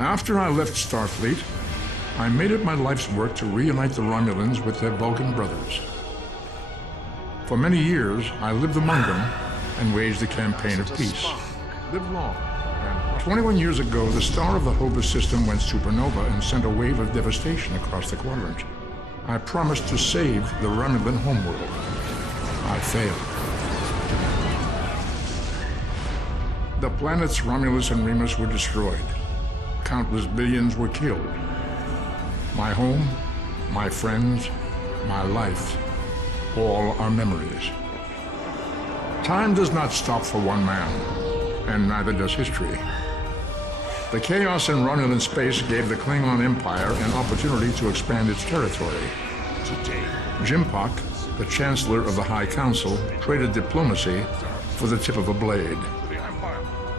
After I left Starfleet, I made it my life's work to reunite the Romulans with their Vulcan brothers. For many years, I lived among them and waged a campaign of peace. Live long. And 21 years ago, the star of the Hobus system went supernova and sent a wave of devastation across the quadrant. I promised to save the Romulan homeworld. I failed. The planets Romulus and Remus were destroyed. Countless billions were killed. My home, my friends, my life, all are memories. Time does not stop for one man, and neither does history. The chaos in Romulan space gave the Klingon Empire an opportunity to expand its territory. Today, Jimpak, the Chancellor of the High Council, traded diplomacy for the tip of a blade.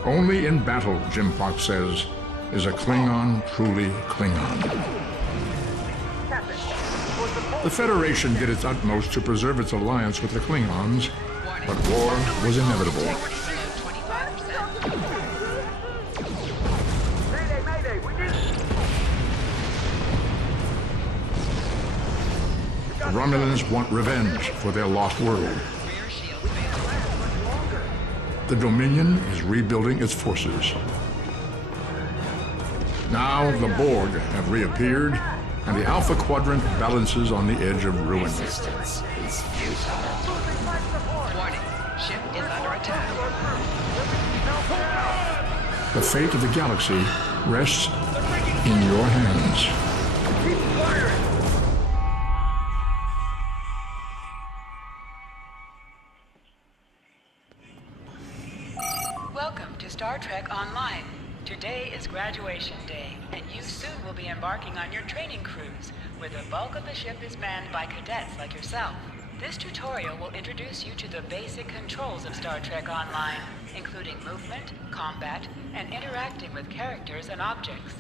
Only in battle, Jimpak says, is a Klingon truly Klingon. The Federation did its utmost to preserve its alliance with the Klingons, but war was inevitable. The Romulans want revenge for their lost world. The Dominion is rebuilding its forces. Now the Borg have reappeared, and the Alpha Quadrant balances on the edge of ruin. resistance is futile. Warning, ship is under attack. The fate of the galaxy rests in your hands. Welcome to Star Trek Online. Today is graduation day, and you soon will be embarking on your training cruise, where the bulk of the ship is manned by cadets like yourself. This tutorial will introduce you to the basic controls of Star Trek Online, including movement, combat, and interacting with characters and objects.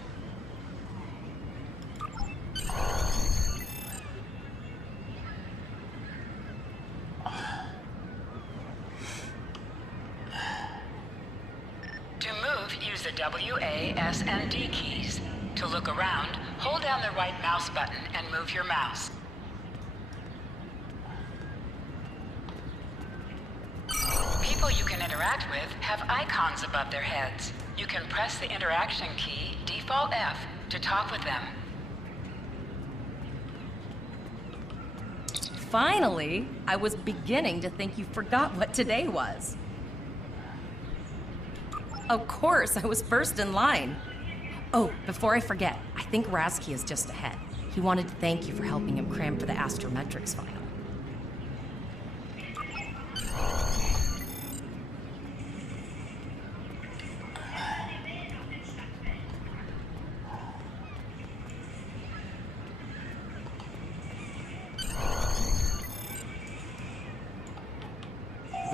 To move, use the W, A, S, and D keys. To look around, hold down the right mouse button and move your mouse. People you can interact with have icons above their heads. You can press the interaction key, default F, to talk with them. Finally! I was beginning to think you forgot what today was. Of course, I was first in line. Oh, before I forget, I think Rasky is just ahead. He wanted to thank you for helping him cram for the astrometrics final.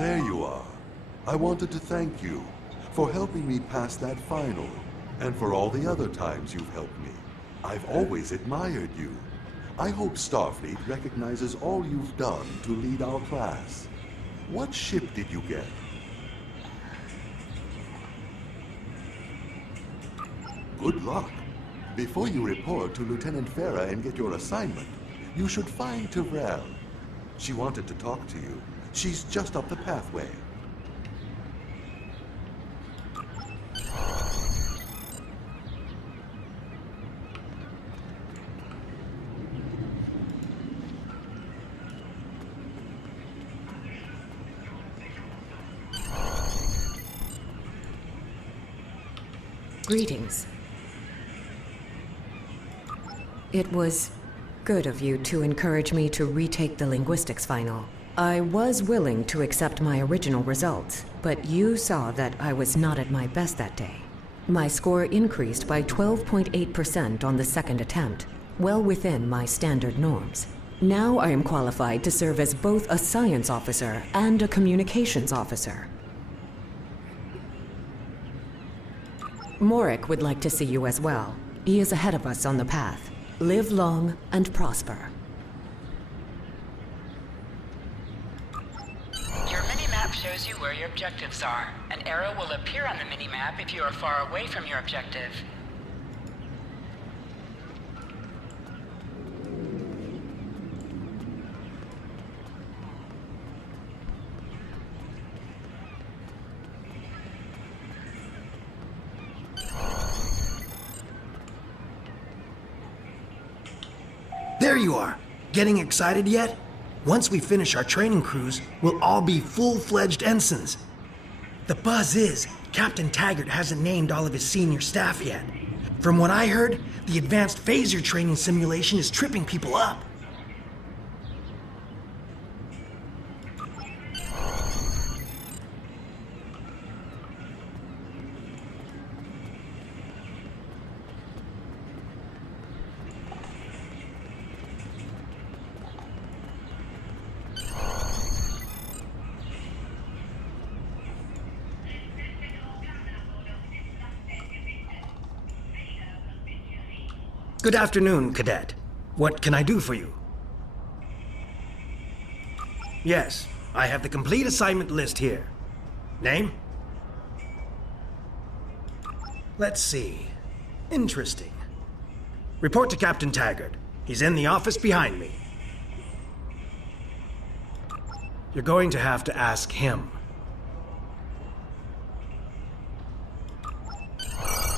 There you are. I wanted to thank you for helping me pass that final, and for all the other times you've helped me. I've always admired you. I hope Starfleet recognizes all you've done to lead our class. What ship did you get? Good luck. Before you report to Lieutenant Farah and get your assignment, you should find Tyrell. She wanted to talk to you. She's just up the pathway. Greetings. It was good of you to encourage me to retake the linguistics final. I was willing to accept my original results, but you saw that I was not at my best that day. My score increased by 12.8% on the second attempt, well within my standard norms. Now I am qualified to serve as both a science officer and a communications officer. Morik would like to see you as well. He is ahead of us on the path. Live long and prosper. Your mini-map shows you where your objectives are. An arrow will appear on the mini-map if you are far away from your objective. there you are. Getting excited yet? Once we finish our training cruise, we'll all be full-fledged ensigns. The buzz is, Captain Taggart hasn't named all of his senior staff yet. From what I heard, the advanced phaser training simulation is tripping people up. Good afternoon, Cadet. What can I do for you? Yes, I have the complete assignment list here. Name? Let's see. Interesting. Report to Captain Taggart. He's in the office behind me. You're going to have to ask him.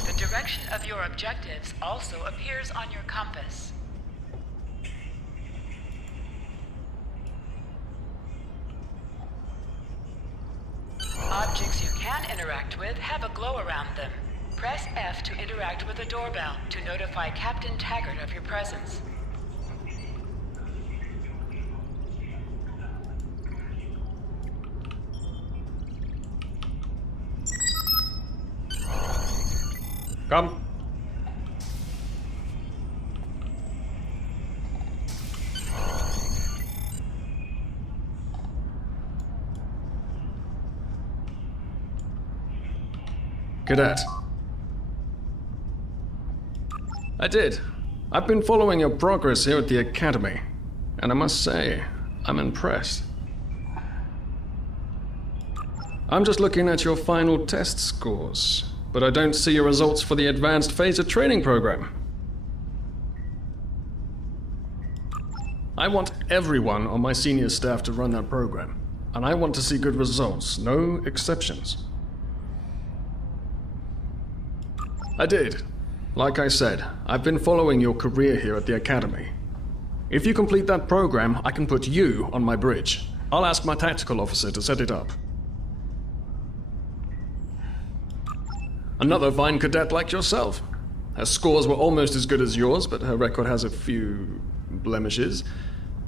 The direction of your objectives also appears on your compass. Objects you can interact with have a glow around them. Press F to interact with a doorbell to notify Captain Taggart of your presence. Come. Cadet. I did. I've been following your progress here at the Academy, and I must say, I'm impressed. I'm just looking at your final test scores, but I don't see your results for the Advanced Phaser Training Program. I want everyone on my senior staff to run that program, and I want to see good results, no exceptions. I did. Like I said, I've been following your career here at the Academy. If you complete that program, I can put you on my bridge. I'll ask my tactical officer to set it up. Another fine cadet like yourself. Her scores were almost as good as yours, but her record has a few blemishes.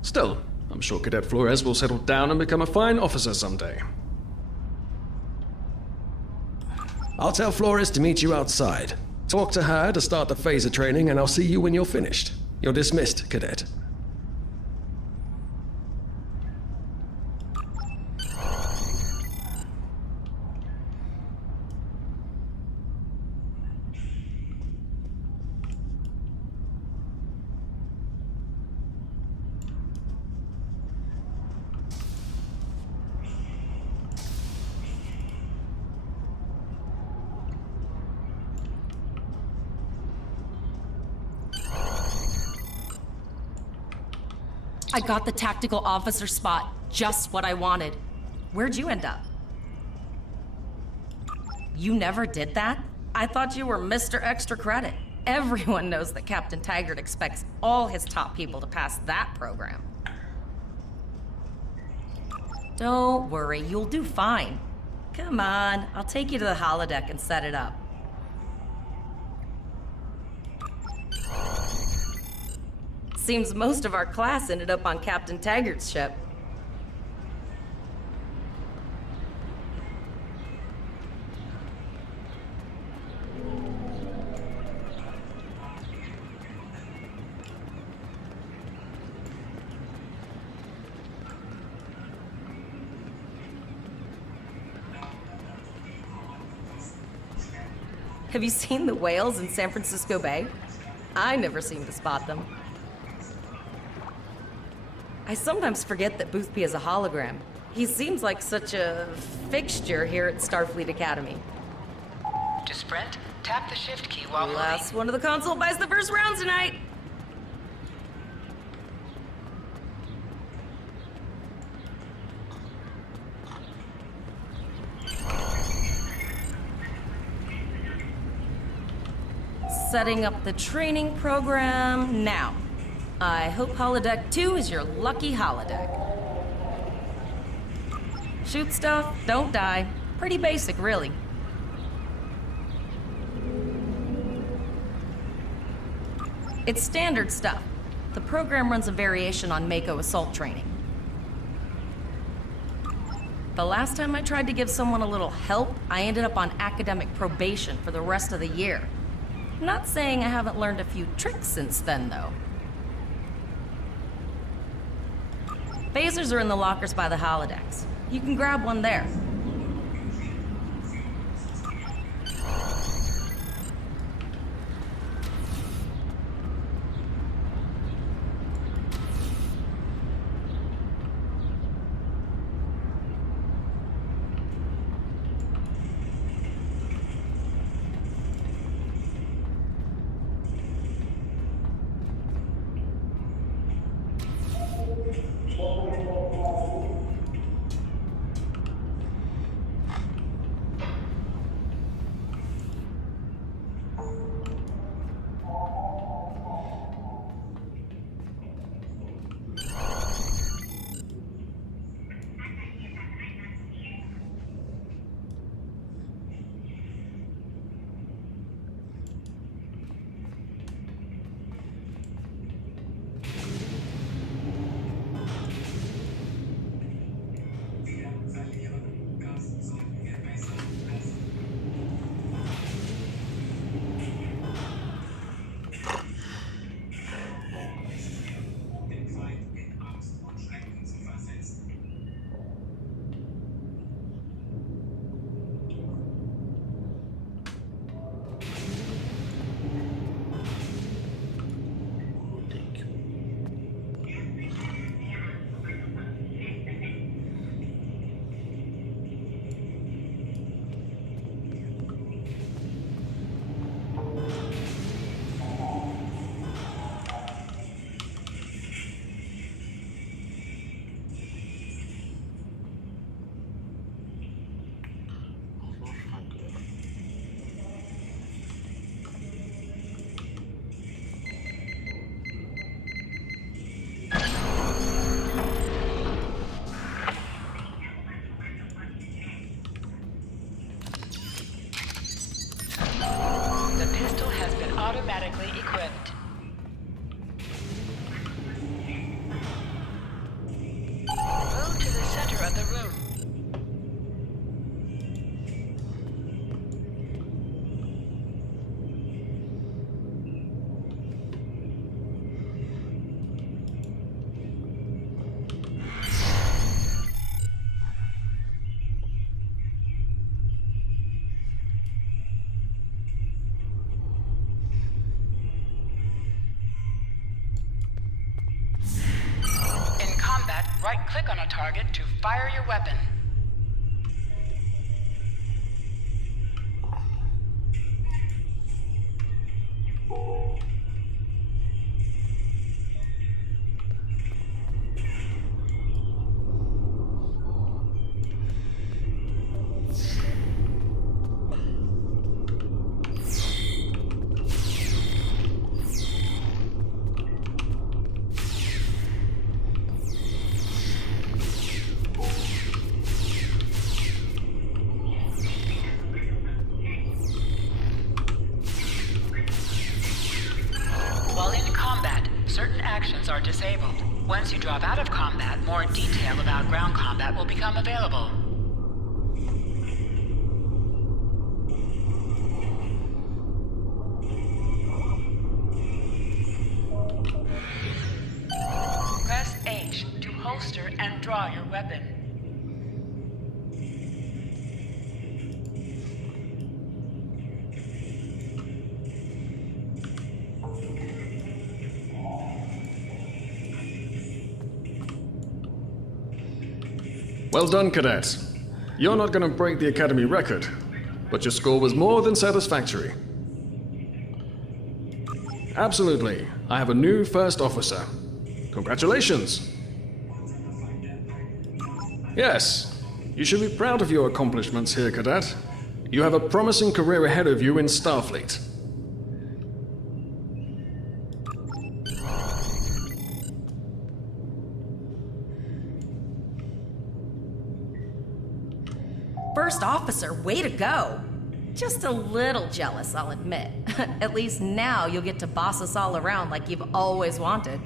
Still, I'm sure Cadet Flores will settle down and become a fine officer someday. I'll tell Flores to meet you outside. Talk to her to start the phaser training, and I'll see you when you're finished. You're dismissed, Cadet. I got the tactical officer spot. Just what I wanted. Where'd you end up? You never did that? I thought you were Mr. Extra Credit. Everyone knows that Captain Taggart expects all his top people to pass that program. Don't worry, you'll do fine. Come on, I'll take you to the holodeck and set it up. Seems most of our class ended up on Captain Taggart's ship. Have you seen the whales in San Francisco Bay? I never seem to spot them. I sometimes forget that Boothby is a hologram. He seems like such a fixture here at Starfleet Academy. To sprint, tap the shift key while Last one of the console buys the first round tonight. Setting up the training program now. I hope holodeck 2 is your lucky holodeck. Shoot stuff, don't die. Pretty basic, really. It's standard stuff. The program runs a variation on Mako assault training. The last time I tried to give someone a little help, I ended up on academic probation for the rest of the year. Not saying I haven't learned a few tricks since then, though. Phasers are in the lockers by the holodecks. You can grab one there. Automatically equipped. Move to the center of the room. Right-click on a target to fire your weapon. Are disabled. Once you drop out of combat, more detail about ground combat will become available. Press H to holster and draw your weapon. Well done, Cadet. You're not going to break the Academy record, but your score was more than satisfactory. Absolutely. I have a new first officer. Congratulations. Yes, you should be proud of your accomplishments here, Cadet. You have a promising career ahead of you in Starfleet. first officer. Way to go. Just a little jealous, I'll admit. At least now you'll get to boss us all around like you've always wanted.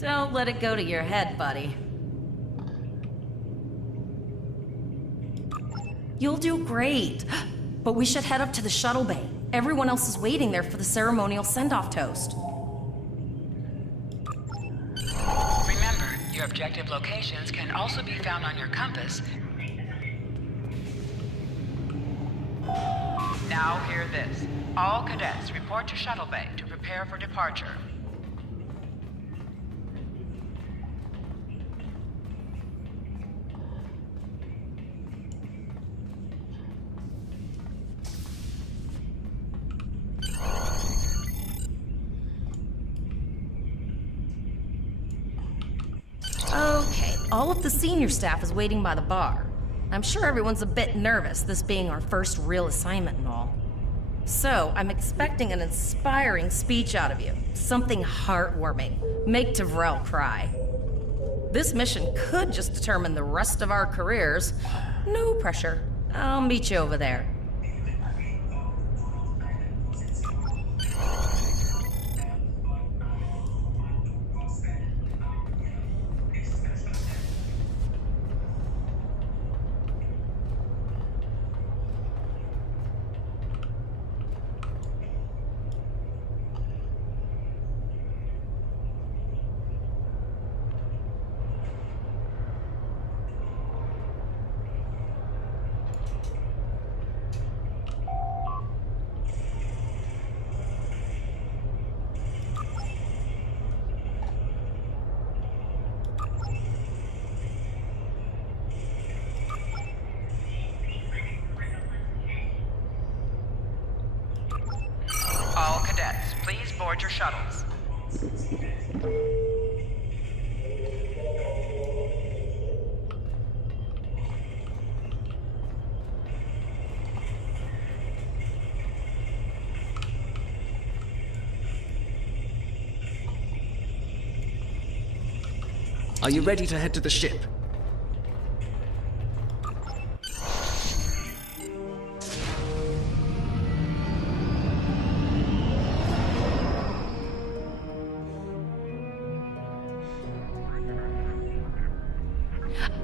Don't let it go to your head, buddy. You'll do great. But we should head up to the shuttle bay. Everyone else is waiting there for the ceremonial send-off toast. Remember, your objective locations can also be found on your compass. Now hear this. All cadets report to shuttle bay to prepare for departure. Okay, all of the senior staff is waiting by the bar. I'm sure everyone's a bit nervous, this being our first real assignment and all. So, I'm expecting an inspiring speech out of you. Something heartwarming. Make Tavrel cry. This mission could just determine the rest of our careers. No pressure. I'll meet you over there. All cadets, please board your shuttles. Are you ready to head to the ship?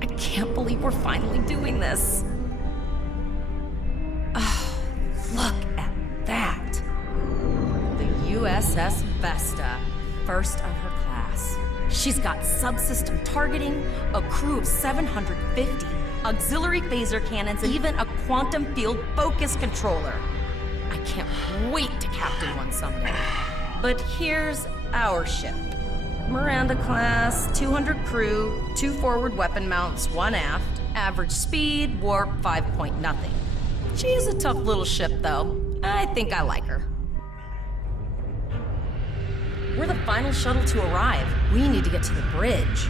I can't believe we're finally doing this. Oh, look at that. The USS Vesta, first of her class. She's got subsystem targeting, a crew of 750, auxiliary phaser cannons, and even a quantum field focus controller. I can't wait to captain one someday. But here's our ship. Miranda class, 200 crew, 2 forward weapon mounts, 1 aft, average speed, warp 5.0. She's a tough little ship, though. I think I like her. We're the final shuttle to arrive. We need to get to the bridge.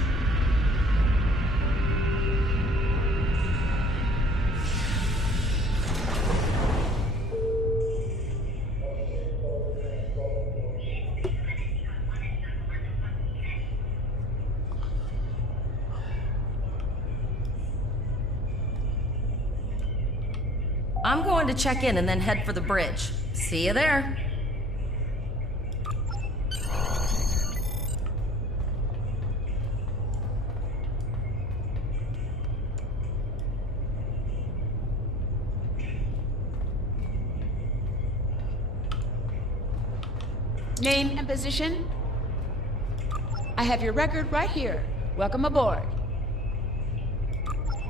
I'm going to check in and then head for the bridge. See you there. Name and position? I have your record right here. Welcome aboard.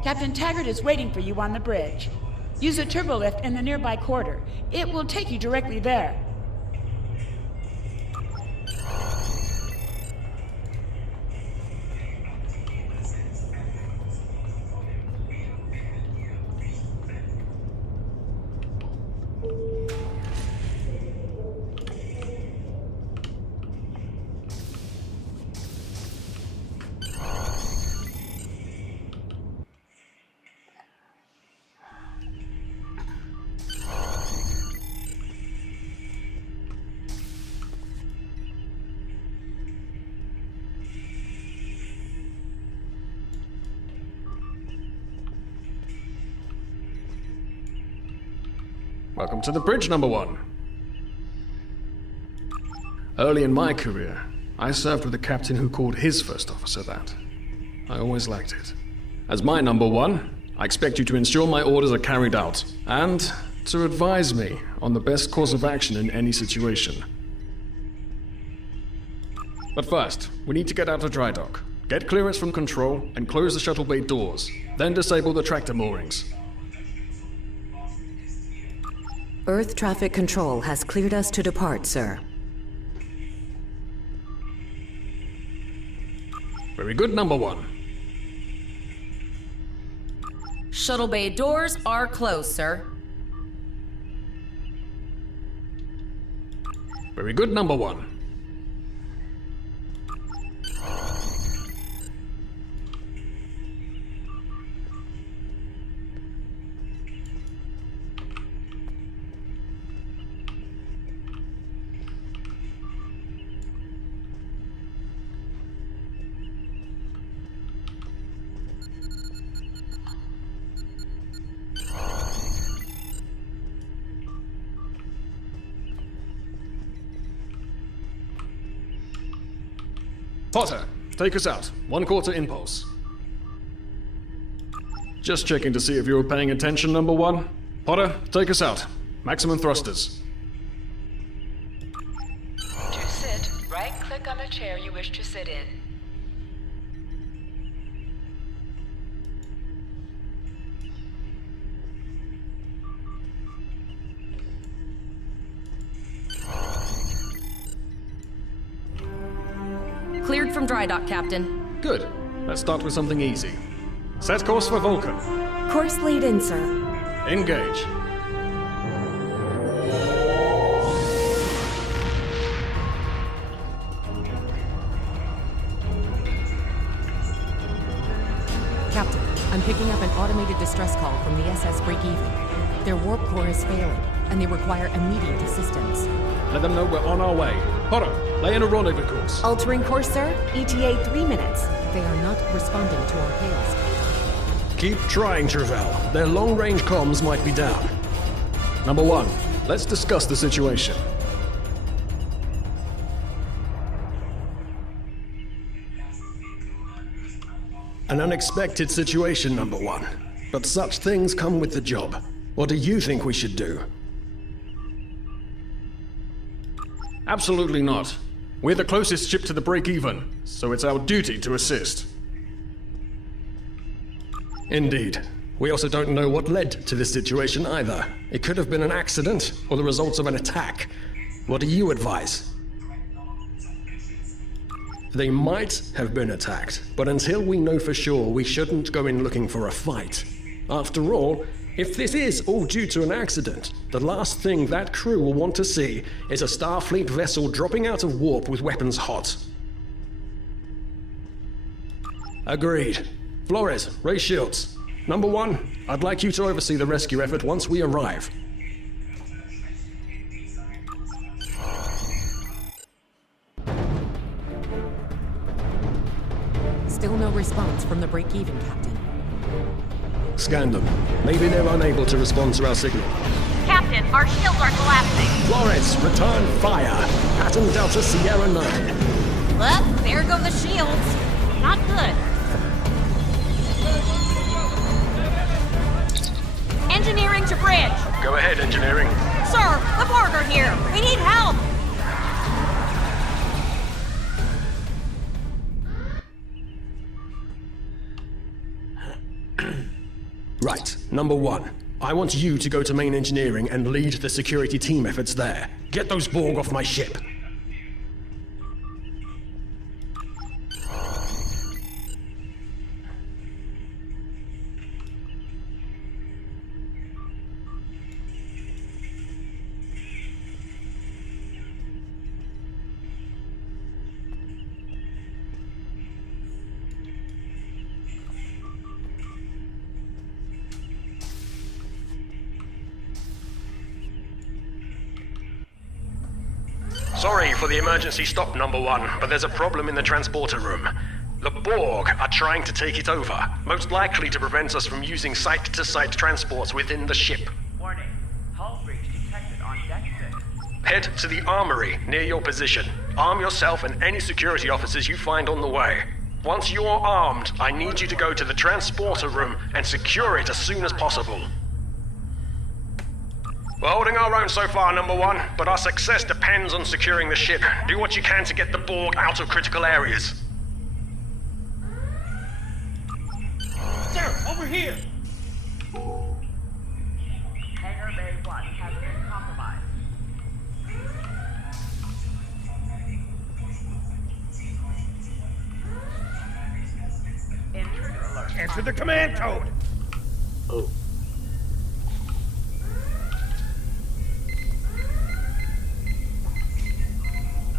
Captain Taggart is waiting for you on the bridge. Use a turbolift in the nearby quarter. It will take you directly there. Welcome to the bridge, number one. Early in my career, I served with a captain who called his first officer that. I always liked it. As my number one, I expect you to ensure my orders are carried out, and to advise me on the best course of action in any situation. But first, we need to get out of dry dock, get clearance from control, and close the shuttle bay doors, then disable the tractor moorings. Earth traffic control has cleared us to depart, sir. Very good, number one. Shuttle bay doors are closed, sir. Very good, number one. Potter, take us out. 1/4 impulse. Just checking to see if you were paying attention, number one. Potter, take us out. Maximum thrusters. To sit, right-click on the chair you wish to sit in. Cleared from dry dock, Captain. Good. Let's start with something easy. Set course for Vulcan. Course lead in, sir. Engage. Captain, I'm picking up an automated distress call from the SS Breakeven. Their warp core is failing, and they require immediate assistance. Let them know we're on our way. Potter, lay in a rendezvous course. Altering course, sir. ETA 3 minutes. They are not responding to our hails. Keep trying, Travell. Their long-range comms might be down. Number one, let's discuss the situation. An unexpected situation, number one. But such things come with the job. What do you think we should do? Absolutely not. We're the closest ship to the break-even, so it's our duty to assist. Indeed. We also don't know what led to this situation either. It could have been an accident or the results of an attack. What do you advise? They might have been attacked, but until we know for sure, we shouldn't go in looking for a fight. After all, if this is all due to an accident, the last thing that crew will want to see is a Starfleet vessel dropping out of warp with weapons hot. Agreed. Flores, raise shields. Number one, I'd like you to oversee the rescue effort once we arrive. Still no response from the break-even, Captain. Scan them. Maybe they're unable to respond to our signal. Captain, our shields are collapsing. Flores, return fire. Pattern Delta Sierra 9. Well, there go the shields. Not good. Engineering to bridge. Go ahead, engineering. Sir, the Borg are here. We need help. Right, number one. I want you to go to main engineering and lead the security team efforts there. Get those Borg off my ship. Sorry for the emergency stop, number one, but there's a problem in the transporter room. The Borg are trying to take it over, most likely to prevent us from using site-to-site transports within the ship. Warning. Hull breach Head to the armory near your position. Arm yourself and any security officers you find on the way. Once you're armed, I need you to go to the transporter room and secure it as soon as possible. We're holding our own so far, number one, but our success depends on securing the ship. Do what you can to get the Borg out of critical areas. Sir, over here! Hangar Bay 1 has been compromised. Intruder alert. Answer the command code! Oh.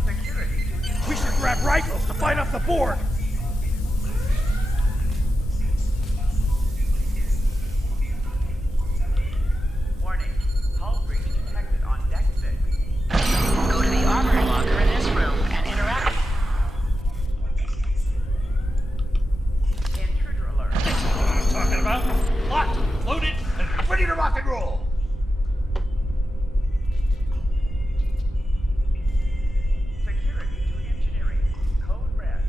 Security to We should grab rifles to fight off the Borg! Warning. Hull breach detected on deck 6. Go to the armory locker in this room and interact. Intruder alert. This is what I'm talking about! Locked, loaded, and ready to rock and roll! Security to engineering. Code red.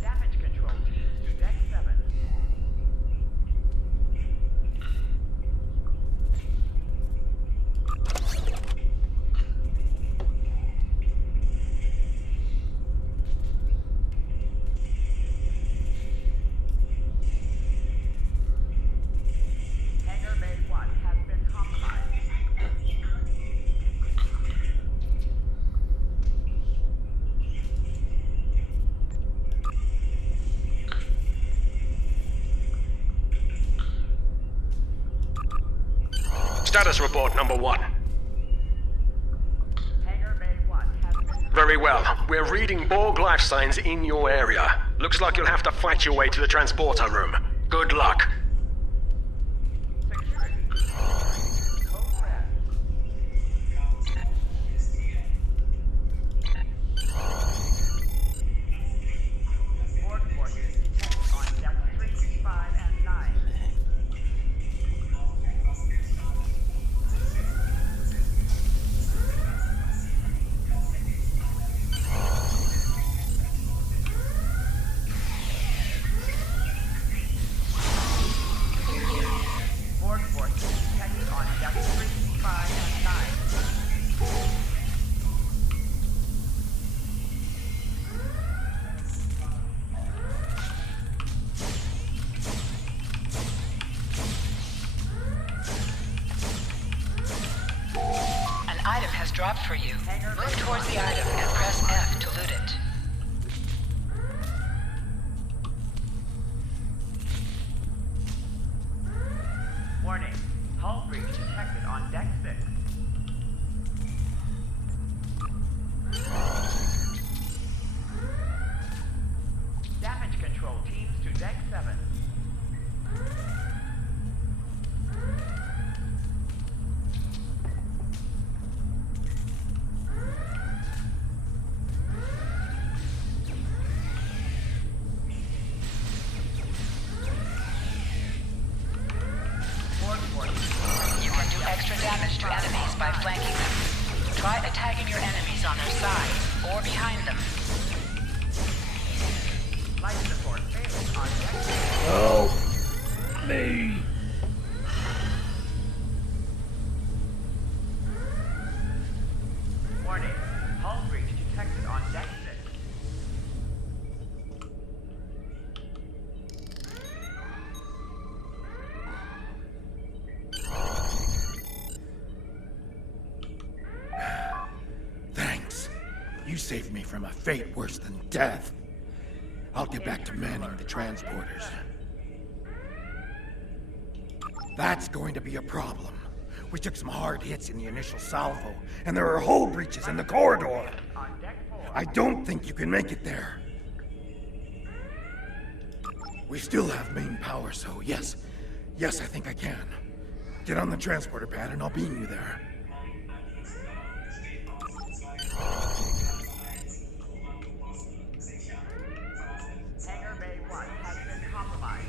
Damage control teams to deck 7. Hangar Bay 1 has been compromised. Status report, number one. Hangar Bay 1 has been Very well. We're reading Borg life signs in your area. Looks like you'll have to fight your way to the transporter room. Good luck. security. Code red. Borg forces detected on deck 3, 5, and 9. Borg forces detected on deck 3, 5, and 9. An item has dropped for you. Move towards the item and press F to loot it. Warning. Hull breach detected on deck 6. Damage control teams to deck 7. Borg forces. You can do extra damage to enemies by flanking them. Try attacking your enemies on their sides or behind them. Life support failing on deck. Help me! Warning. Hull breach detected on deck 6. Thanks. You saved me from a fate worse than death. I'll get back to manning the transporters. That's going to be a problem. We took some hard hits in the initial salvo, and there are hull breaches in the corridor. On deck 4. I don't think you can make it there. We still have main power, so yes. Yes, I think I can. Get on the transporter pad and I'll beam you there. Hangar Bay 1 has been compromised.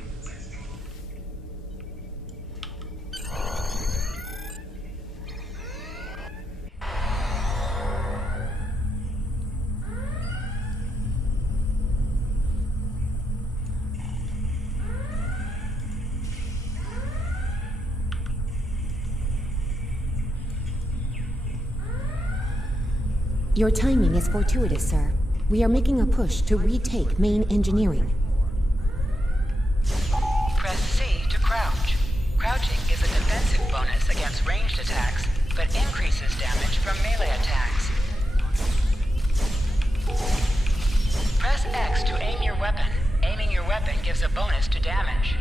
Your timing is fortuitous, sir. We are making a push to retake main engineering. Press C to crouch. Crouching is a defensive bonus against ranged attacks, but increases damage from melee attacks. Press X to aim your weapon. Aiming your weapon gives a bonus to damage.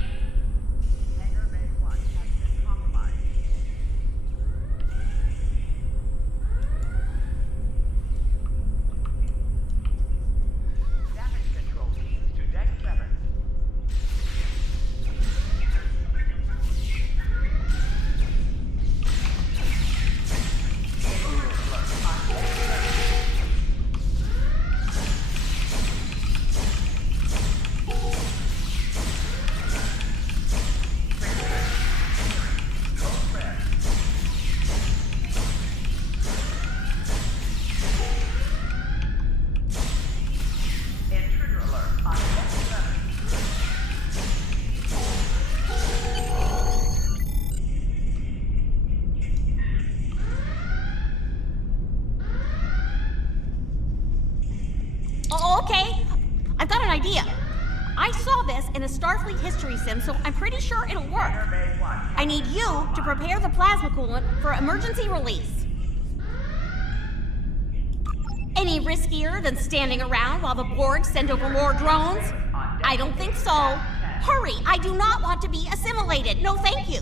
Okay, I've got an idea. I saw this in a Starfleet history sim, so I'm pretty sure it'll work. I need you to prepare the plasma coolant for emergency release. Any riskier than standing around while the Borg send over more drones? I don't think so. Hurry, I do not want to be assimilated. No, thank you.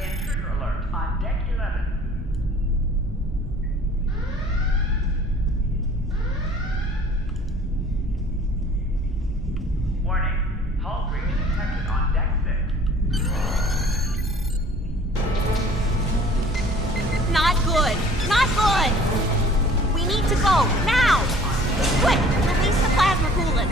Intruder alert on deck 11. Warning, hull breach detected on deck 6. Not good. Not good. We need to go now. Quick, release the plasma coolant.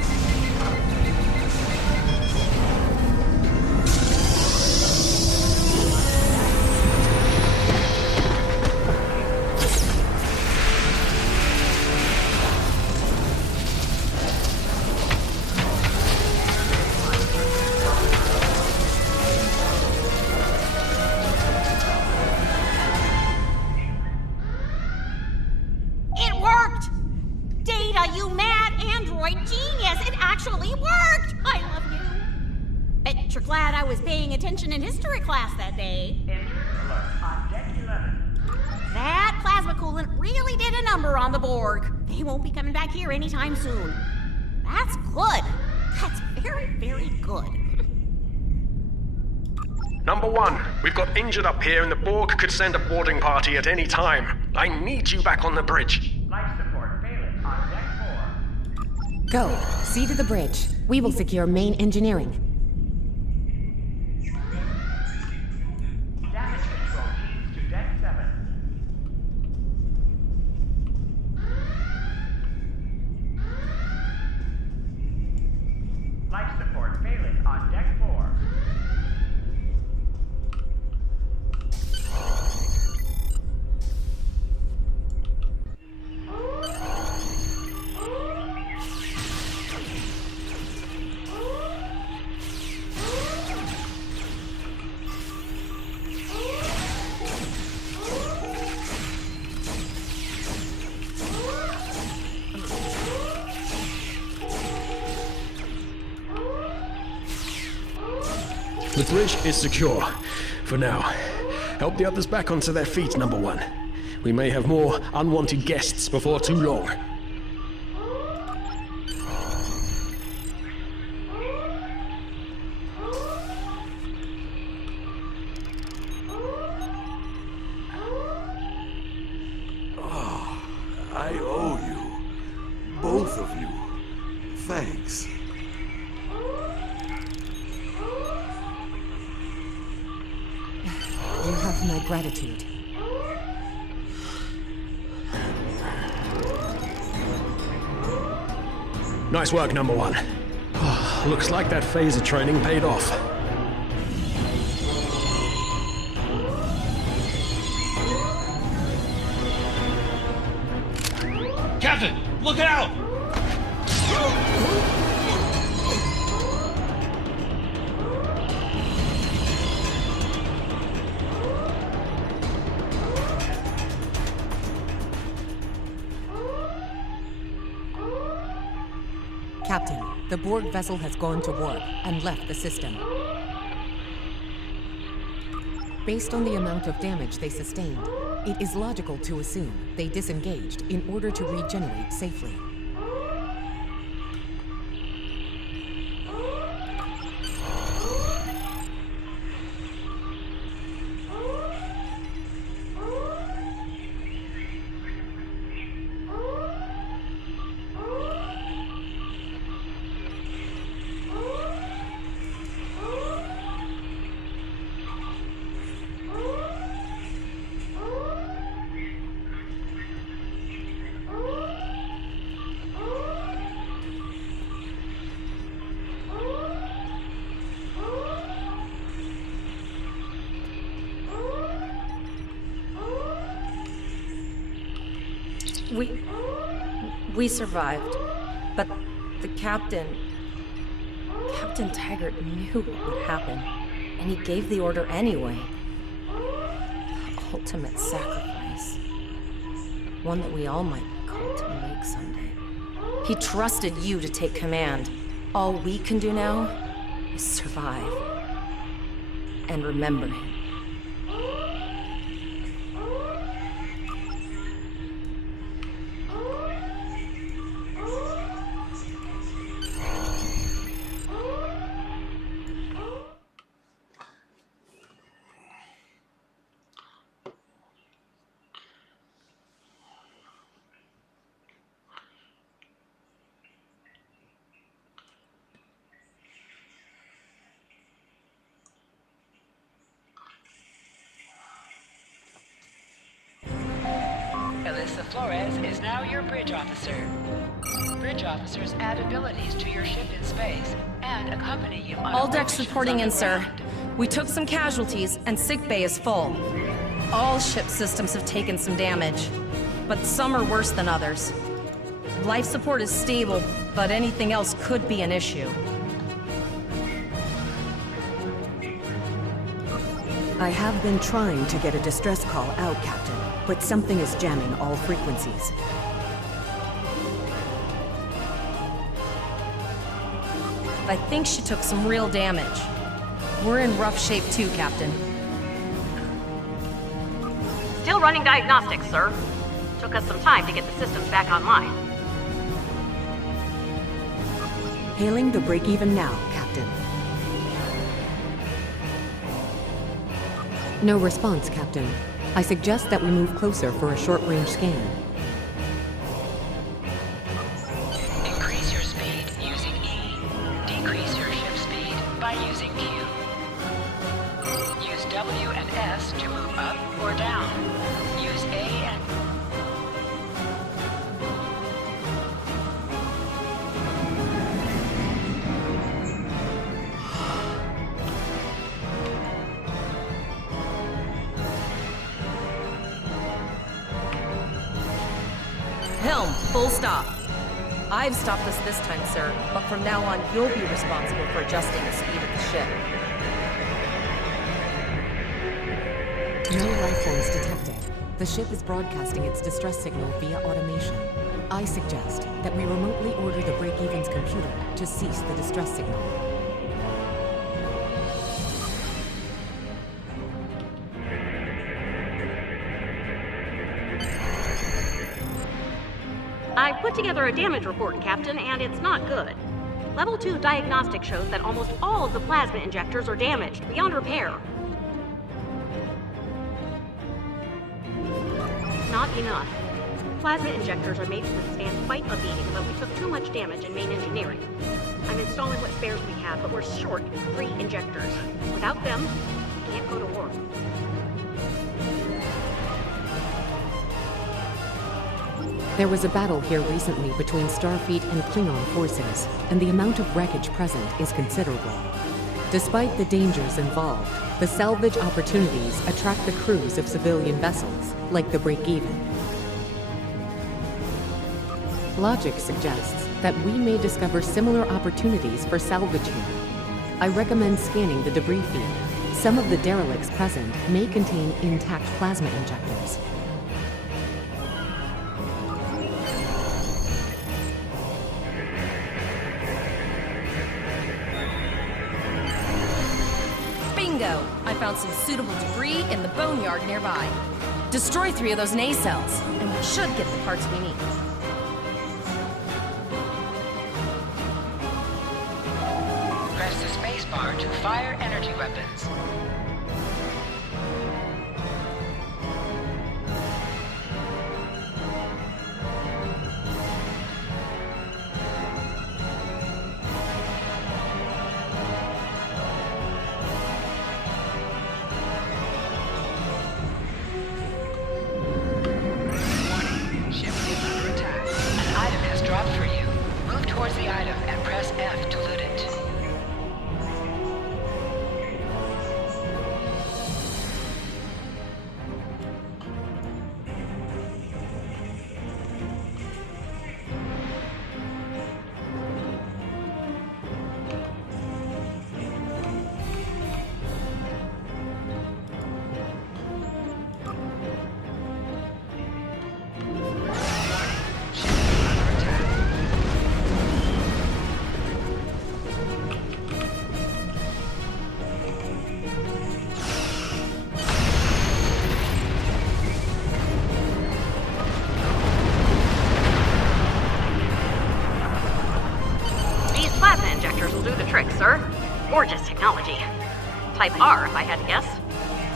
It worked! Data, you mad android genius! It actually worked! I love you. Bet you're glad I was paying attention in history class that day. Intruder alert on deck 11. That plasma coolant really did a number on the Borg. They won't be coming back here anytime soon. That's good. That's very, very good. Number 1, we've got injured up here and the Borg could send a boarding party at any time. I need you back on the bridge. Life support failing on deck 4. Go. See to the bridge. We will secure main engineering. Damage control teams to deck 7. Life support failing on deck 4. The bridge is secure. For now. Help the others back onto their feet, Number 1. We may have more unwanted guests before too long. I owe you. Both of you. Thanks. You have my gratitude. Nice work, Number 1. Looks like that phaser training paid off. Captain, look out! Captain, the Borg vessel has gone to warp and left the system. Based on the amount of damage they sustained, it is logical to assume they disengaged in order to regenerate safely. We survived, but the Captain Taggart knew what would happen, and he gave the order anyway. The ultimate sacrifice. One that we all might be called to make someday. He trusted you to take command. All we can do now is survive. And remember him. Alyssa Flores is now your bridge officer. Bridge officers add abilities to your ship in space and accompany you on All decks reporting in, sir. We took some casualties, and sickbay is full. All ship systems have taken some damage, but some are worse than others. Life support is stable, but anything else could be an issue. I have been trying to get a distress call out, Captain, but something is jamming all frequencies. I think she took some real damage. We're in rough shape too, Captain. Still running diagnostics, sir. Took us some time to get the systems back online. Hailing the break-even now, Captain. No response, Captain. I suggest that we move closer for a short-range scan. Increase your speed using E. Decrease your ship speed by using Q. Use W and S to move up or down. Use A and... Helm, full stop. I've stopped us this time, sir, but from now on, you'll be responsible for adjusting the speed of the ship. No life forms detected. The ship is broadcasting its distress signal via automation. I suggest that we remotely order the break-even's computer to cease the distress signal. I put together a damage report, Captain, and it's not good. Level 2 diagnostic shows that almost all of the plasma injectors are damaged, beyond repair. Not enough. Plasma injectors are made to withstand quite a beating, but we took too much damage in main engineering. I'm installing what spares we have, but we're short 3 injectors. Without them, we can't go to war. There was a battle here recently between Starfleet and Klingon forces, and the amount of wreckage present is considerable. Despite the dangers involved, the salvage opportunities attract the crews of civilian vessels, like the Break-Even. Logic suggests that we may discover similar opportunities for salvage here. I recommend scanning the debris field. Some of the derelicts present may contain intact plasma injectors. Bingo! I found some suitable debris in the boneyard nearby. Destroy 3 of those nacelles, and we should get the parts we need. Press the spacebar to fire energy weapons. Gorgeous technology. Type R, if I had to guess.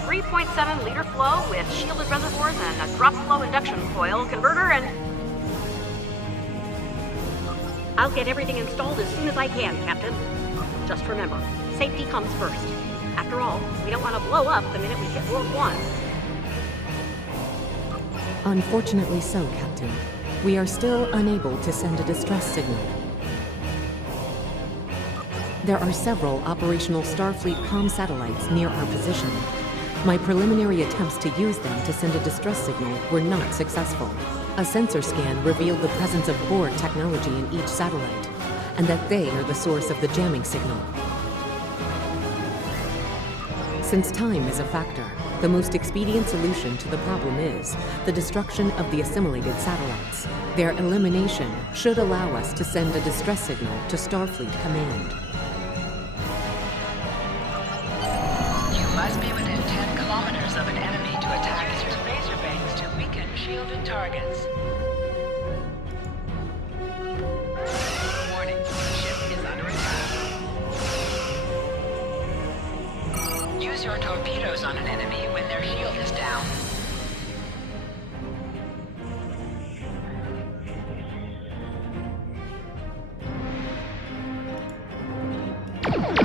3.7 liter flow with shielded reservoirs and a drop flow induction coil converter and... I'll get everything installed as soon as I can, Captain. Just remember, safety comes first. After all, we don't want to blow up the minute we hit World 1. Unfortunately so, Captain. We are still unable to send a distress signal. There are several operational Starfleet comm satellites near our position. My preliminary attempts to use them to send a distress signal were not successful. A sensor scan revealed the presence of Borg technology in each satellite, and that they are the source of the jamming signal. Since time is a factor, the most expedient solution to the problem is the destruction of the assimilated satellites. Their elimination should allow us to send a distress signal to Starfleet Command. Must be within 10 kilometers of an enemy to attack your phaser banks to weaken shielded targets. Warning, ship is under attack. Use your torpedoes on an enemy when their shield is down.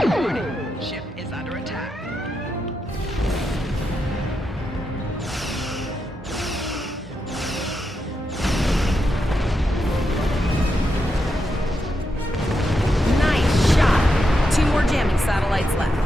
Warning, ship is under attack. Satellites left.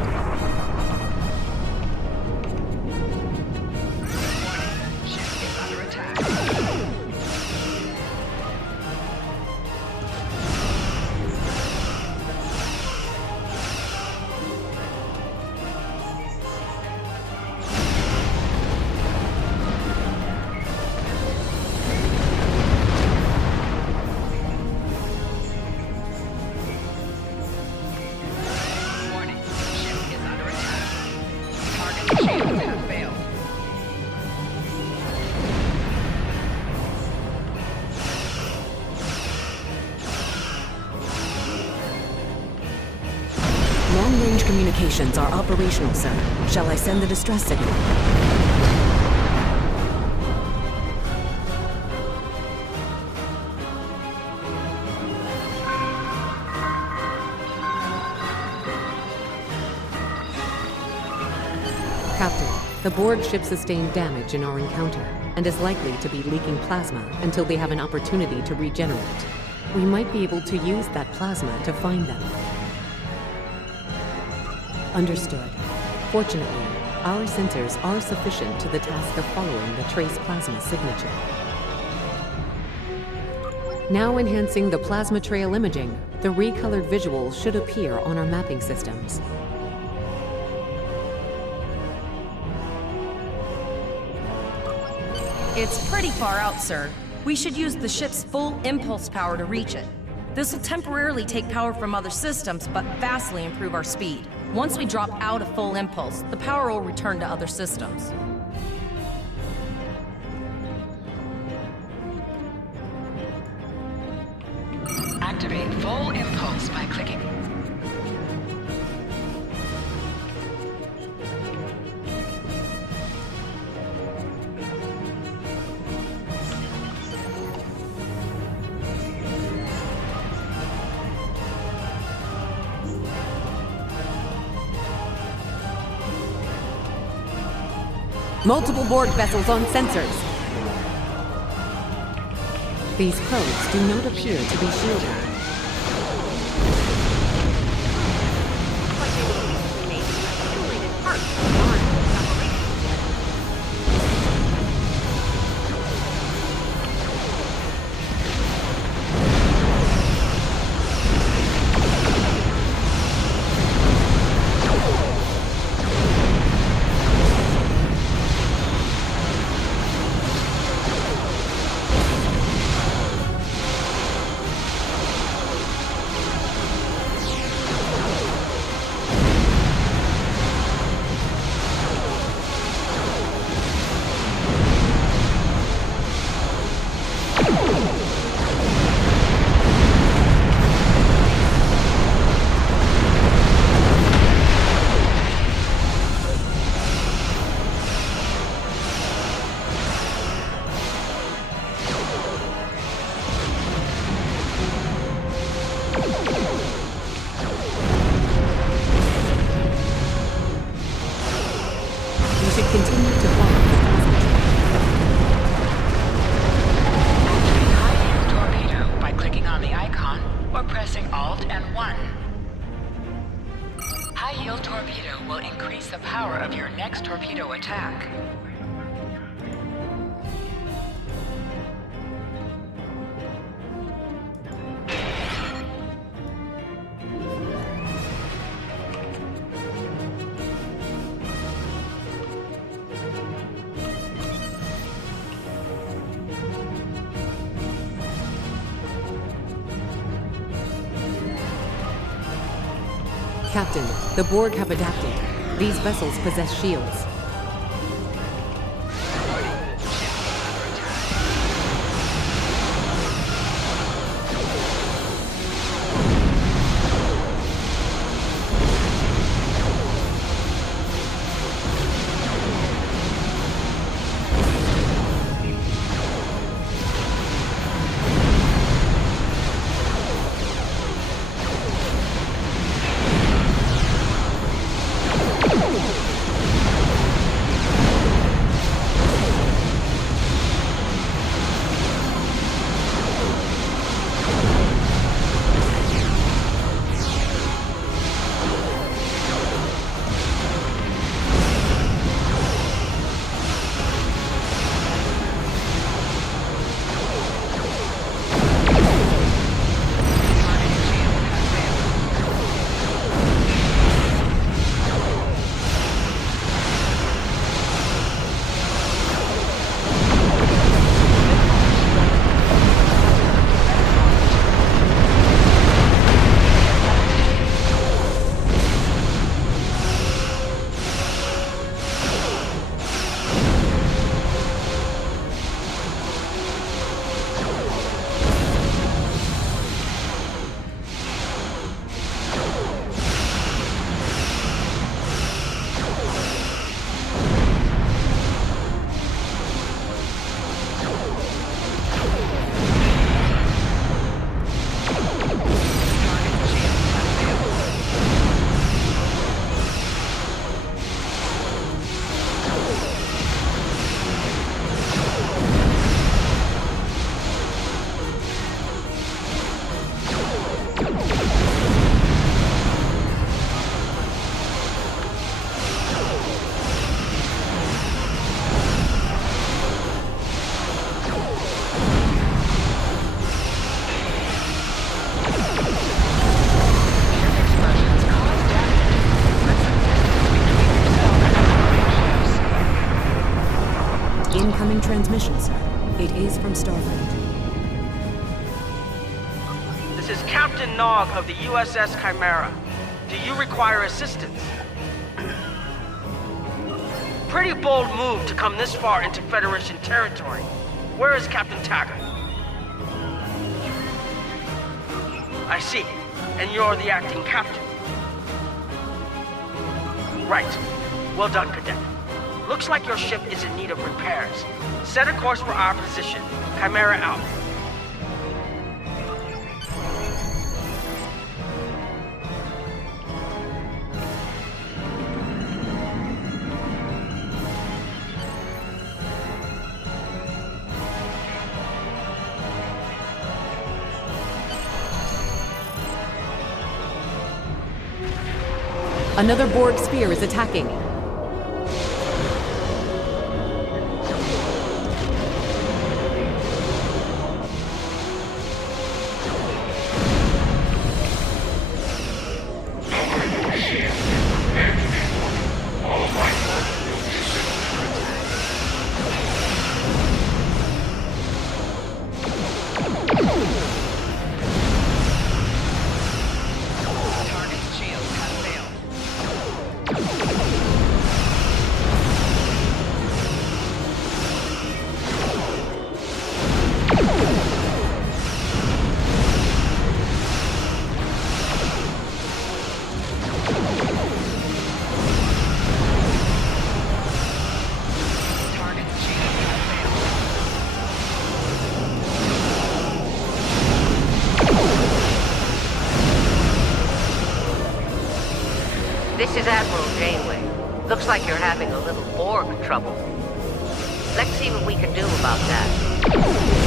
Warning, ship is under attack. Long-range communications are operational, sir. Shall I send the distress signal? Captain, the Borg ship sustained damage in our encounter and is likely to be leaking plasma until they have an opportunity to regenerate. We might be able to use that plasma to find them. Understood. Fortunately, our sensors are sufficient to the task of following the trace plasma signature. Now enhancing the plasma trail imaging, the recolored visuals should appear on our mapping systems. It's pretty far out, sir. We should use the ship's full impulse power to reach it. This will temporarily take power from other systems, but vastly improve our speed. Once we drop out of full impulse, the power will return to other systems. Activate full impulse by clicking. Multiple Borg vessels on sensors. These probes do not appear to be shielded. Like they were recently made from assimilated parts of Mars operations. We should continue to follow the cosmic High-yield torpedo by clicking on the icon or pressing Alt and 1. High-yield torpedo will increase the power of your next torpedo attack. Captain, the Borg have adapted. These vessels possess shields. Incoming transmission, sir. It is from Starfleet. This is Captain Nog of the USS Chimera. Do you require assistance? Pretty bold move to come this far into Federation territory. Where is Captain Taggart? I see. And you're the acting captain. Right. Well done, Cadet. Looks like your ship is in need of repairs. Set a course for our position. Chimera out. Another Borg sphere is attacking. This is Admiral Janeway. Looks like you're having a little Borg trouble. Let's see what we can do about that.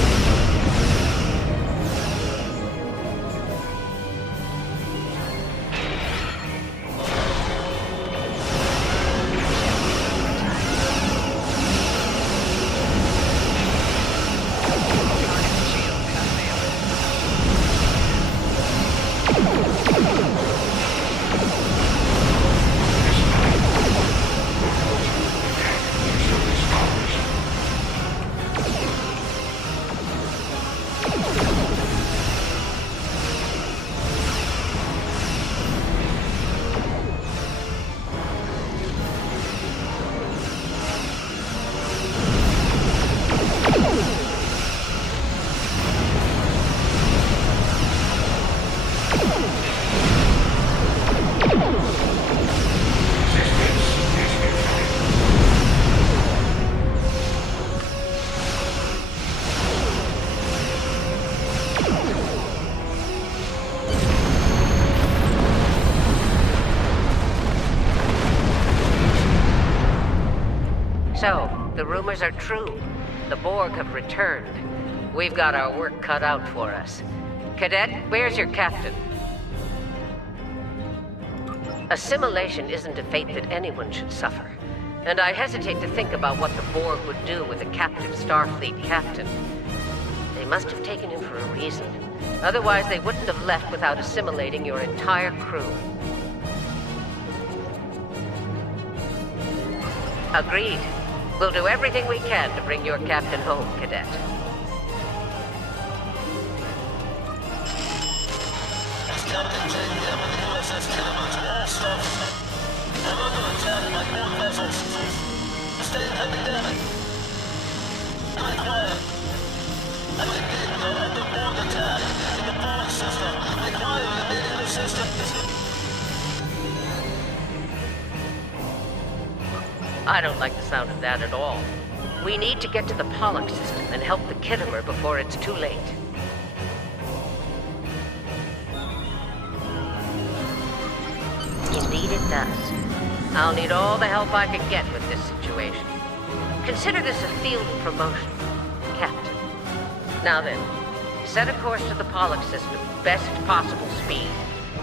So, the rumors are true. The Borg have returned. We've got our work cut out for us. Cadet, where's your captain? Assimilation isn't a fate that anyone should suffer. And I hesitate to think about what the Borg would do with a captive Starfleet captain. They must have taken him for a reason. Otherwise, they wouldn't have left without assimilating your entire crew. Agreed. We'll do everything we can to bring your captain home, Cadet. Captain JDM of the USS Tillamook to all Starfleet. I'm under attack by Borg vessels. Sustain heavy damage. Stay quiet. I'm engaged under Borg attack in the Borg system. Require immediate assistance. I don't like the sound of that at all. We need to get to the Pollux system and help the Kittimer before it's too late. Indeed it does. I'll need all the help I can get with this situation. Consider this a field promotion, Captain. Now then, set a course to the Pollux system, best possible speed.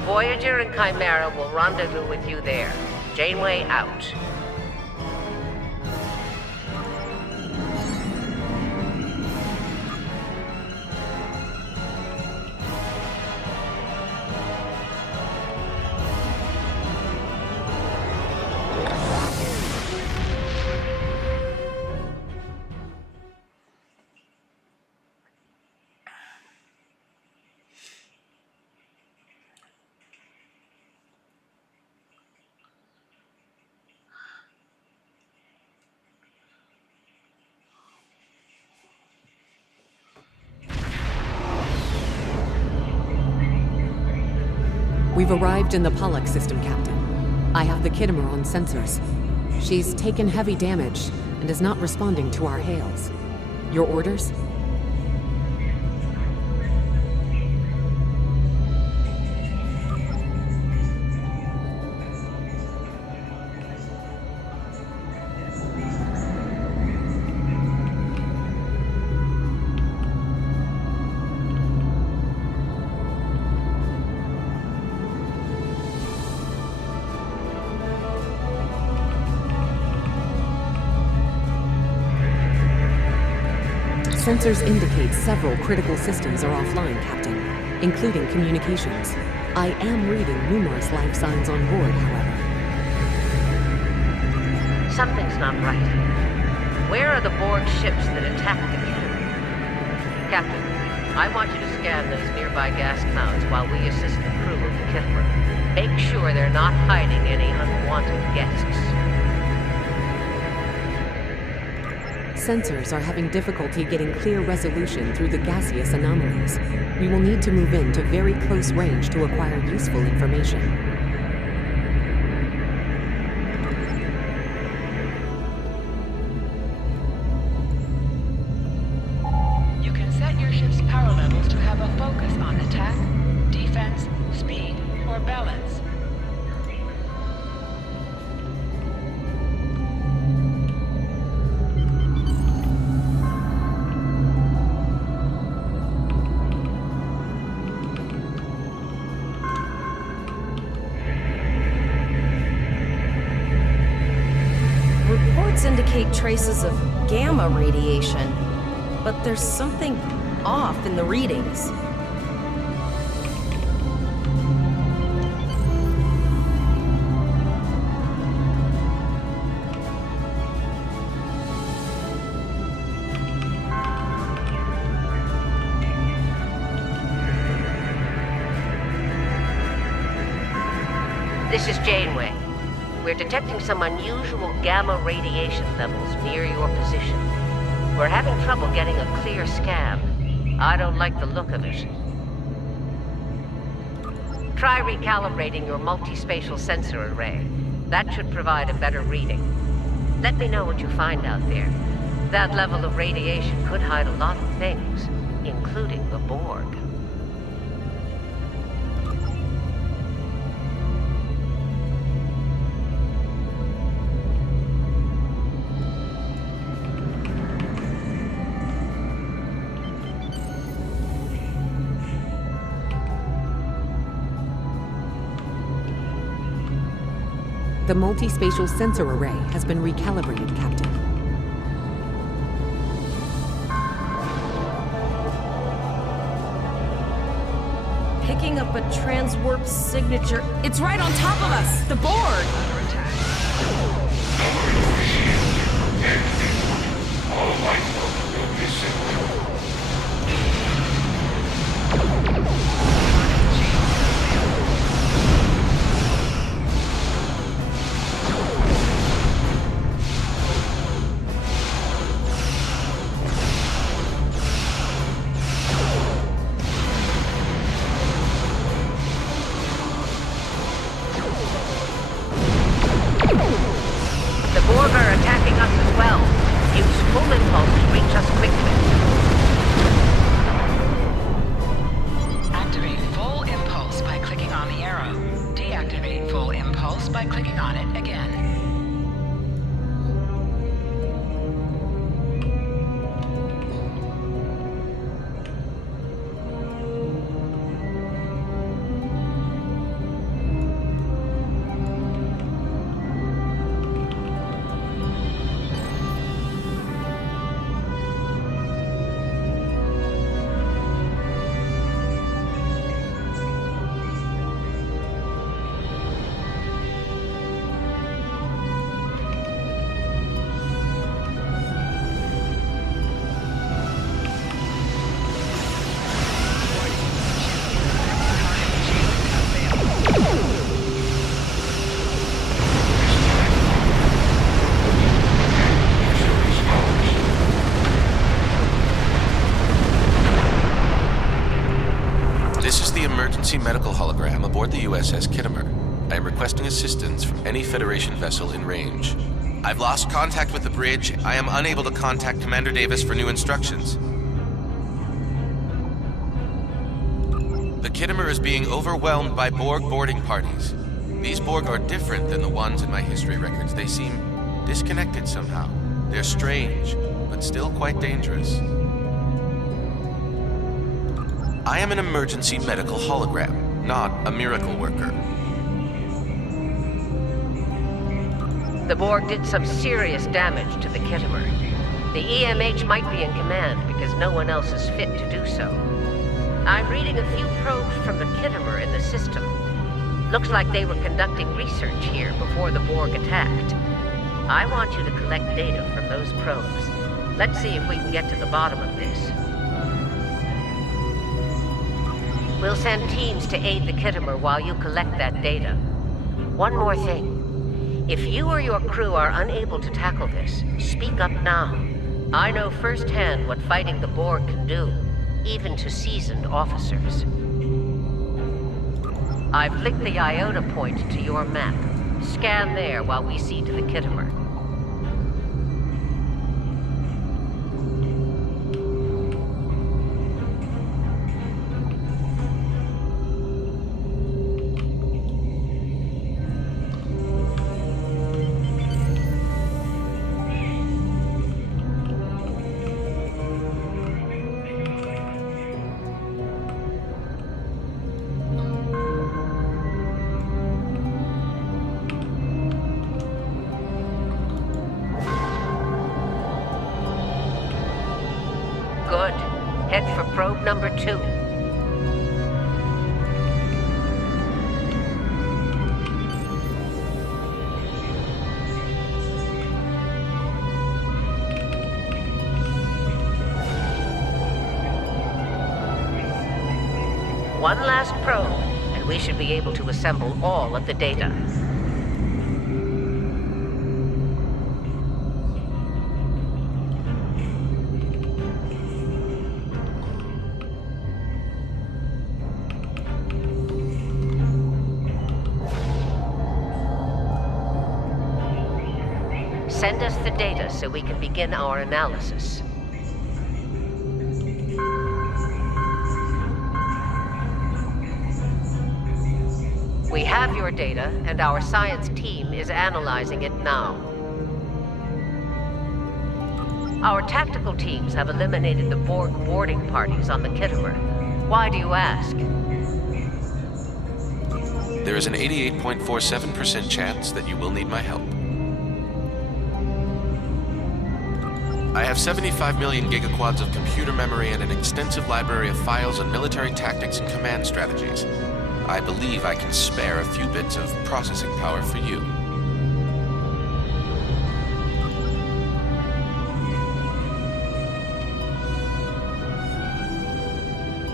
Voyager and Chimera will rendezvous with you there. Janeway out. We've arrived in the Pollux system, Captain. I have the Kittimer on sensors. She's taken heavy damage and is not responding to our hails. Your orders? Sensors indicate several critical systems are offline, Captain, including communications. I am reading numerous life signs on board, however. Something's not right. Where are the Borg ships that attacked the Kittimer? Captain, I want you to scan those nearby gas clouds while we assist the crew of the Kittimer. Make sure they're not hiding any unwanted guests. Sensors are having difficulty getting clear resolution through the gaseous anomalies. We will need to move in to very close range to acquire useful information. You can set your ship's power levels to have a focus on attack, defense, speed, or balance. Indicate traces of gamma radiation, but there's something off in the readings. This is Janeway. We're detecting some unusual gamma radiation levels near your position. We're having trouble getting a clear scan. I don't like the look of it. Try recalibrating your multispatial sensor array. That should provide a better reading. Let me know what you find out there. That level of radiation could hide a lot of things, including the Borg. The multispatial sensor array has been recalibrated, Captain. Picking up a transwarp signature. It's right on top of us! The Borg! emergency medical hologram aboard the USS Kittimer. I am requesting assistance from any Federation vessel in range. I've lost contact with the bridge. I am unable to contact Commander Davis for new instructions. The Kittimer is being overwhelmed by Borg boarding parties. These Borg are different than the ones in my history records. They seem disconnected somehow. They're strange, but still quite dangerous. I am an emergency medical hologram, not a miracle worker. The Borg did some serious damage to the Kittimer. The EMH might be in command because no one else is fit to do so. I'm reading a few probes from the Kittimer in the system. Looks like they were conducting research here before the Borg attacked. I want you to collect data from those probes. Let's see if we can get to the bottom of this. We'll send teams to aid the Kittimer while you collect that data. One more thing. If you or your crew are unable to tackle this, speak up now. I know firsthand what fighting the Borg can do, even to seasoned officers. I've linked the Iota point to your map. Scan there while we see to the Kittimer. Good. Head for probe number 2. One last probe, and we should be able to assemble all of the data. Send us the data so we can begin our analysis. We have your data, and our science team is analyzing it now. Our tactical teams have eliminated the Borg boarding parties on the Kittimer. Why do you ask? There is an 88.47% chance that you will need my help. I have 75 million gigaquads of computer memory and an extensive library of files on military tactics and command strategies. I believe I can spare a few bits of processing power for you.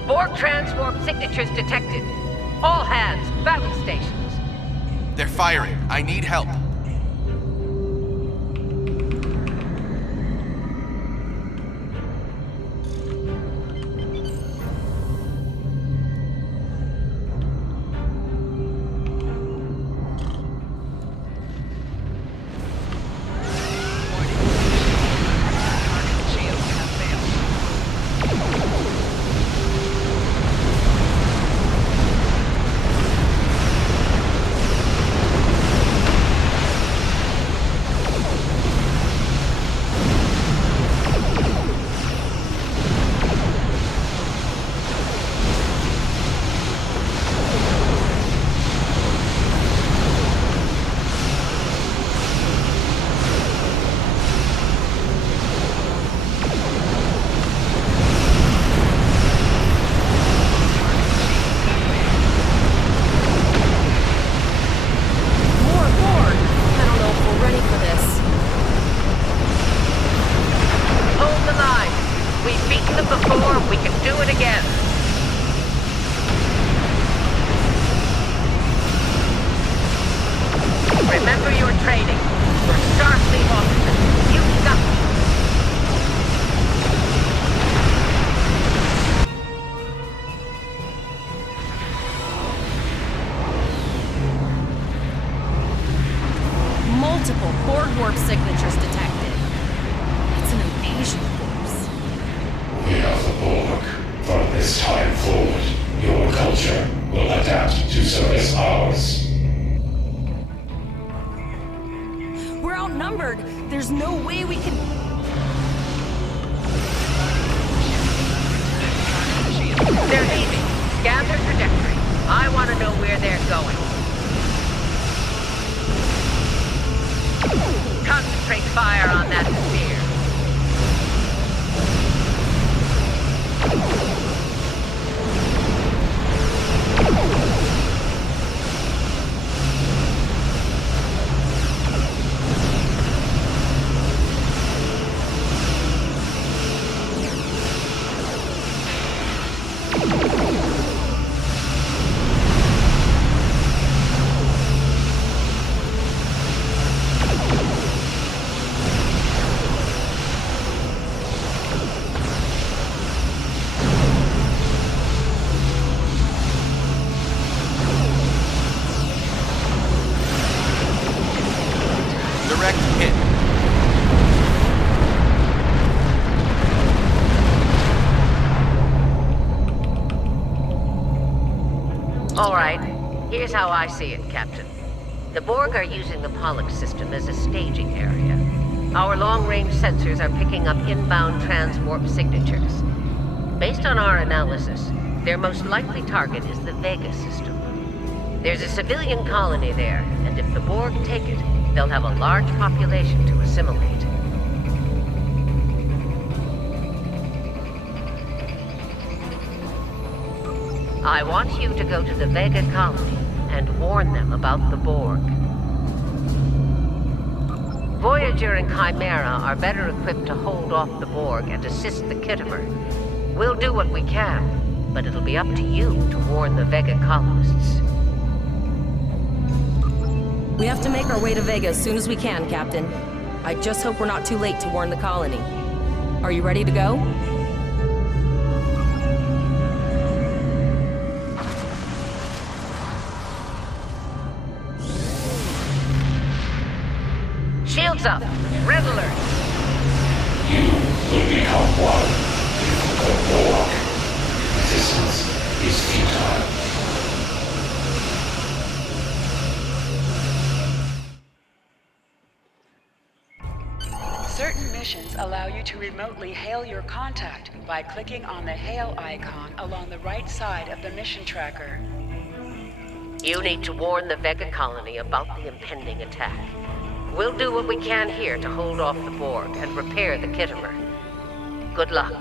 Borg transwarp signatures detected. All hands, battle stations. They're firing. I need help. Remember your training. You're Starfleet officers. You got me. armored. There's no way we can... They're leaving. Scan their trajectory. I want to know where they're going. Concentrate fire on that sphere. Direct hit. All right. Here's how I see it, Captain. The Borg are using the Pollux system as a staging area. Our long-range sensors are picking up inbound transwarp signatures. Based on our analysis, their most likely target is the Vega system. There's a civilian colony there, and if the Borg take it, they'll have a large population to assimilate. I want you to go to the Vega colony and warn them about the Borg. Voyager and Chimera are better equipped to hold off the Borg and assist the Khitomer. We'll do what we can, but it'll be up to you to warn the Vega colonists. We have to make our way to Vega as soon as we can, Captain. I just hope we're not too late to warn the colony. Are you ready to go? Shields up! Red alert! You will become one with the Borg. Resistance is futile. Certain missions allow you to remotely hail your contact by clicking on the hail icon along the right side of the mission tracker. You need to warn the Vega colony about the impending attack. We'll do what we can here to hold off the Borg and repair the Khitomer. Good luck.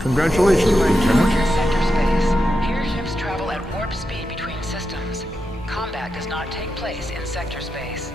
Congratulations, Lieutenant. Sector space. Here ships travel at warp speed between systems. Combat does not take place in sector space.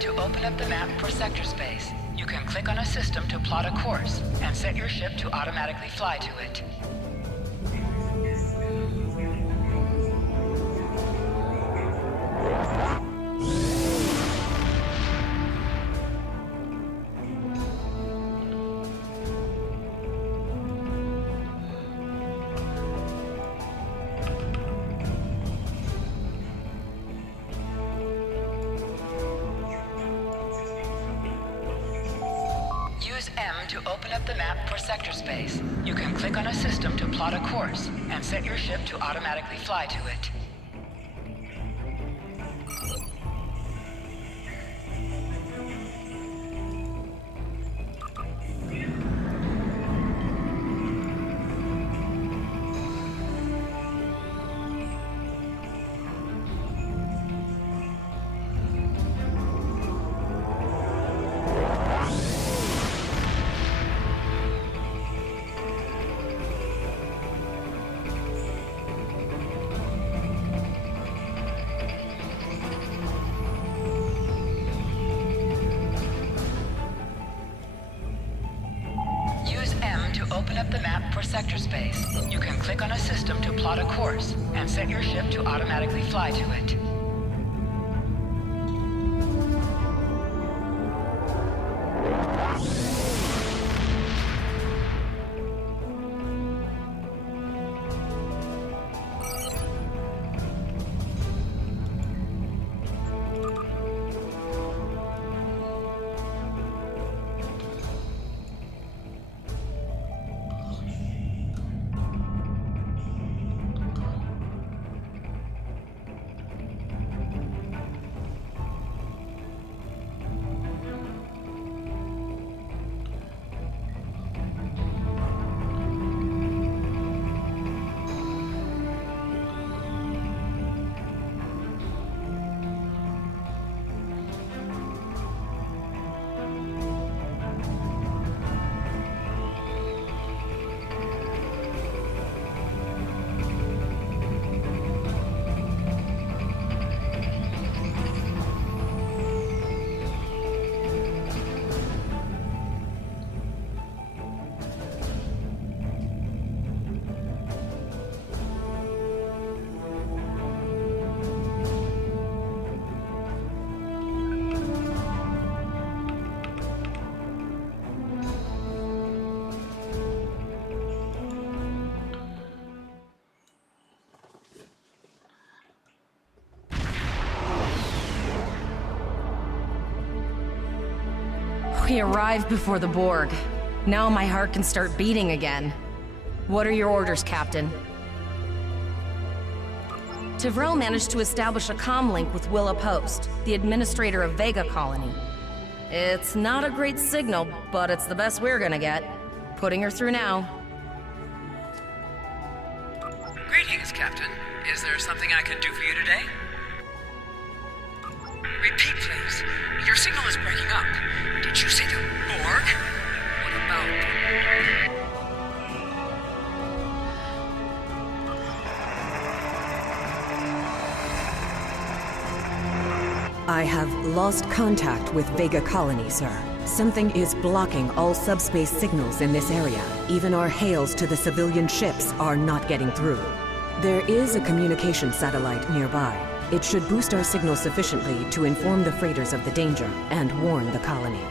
To open up the map for sector space, you can click on a system to plot a course and set your ship to automatically fly to it. Use M to open up the map for sector space. You can click on a system to plot a course and set your ship to automatically fly to it. Open up the map for sector space. You can click on a system to plot a course and set your ship to automatically fly to it. We arrived before the Borg. Now my heart can start beating again. What are your orders, Captain? Tivrell managed to establish a comm link with Willa Post, the administrator of Vega Colony. It's not a great signal, but it's the best we're gonna get. Putting her through now. Greetings, Captain. Is there something I can do for you today? Repeat, please. Your signal is breaking up. Did you say the Borg? What about... I have lost contact with Vega Colony, sir. Something is blocking all subspace signals in this area. Even our hails to the civilian ships are not getting through. There is a communication satellite nearby. It should boost our signal sufficiently to inform the freighters of the danger and warn the colony.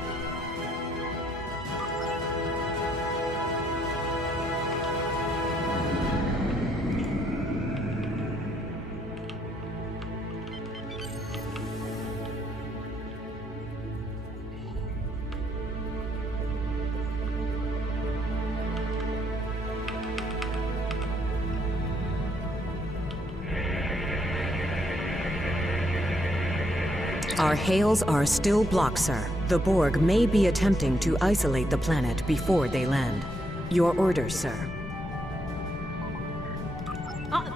Our hails are still blocked, sir. The Borg may be attempting to isolate the planet before they land. Your orders, sir.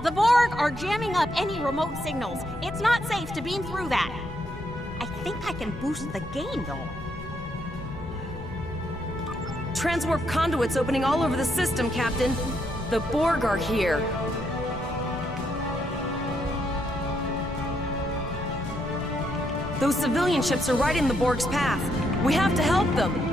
The Borg are jamming up any remote signals. It's not safe to beam through that. I think I can boost the gain, though. Transwarp conduits opening all over the system, Captain. The Borg are here. Those civilian ships are right in the Borg's path. We have to help them.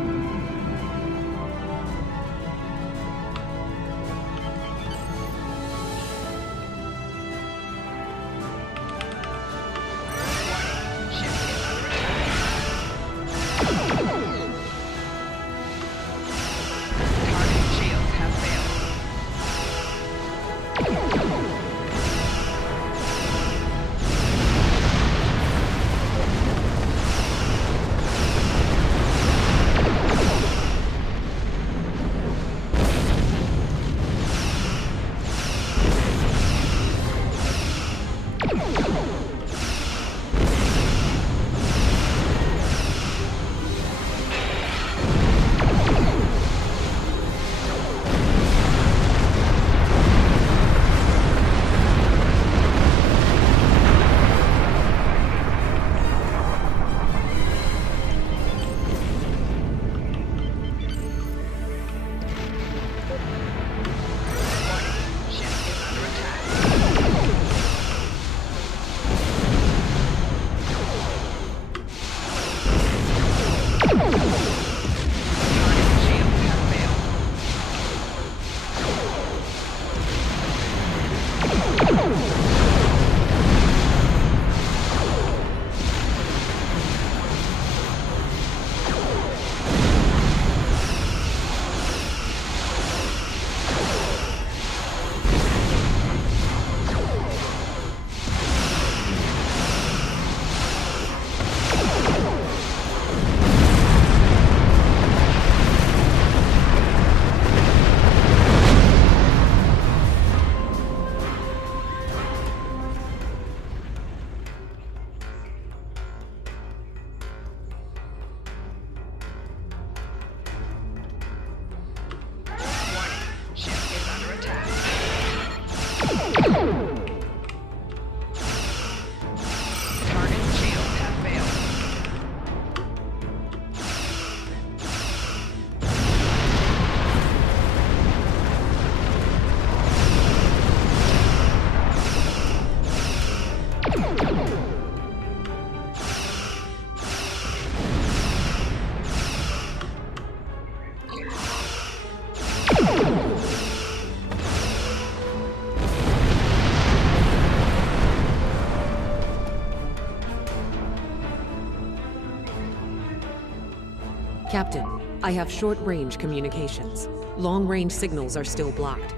Captain, I have short-range communications. Long-range signals are still blocked.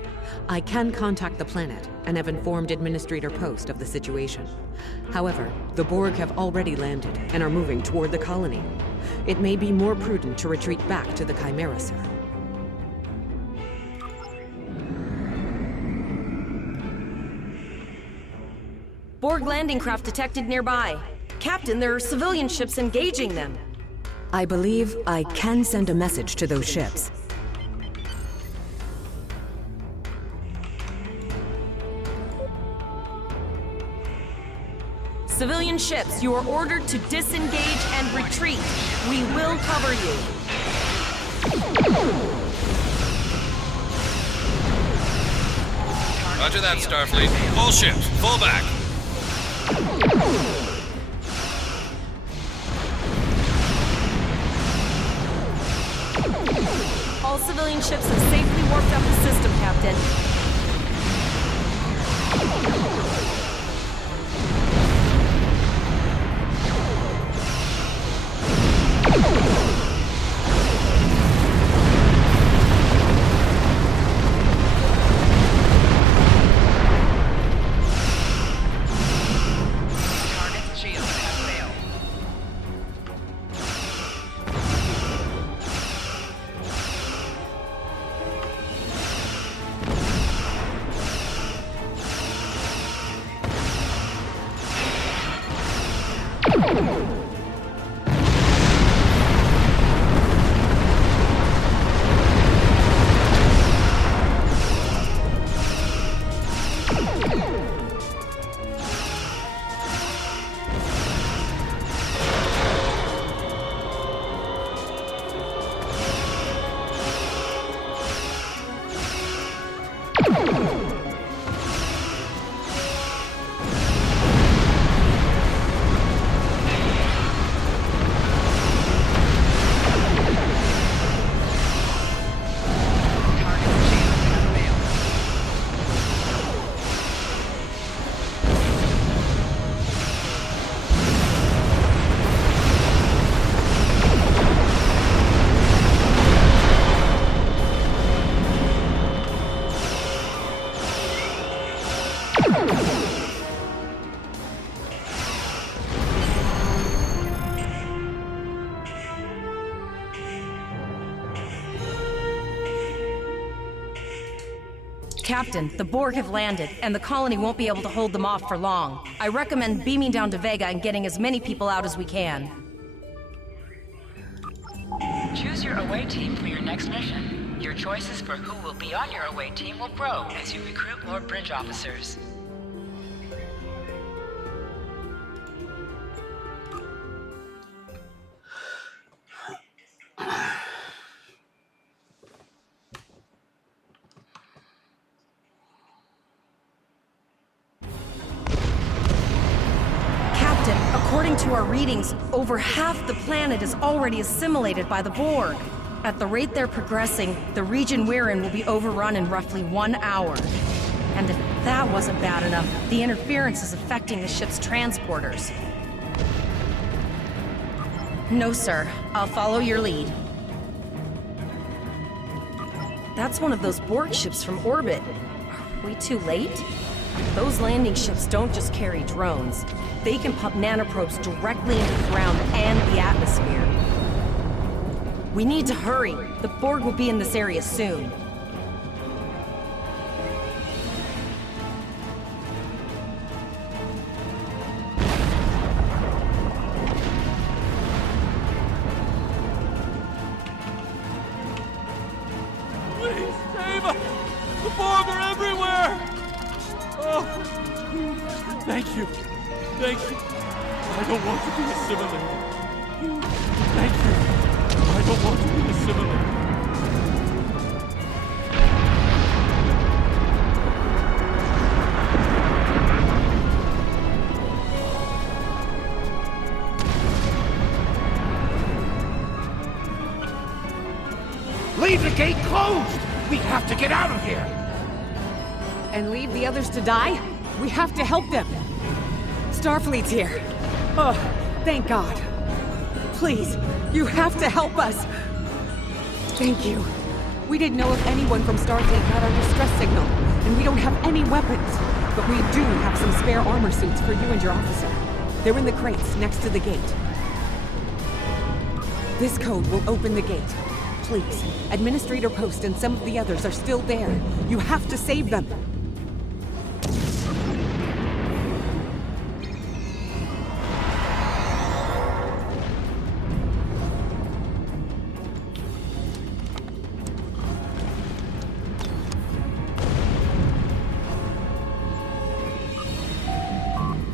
I can contact the planet and have informed Administrator Post of the situation. However, the Borg have already landed and are moving toward the colony. It may be more prudent to retreat back to the Chimera, sir. Borg landing craft detected nearby. Captain, there are civilian ships engaging them. I believe I can send a message to those ships. Civilian ships, you are ordered to disengage and retreat. We will cover you. Roger that, Starfleet. All ships, fall back. All civilian ships have safely warped up the system, Captain. Captain, the Borg have landed, and the colony won't be able to hold them off for long. I recommend beaming down to Vega and getting as many people out as we can. Choose your away team for your next mission. Your choices for who will be on your away team will grow as you recruit more bridge officers. According to our readings, over half the planet is already assimilated by the Borg. At the rate they're progressing, the region we're in will be overrun in roughly 1 hour. And if that wasn't bad enough, the interference is affecting the ship's transporters. No, sir. I'll follow your lead. That's one of those Borg ships from orbit. Are we too late? Those landing ships don't just carry drones. They can pump nanoprobes directly into the ground and the atmosphere. We need to hurry. The Borg will be in this area soon. Please save us! The Borg are everywhere! Oh, thank you. Thank you. I don't want to be assimilated. Thank you. I don't want to be assimilated. Leave the gate closed! We have to get out of here! And leave the others to die? We have to help them. Starfleet's here. Oh, thank God. Please, you have to help us. Thank you. We didn't know if anyone from Starfleet got our distress signal, and we don't have any weapons. But we do have some spare armor suits for you and your officer. They're in the crates next to the gate. This code will open the gate. Please, Administrator Post and some of the others are still there. You have to save them.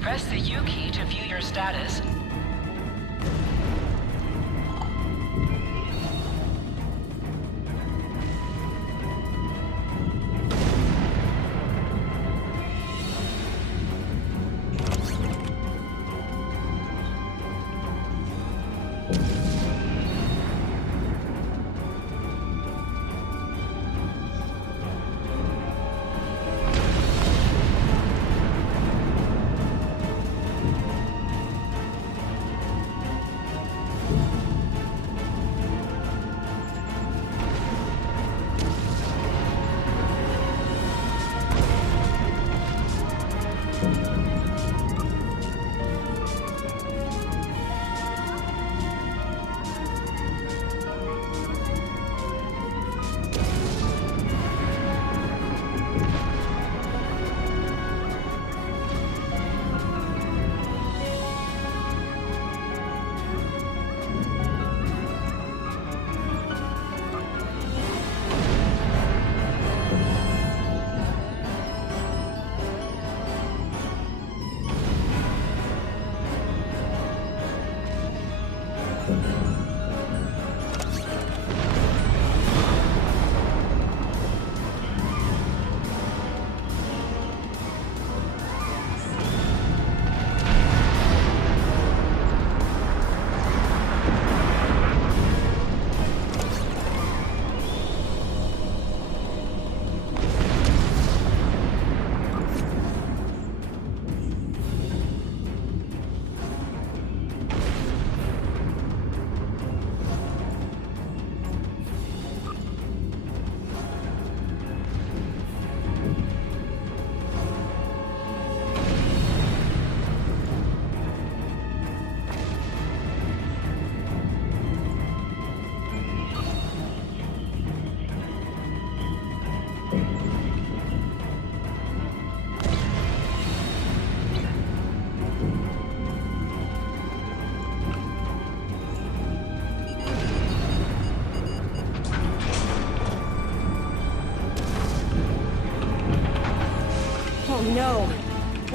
Press the U key to view your status.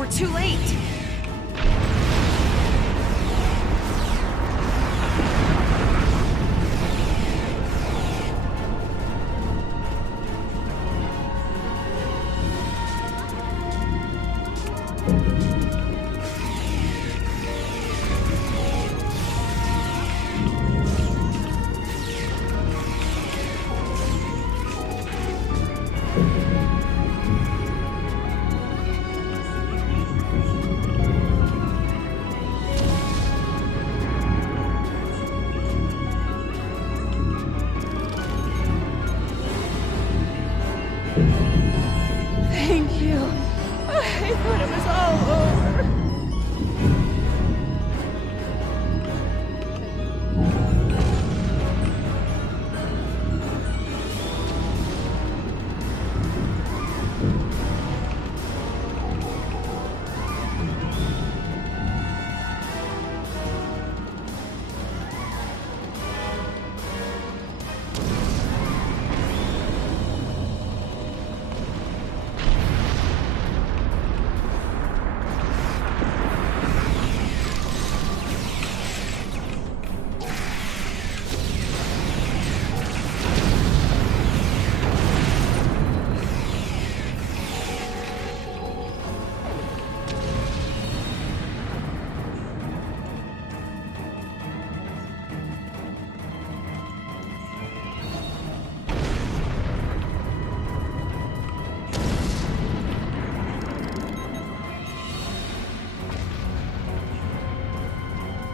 we're too late. Thank you. I thought it was all over.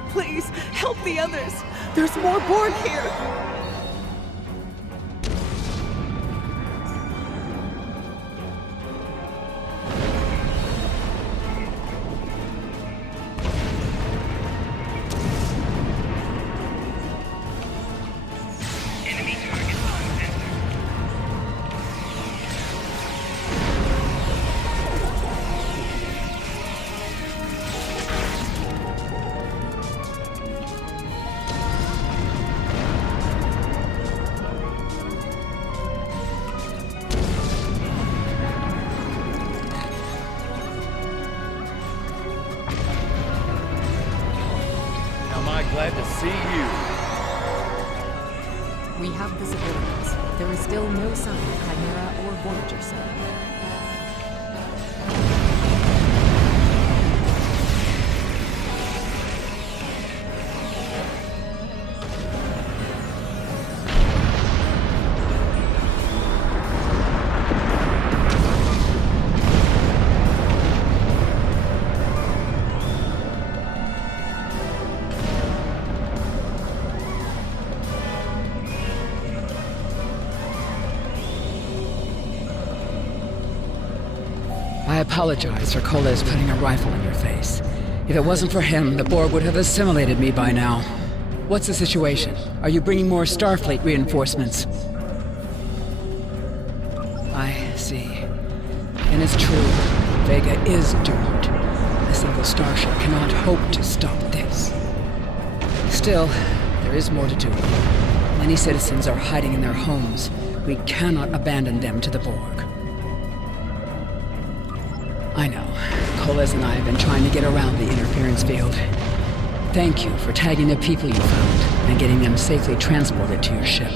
Please, help the others. There's more Borg here. Glad to see you. We have the civilians. There is still no sign of Chimera or Voyager, sir. I apologize for Koles putting a rifle in your face. If it wasn't for him, the Borg would have assimilated me by now. What's the situation? Are you bringing more Starfleet reinforcements? I see. And it's true. Vega is doomed. A single starship cannot hope to stop this. Still, there is more to do. Many citizens are hiding in their homes. We cannot abandon them to the Borg. I know. Koles and I have been trying to get around the interference field. Thank you for tagging the people you found and getting them safely transported to your ship.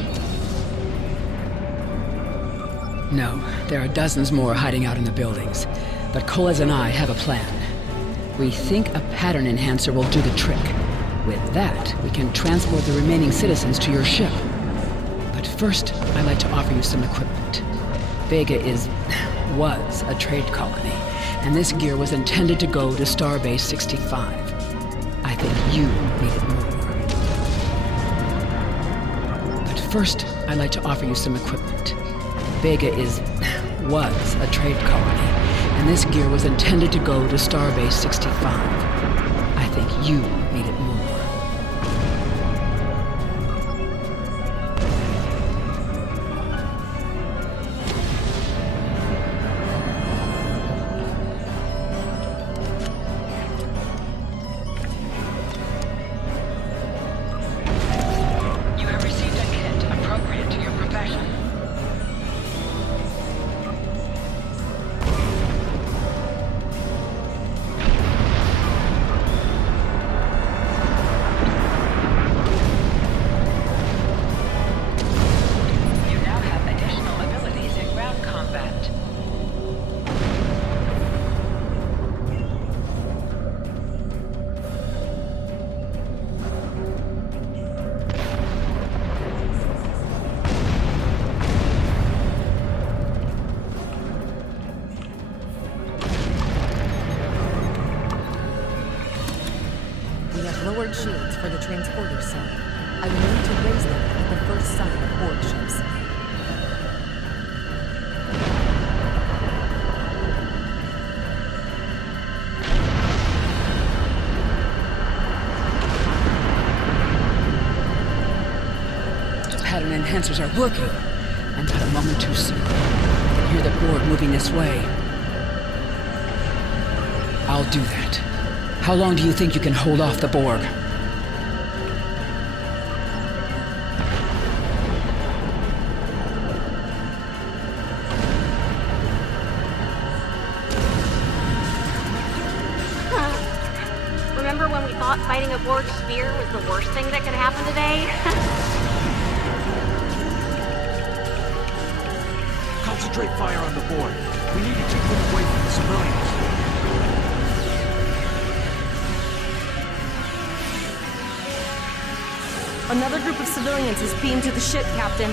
No, there are dozens more hiding out in the buildings, but Koles and I have a plan. We think a pattern enhancer will do the trick. With that, we can transport the remaining citizens to your ship. But first, I'd like to offer you some equipment. Vega was a trade colony, and this gear was intended to go to Starbase 65. I think you need it more. But first, I'd like to offer you some equipment. Vega was a trade colony, and this gear was intended to go to Starbase 65. I think you need it more. lowered shields for the transporter cell. I will need to raise them at the first sign of Borg ships. The pattern enhancers are working. And not a moment too soon. I can hear the Borg moving this way. I'll do that. How long do you think you can hold off the Borg? Remember when we thought fighting a Borg sphere was the worst thing that could happen today? Concentrate fire on the Borg. We need to keep them away from the civilians. Another group of civilians is beamed to the ship, Captain.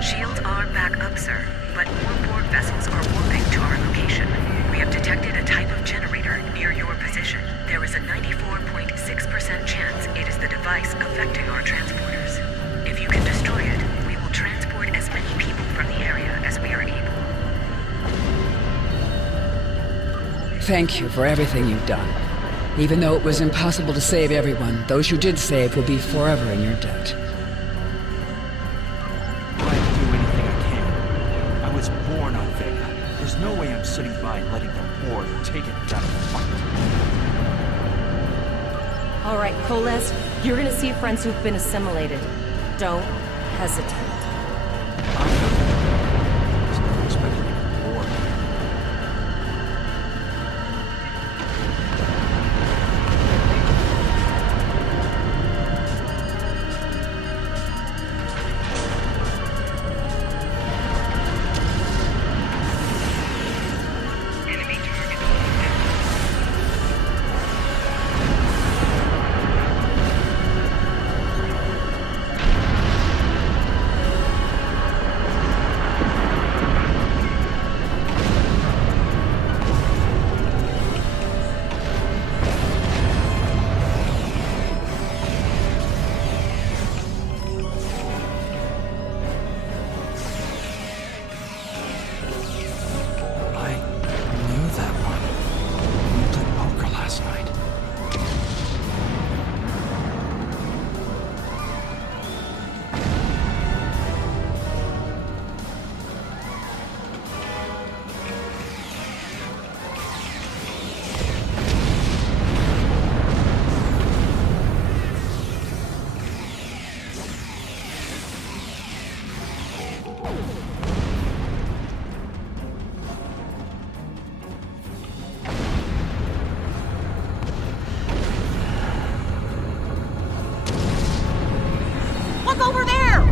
Shields are back up, sir, but more Borg vessels are warping to our location. We have detected a type of generator near your position. There is a 94.6% chance it is the device affecting our transporters. If you can destroy it, we will transport as many people from the area as we are able. Thank you for everything you've done. Even though it was impossible to save everyone, those you did save will be forever in your debt. No way I'm sitting by and letting the Borg take it without a fight. All right, Koles, you're gonna see friends who've been assimilated. Don't hesitate. Over there!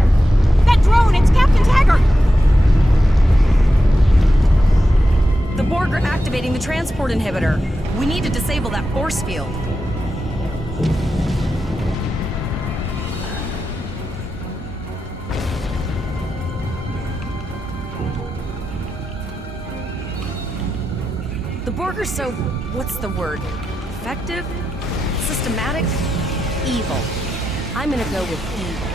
That drone, it's Captain Taggart! The Borg are activating the transport inhibitor. We need to disable that force field. The Borg are so... what's the word? Effective? Systematic? Evil. I'm gonna go with evil.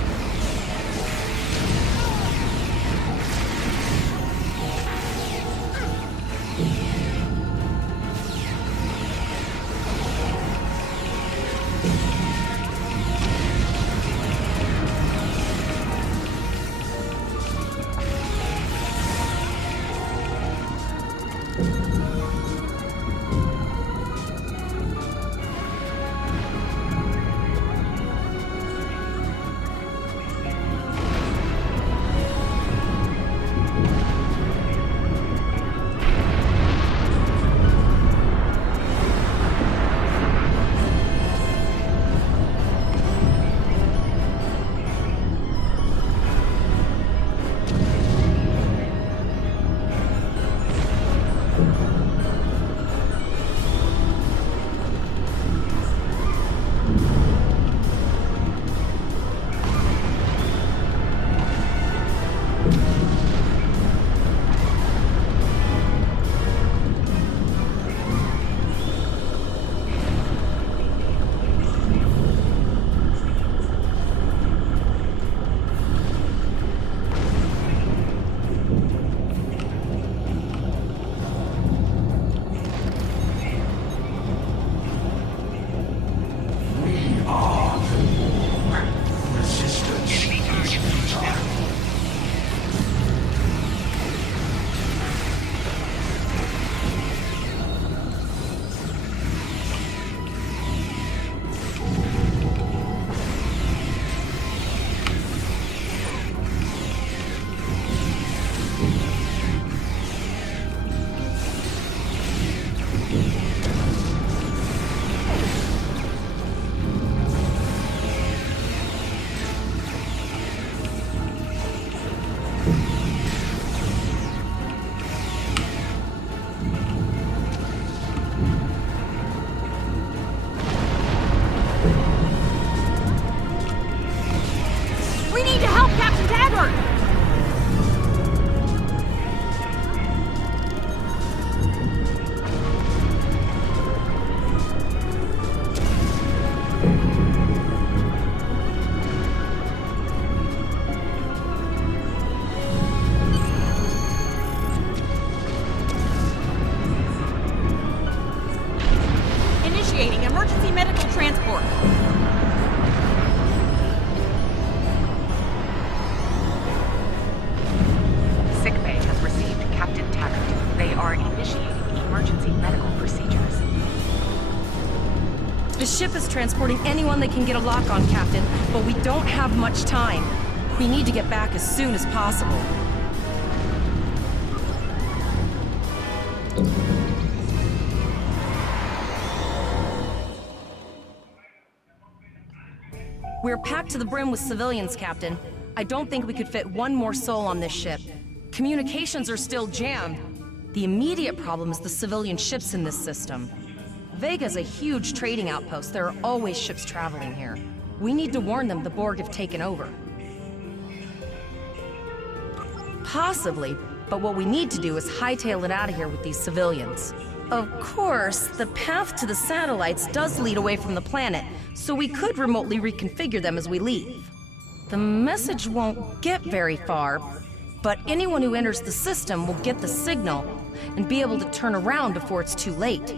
transporting anyone they can get a lock on, Captain, but we don't have much time. We need to get back as soon as possible. We're packed to the brim with civilians, Captain. I don't think we could fit one more soul on this ship. Communications are still jammed. The immediate problem is the civilian ships in this system. Vega's a huge trading outpost. There are always ships traveling here. We need to warn them the Borg have taken over. Possibly, but what we need to do is hightail it out of here with these civilians. Of course, the path to the satellites does lead away from the planet, so we could remotely reconfigure them as we leave. The message won't get very far, but anyone who enters the system will get the signal and be able to turn around before it's too late.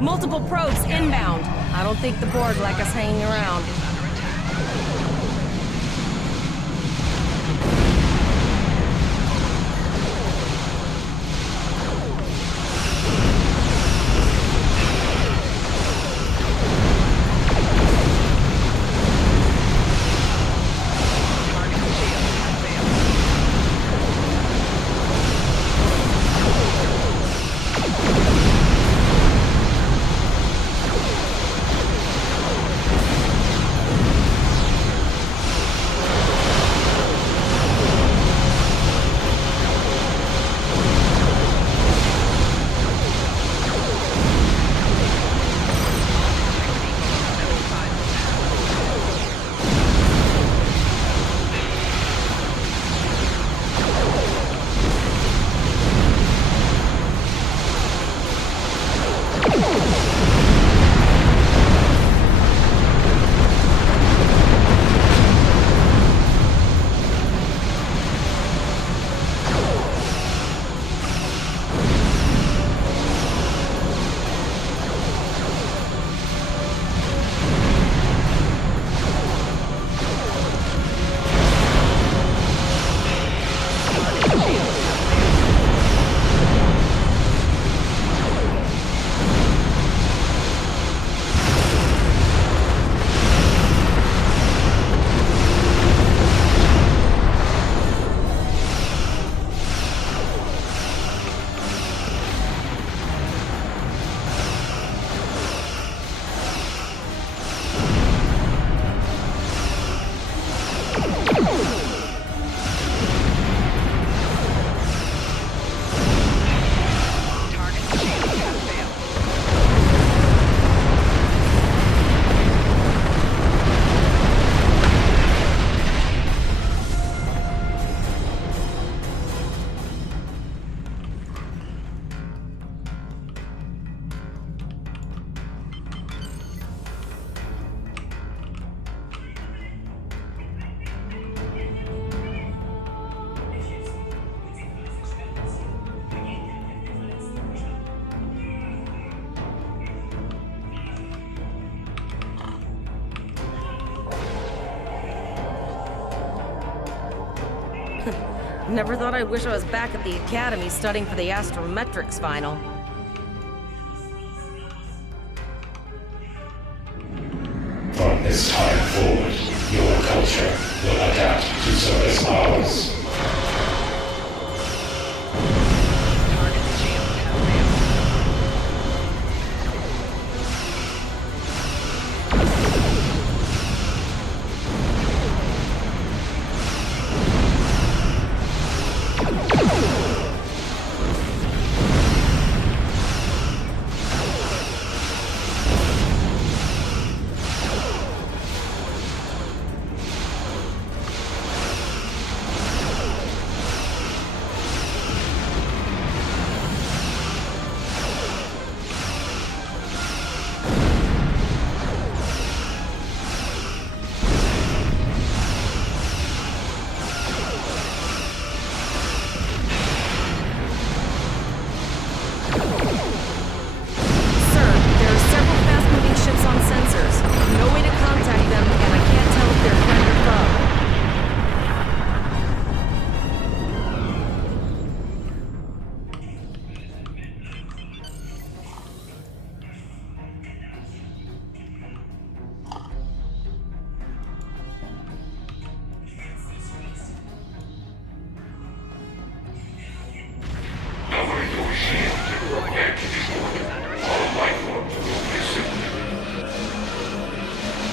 Multiple probes inbound. I don't think the Borg like us hanging around. Never thought I'd wish I was back at the Academy studying for the Astrometrics final. From this time forward, your culture will adapt to service ours.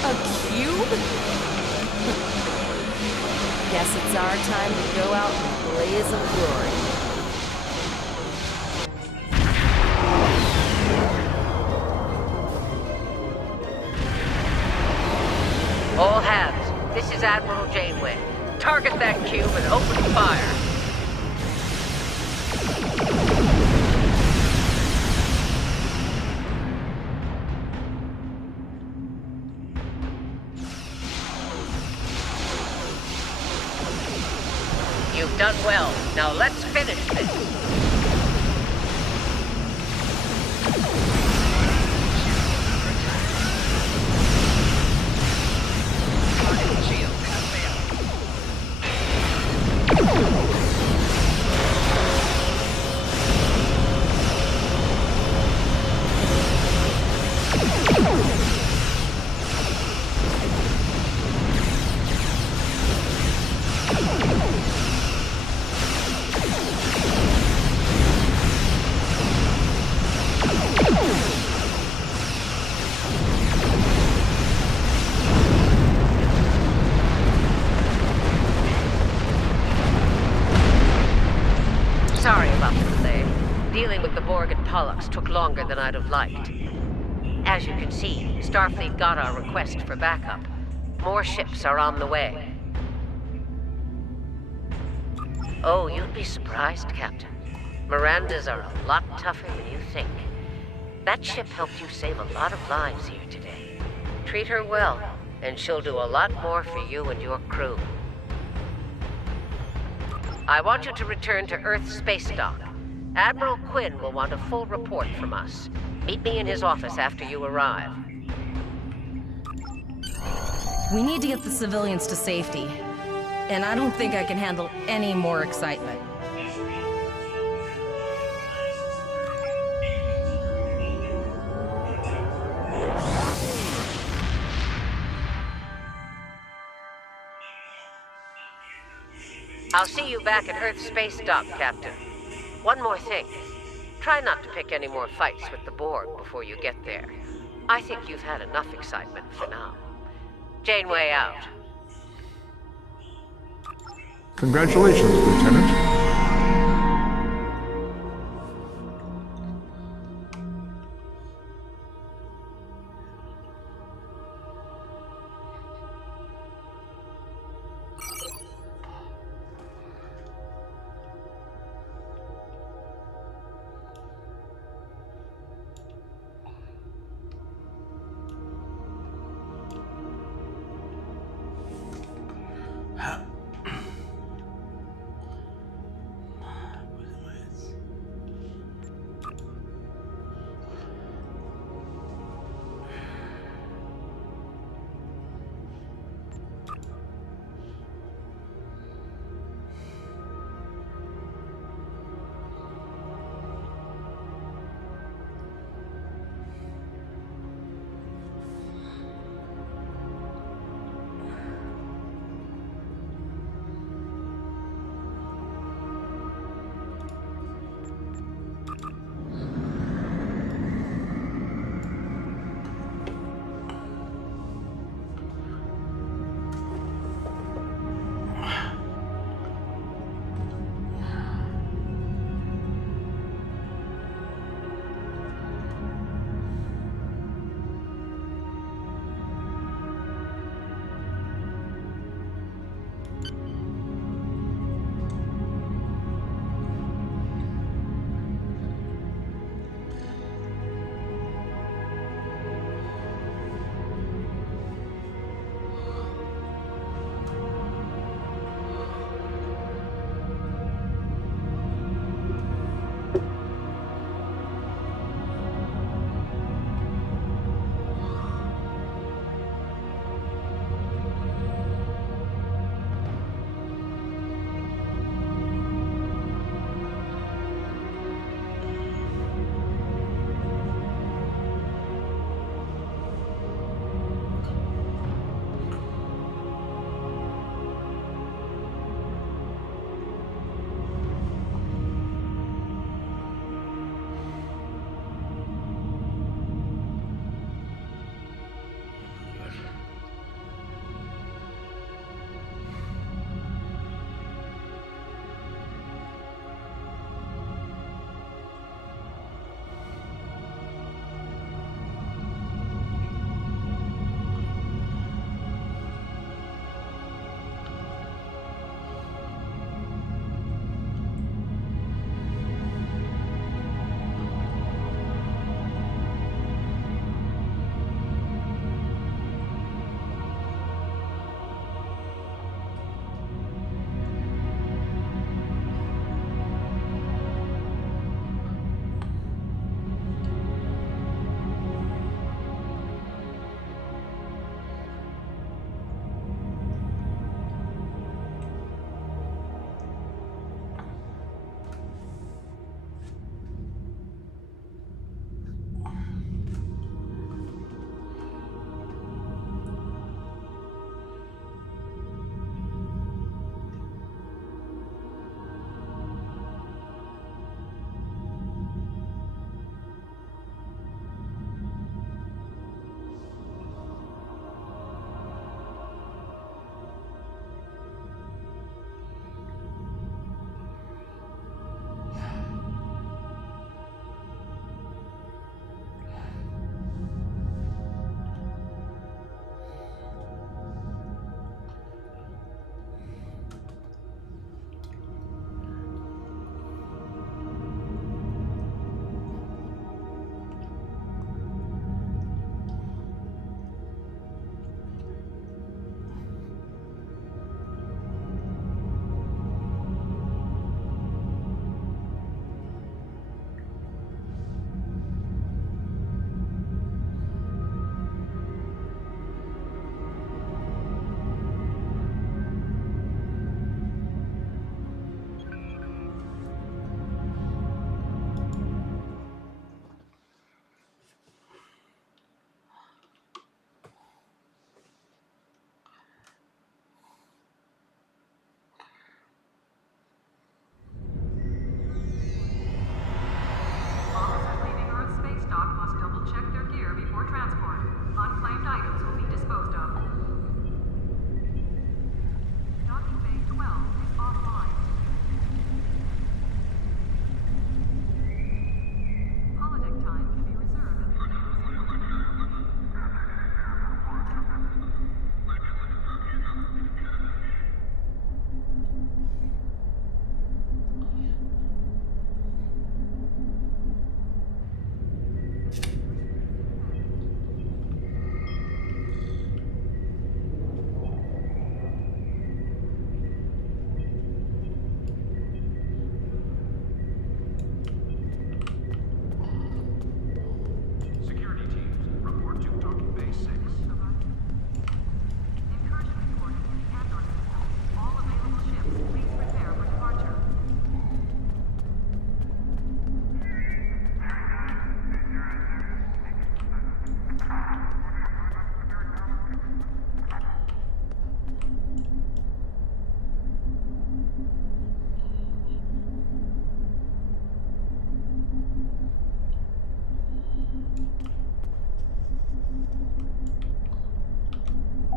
A cube? Guess it's our time to go out in a blaze of glory. All hands, this is Admiral Janeway. Target that cube and open fire. You've done well. Now let's finish this. Sorry about the delay. Dealing with the Borg and Pollux took longer than I'd have liked. As you can see, Starfleet got our request for backup. More ships are on the way. Oh, you'd be surprised, Captain. Mirandas are a lot tougher than you think. That ship helped you save a lot of lives here today. Treat her well, and she'll do a lot more for you and your crew. I want you to return to Earth Space Dock. Admiral Quinn will want a full report from us. Meet me in his office after you arrive. We need to get the civilians to safety. And I don't think I can handle any more excitement. I'll see you back at Earth Space Dock, Captain. One more thing. Try not to pick any more fights with the Borg before you get there. I think you've had enough excitement for now. Janeway out. Congratulations, Lieutenant.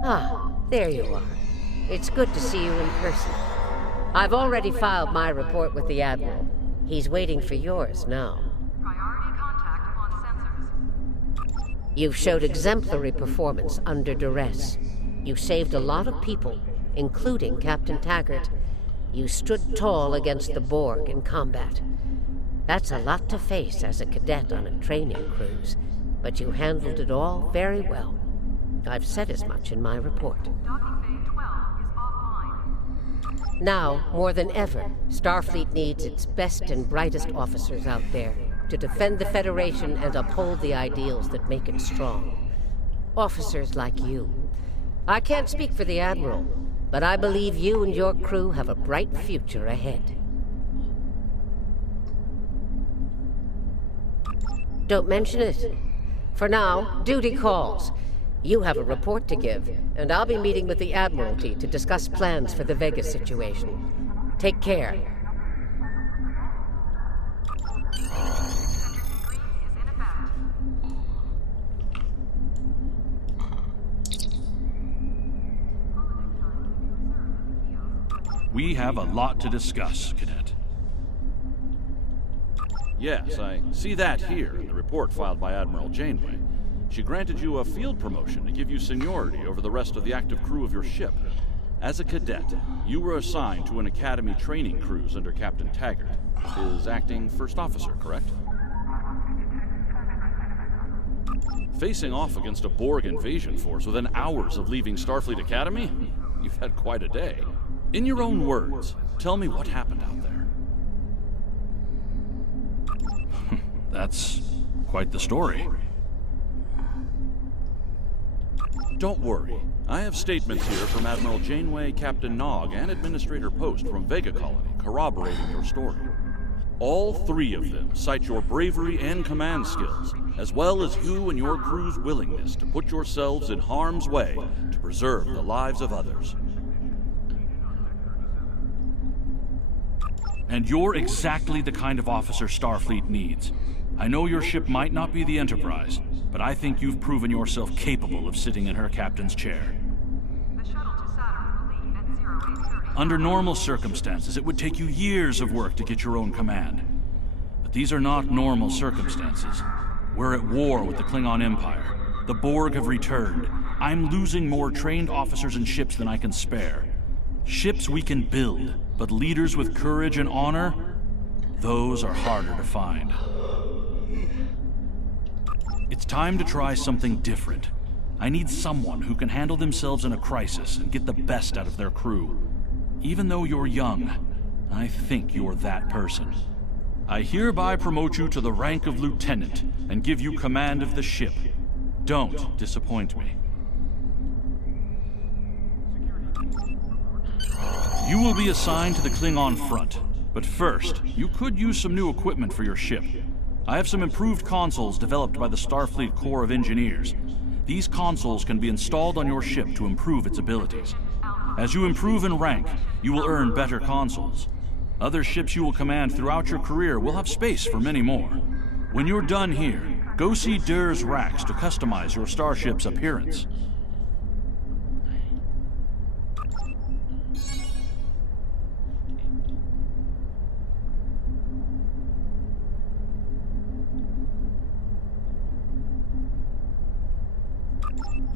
Ah, there you are. It's good to see you in person. I've already filed my report with the Admiral. He's waiting for yours now. You've showed exemplary performance under duress. You saved a lot of people, including Captain Taggart. You stood tall against the Borg in combat. That's a lot to face as a cadet on a training cruise, but you handled it all very well. I've said as much in my report. Now, more than ever, Starfleet needs its best and brightest officers out there to defend the Federation and uphold the ideals that make it strong. Officers like you. I can't speak for the Admiral, but I believe you and your crew have a bright future ahead. Don't mention it. For now, duty calls. You have a report to give, and I'll be meeting with the Admiralty to discuss plans for the Vega situation. Take care. We have a lot to discuss, Cadet. Yes, I see that here in the report filed by Admiral Janeway. She granted you a field promotion to give you seniority over the rest of the active crew of your ship. As a cadet, you were assigned to an Academy training cruise under Captain Taggart, his acting first officer, correct? Facing off against a Borg invasion force within hours of leaving Starfleet Academy? You've had quite a day. In your own words, tell me what happened out there. That's quite the story. Don't worry. I have statements here from Admiral Janeway, Captain Nog, and Administrator Post from Vega Colony corroborating your story. All three of them cite your bravery and command skills, as well as you and your crew's willingness to put yourselves in harm's way to preserve the lives of others. And you're exactly the kind of officer Starfleet needs. I know your ship might not be the Enterprise, but I think you've proven yourself capable of sitting in her captain's chair. Under normal circumstances, it would take you years of work to get your own command. But these are not normal circumstances. We're at war with the Klingon Empire. The Borg have returned. I'm losing more trained officers and ships than I can spare. Ships we can build, but leaders with courage and honor, those are harder to find. It's time to try something different. I need someone who can handle themselves in a crisis and get the best out of their crew. Even though you're young, I think you're that person. I hereby promote you to the rank of lieutenant and give you command of the ship. Don't disappoint me. You will be assigned to the Klingon front, but first, you could use some new equipment for your ship. I have some improved consoles developed by the Starfleet Corps of Engineers. These consoles can be installed on your ship to improve its abilities. As you improve in rank, you will earn better consoles. Other ships you will command throughout your career will have space for many more. When you're done here, go see Dur's racks to customize your starship's appearance.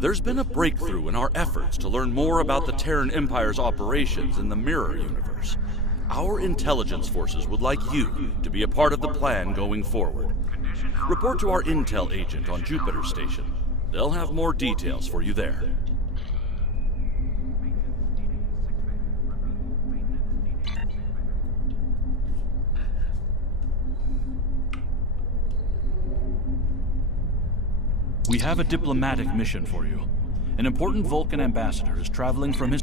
There's been a breakthrough in our efforts to learn more about the Terran Empire's operations in the Mirror Universe. Our intelligence forces would like you to be a part of the plan going forward. Report to our intel agent on Jupiter Station. They'll have more details for you there. We have a diplomatic mission for you. An important Vulcan ambassador is traveling from his...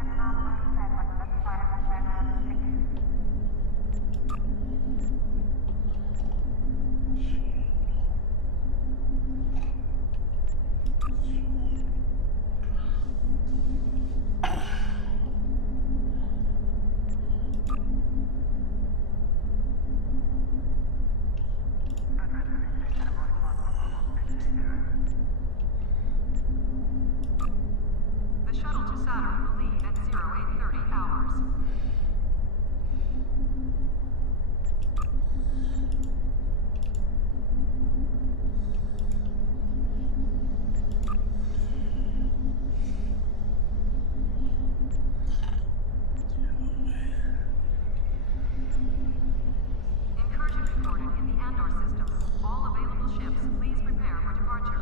The shuttle to Saturn will leave at 0830 hours. Incursion reported in the Andor system. All available ships, please prepare for departure.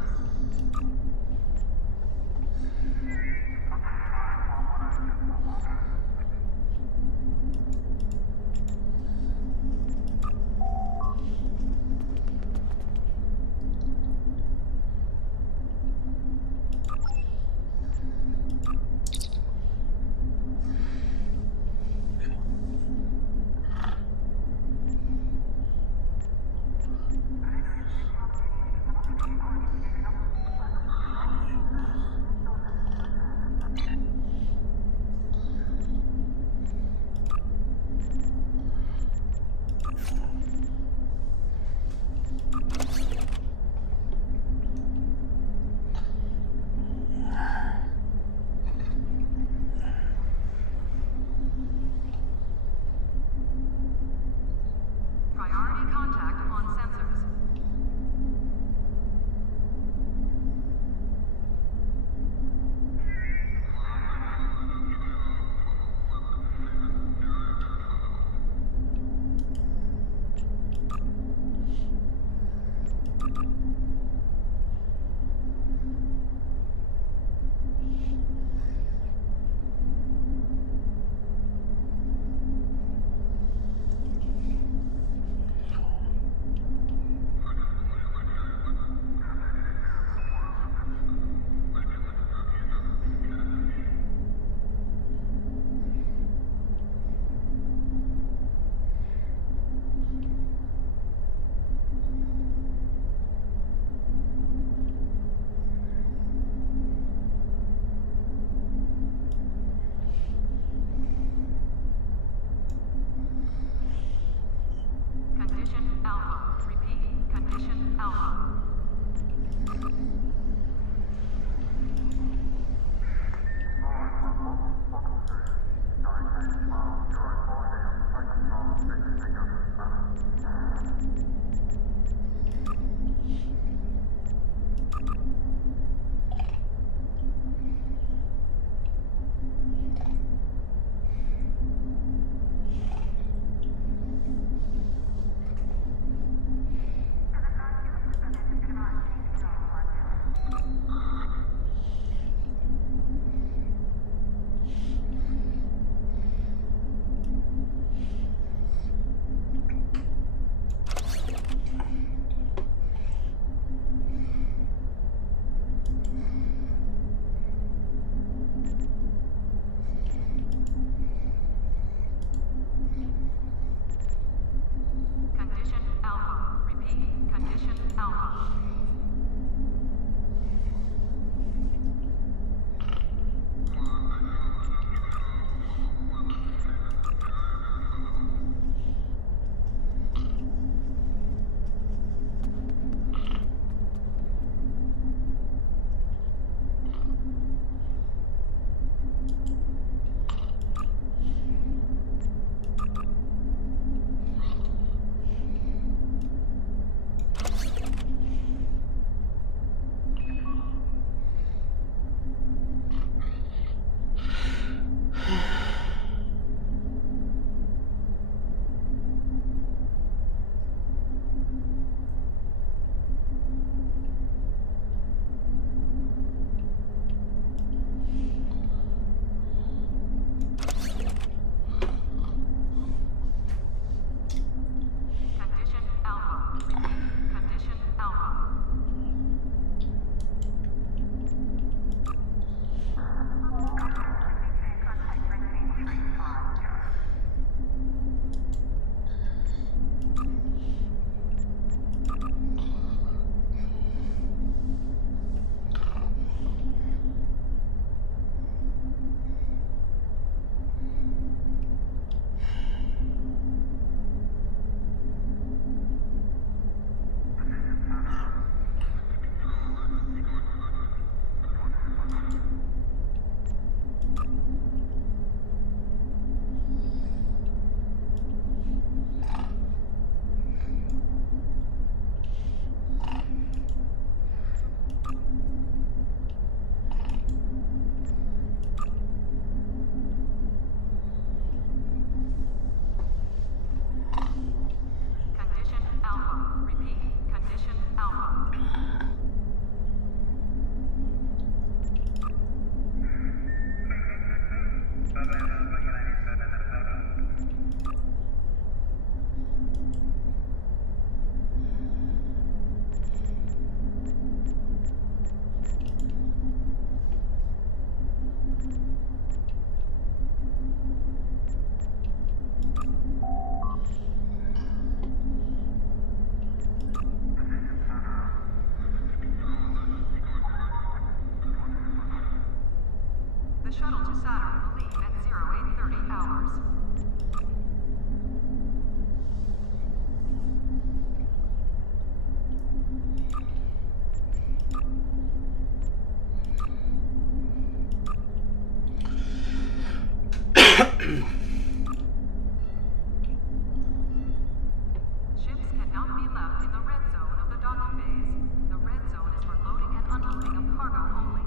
shuttle to Saturn will leave at 0830 hours. Ships cannot be left in the red zone of the docking bays. The red zone is for loading and unloading of cargo only.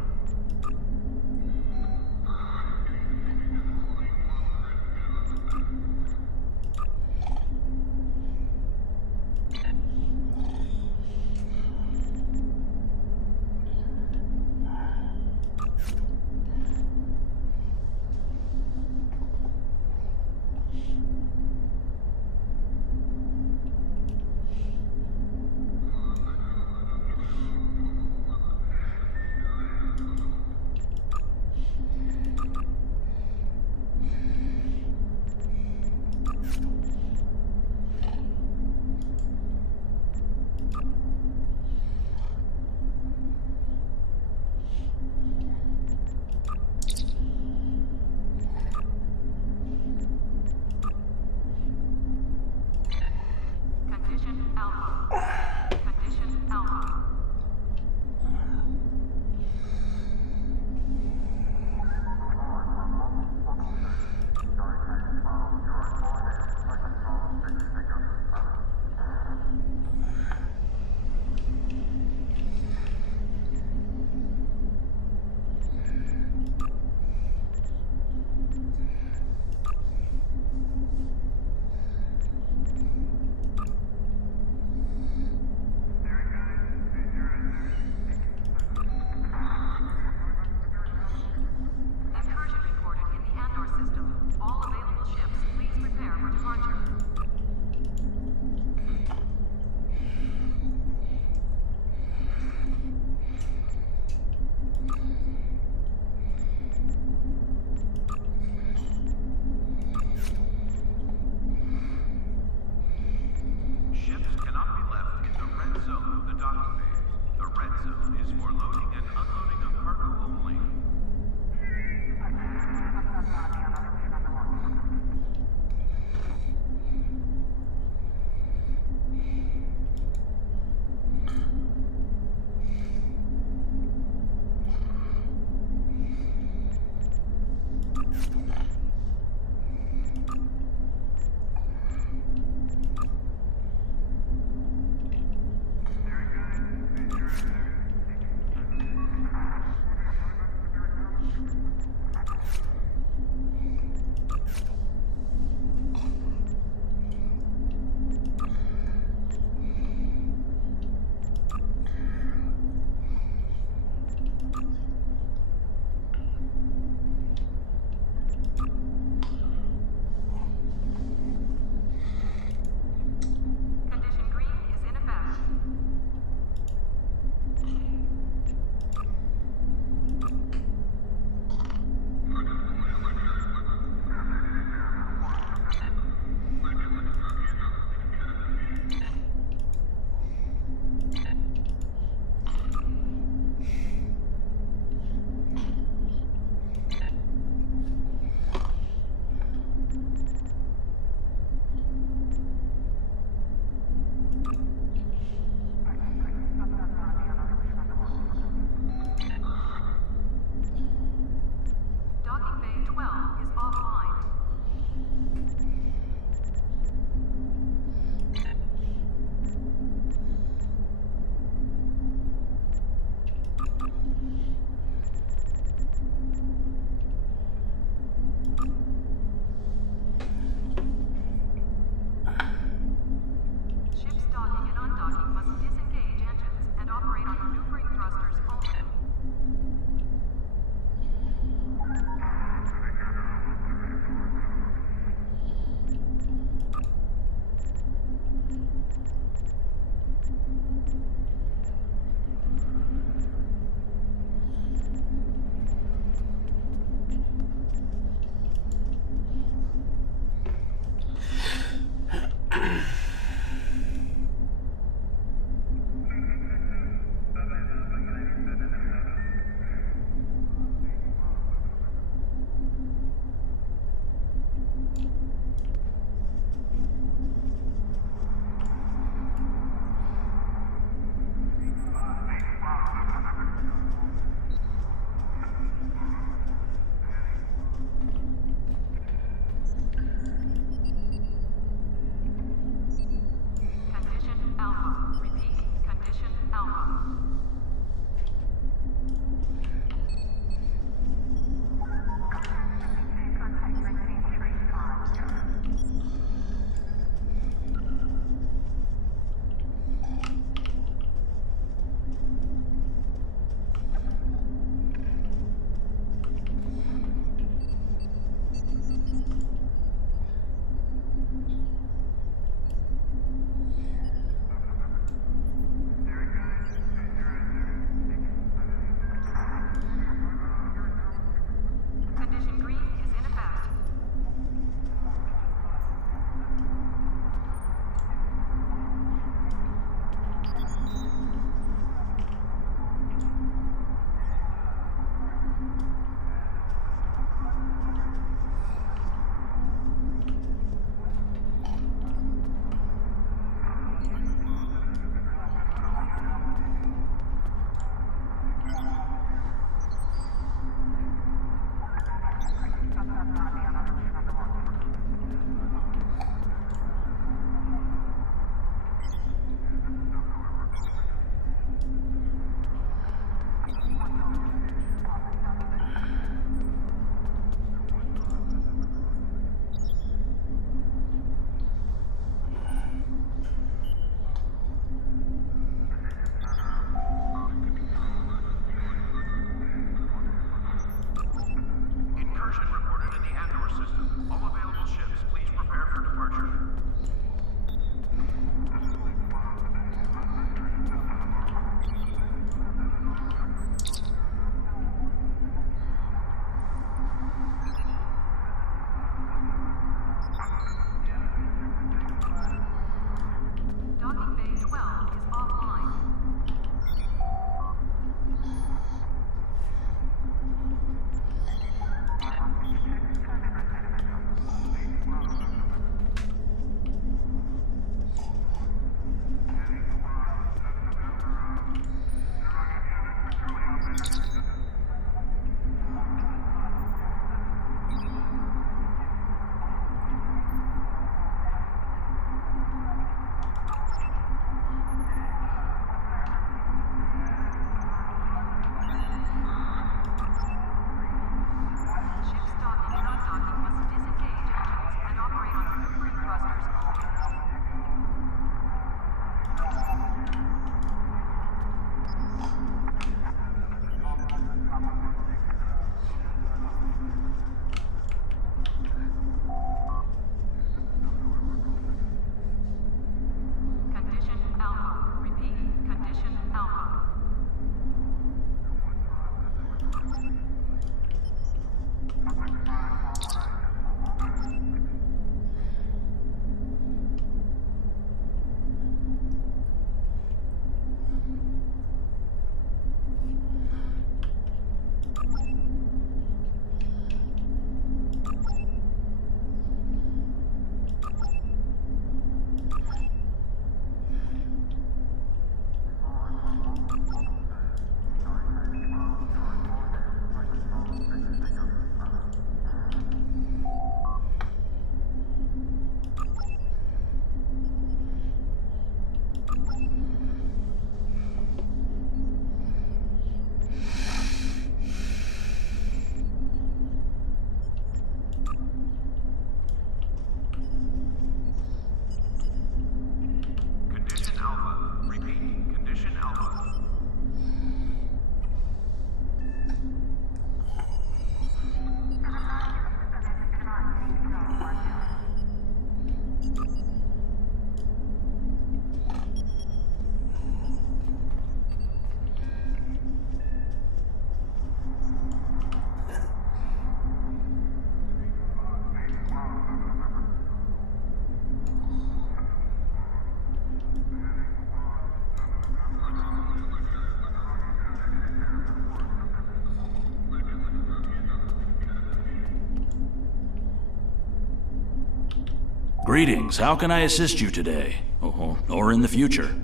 Greetings. How can I assist you today? Or in the future?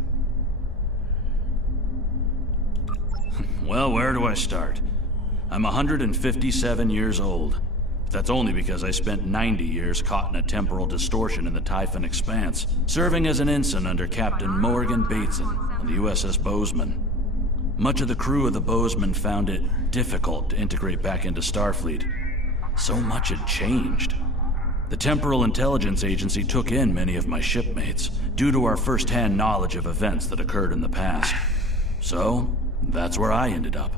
Well, where do I start? I'm 157 years old. That's only because I spent 90 years caught in a temporal distortion in the Typhon Expanse, serving as an ensign under Captain Morgan Bateson on the USS Bozeman. Much of the crew of the Bozeman found it difficult to integrate back into Starfleet. So much had changed. The Temporal Intelligence Agency took in many of my shipmates due to our first-hand knowledge of events that occurred in the past. So, that's where I ended up.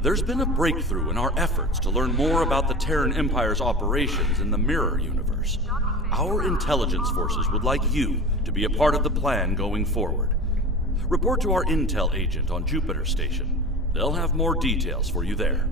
There's been a breakthrough in our efforts to learn more about the Terran Empire's operations in the Mirror Universe. Our intelligence forces would like you to be a part of the plan going forward. Report to our intel agent on Jupiter Station. They'll have more details for you there.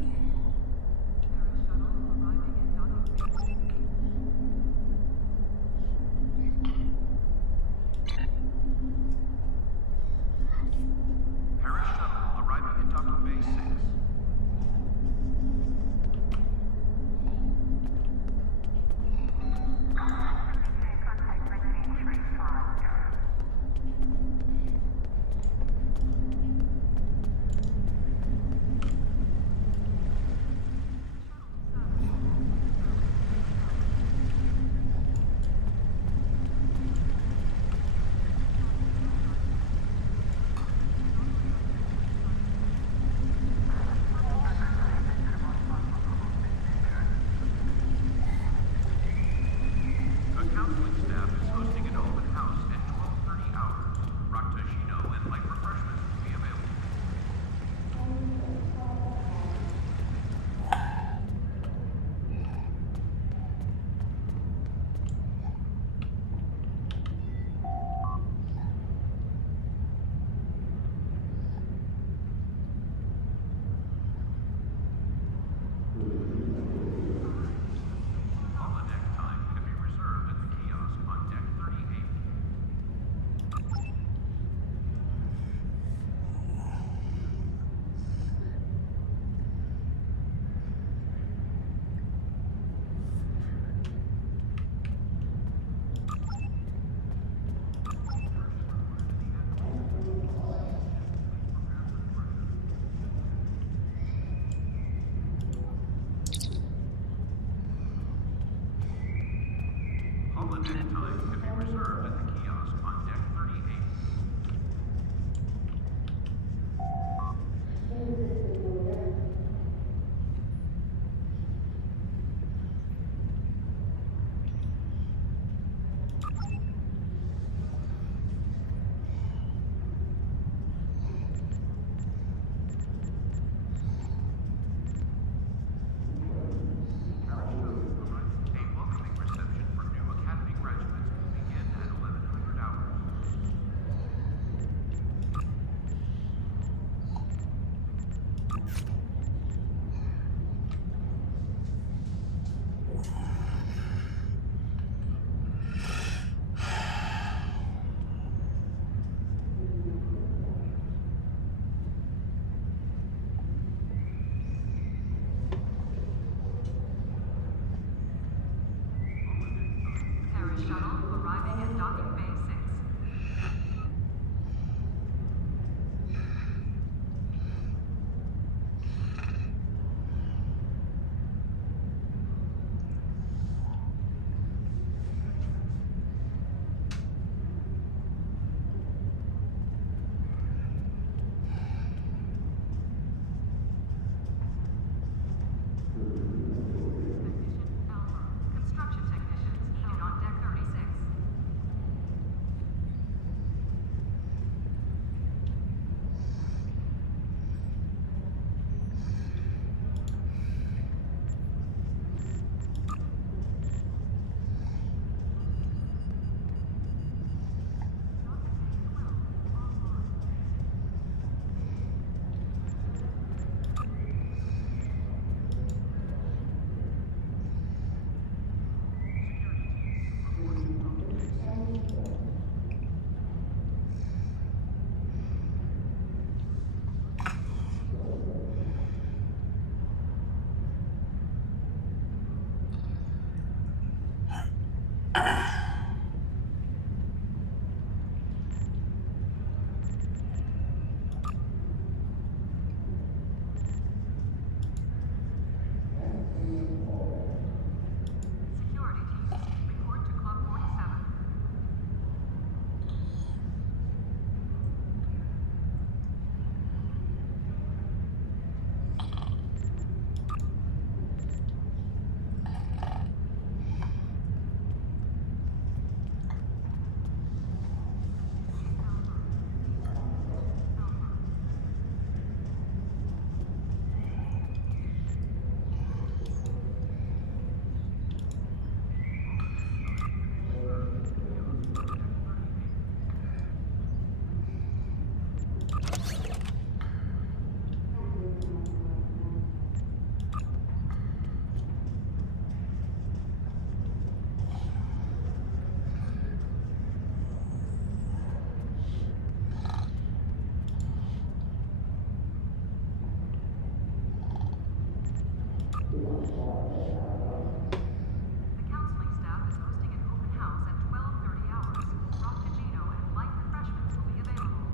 counseling staff is hosting an open house at 12:30 hours. Rock Casino and light refreshments will be available.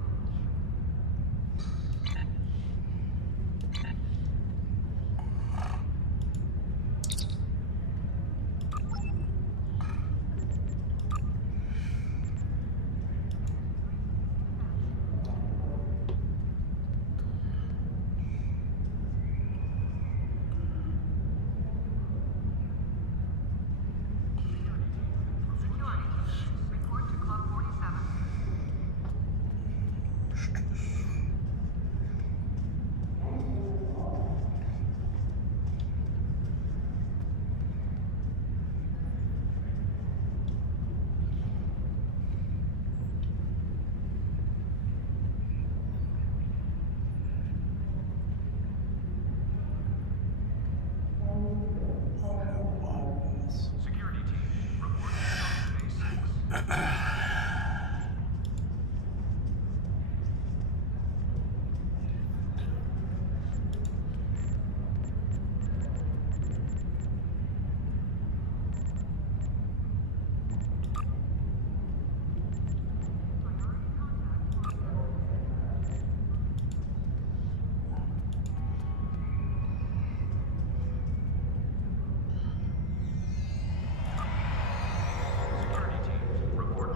Security team, report to Club 47. Security team, report to Dock Bay 6. Security teams, report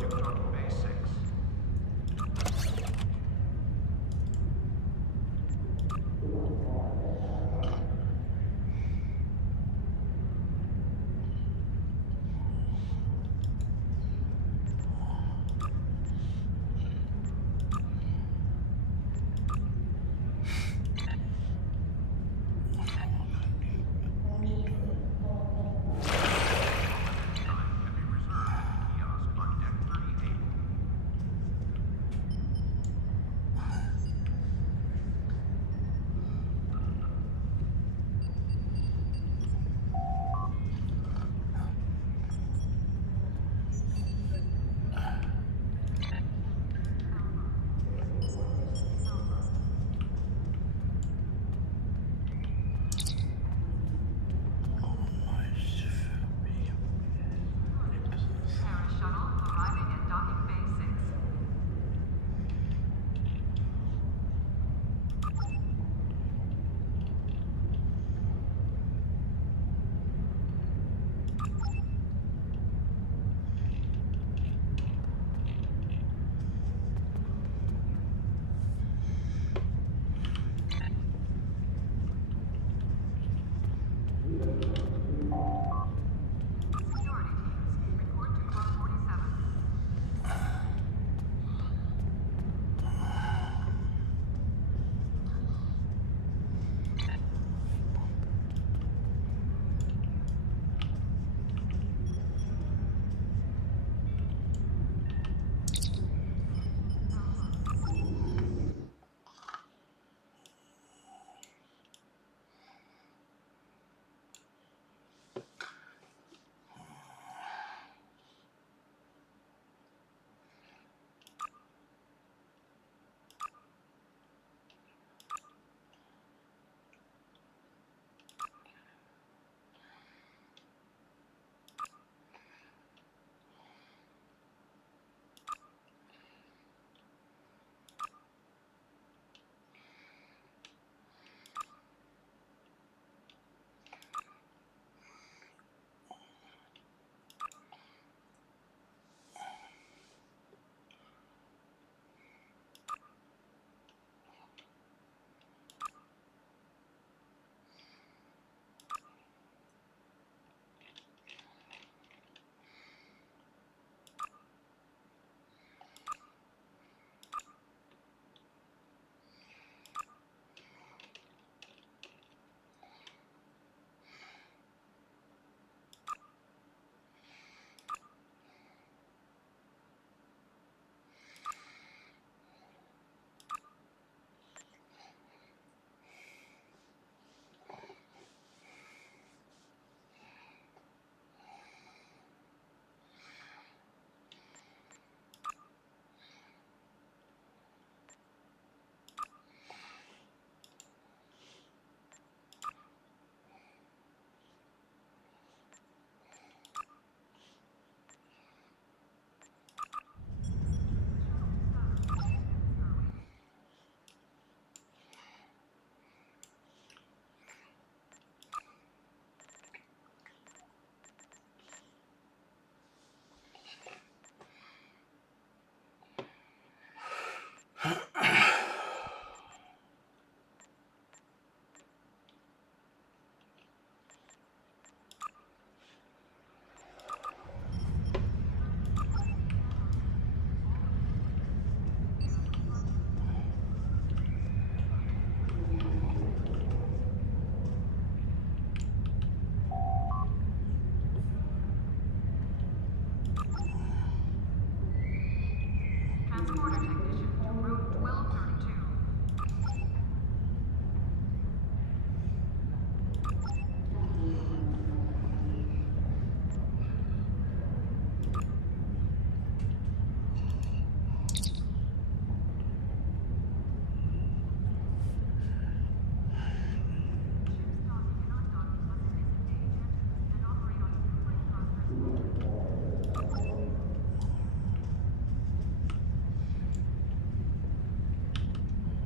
Transporter technician to room 1232.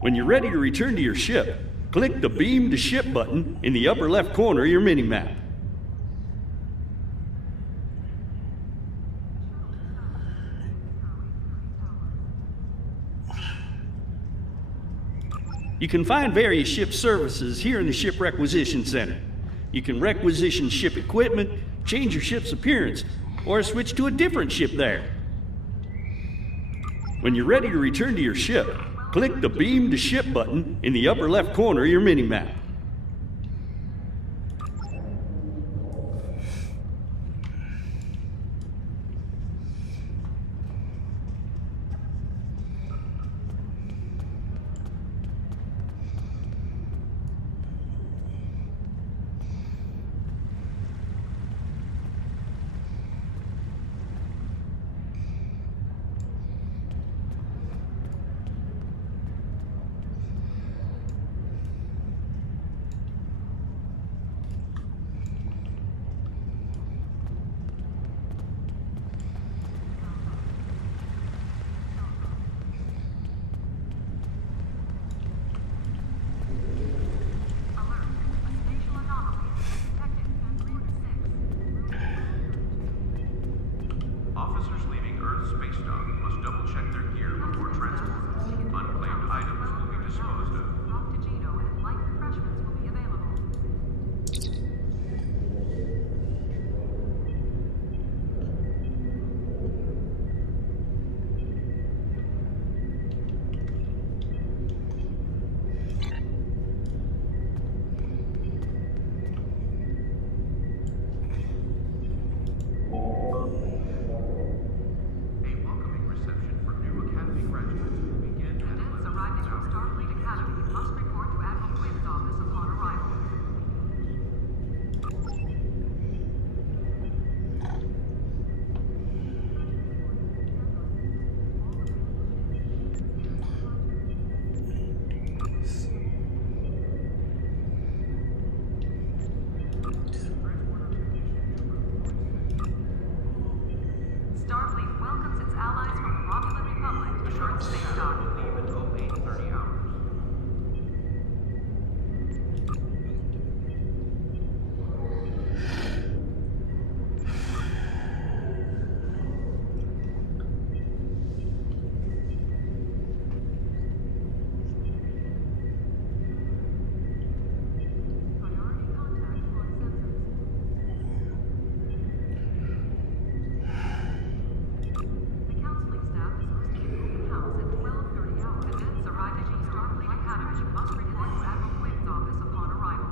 When you're ready to return to your ship, click the Beam to Ship button in the upper left corner of your minimap. You can find various ship services here in the Ship Requisition Center. You can requisition ship equipment, change your ship's appearance, or switch to a different ship there. When you're ready to return to your ship, click the Beam to Ship button in the upper left corner of your minimap. Officers leaving Earth Space Dock must double-check their gear before transport. Unclaimed items will be disposed of. Octagino and light refreshments will be available. Cadets arriving from Starfleet Academy must report to Admiral Quinn's office upon arrival. Starfleet welcomes its allies from the Romulan Republic to Earth Space Dock. Leave at 0830 hours. The counseling staff is hosting an open house at 12:30 hours. Cadets arriving from Starfleet Academy must report to Admiral Quinn's office upon arrival.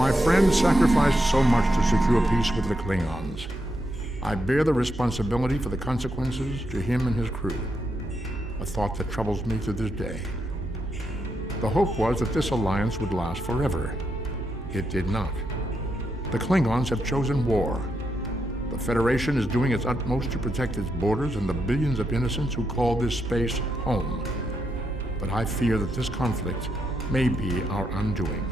My friends sacrificed so much to secure peace with the Klingons. I bear the responsibility for the consequences to him and his crew, a thought that troubles me to this day. The hope was that this alliance would last forever. It did not. The Klingons have chosen war. The Federation is doing its utmost to protect its borders and the billions of innocents who call this space home. But I fear that this conflict may be our undoing.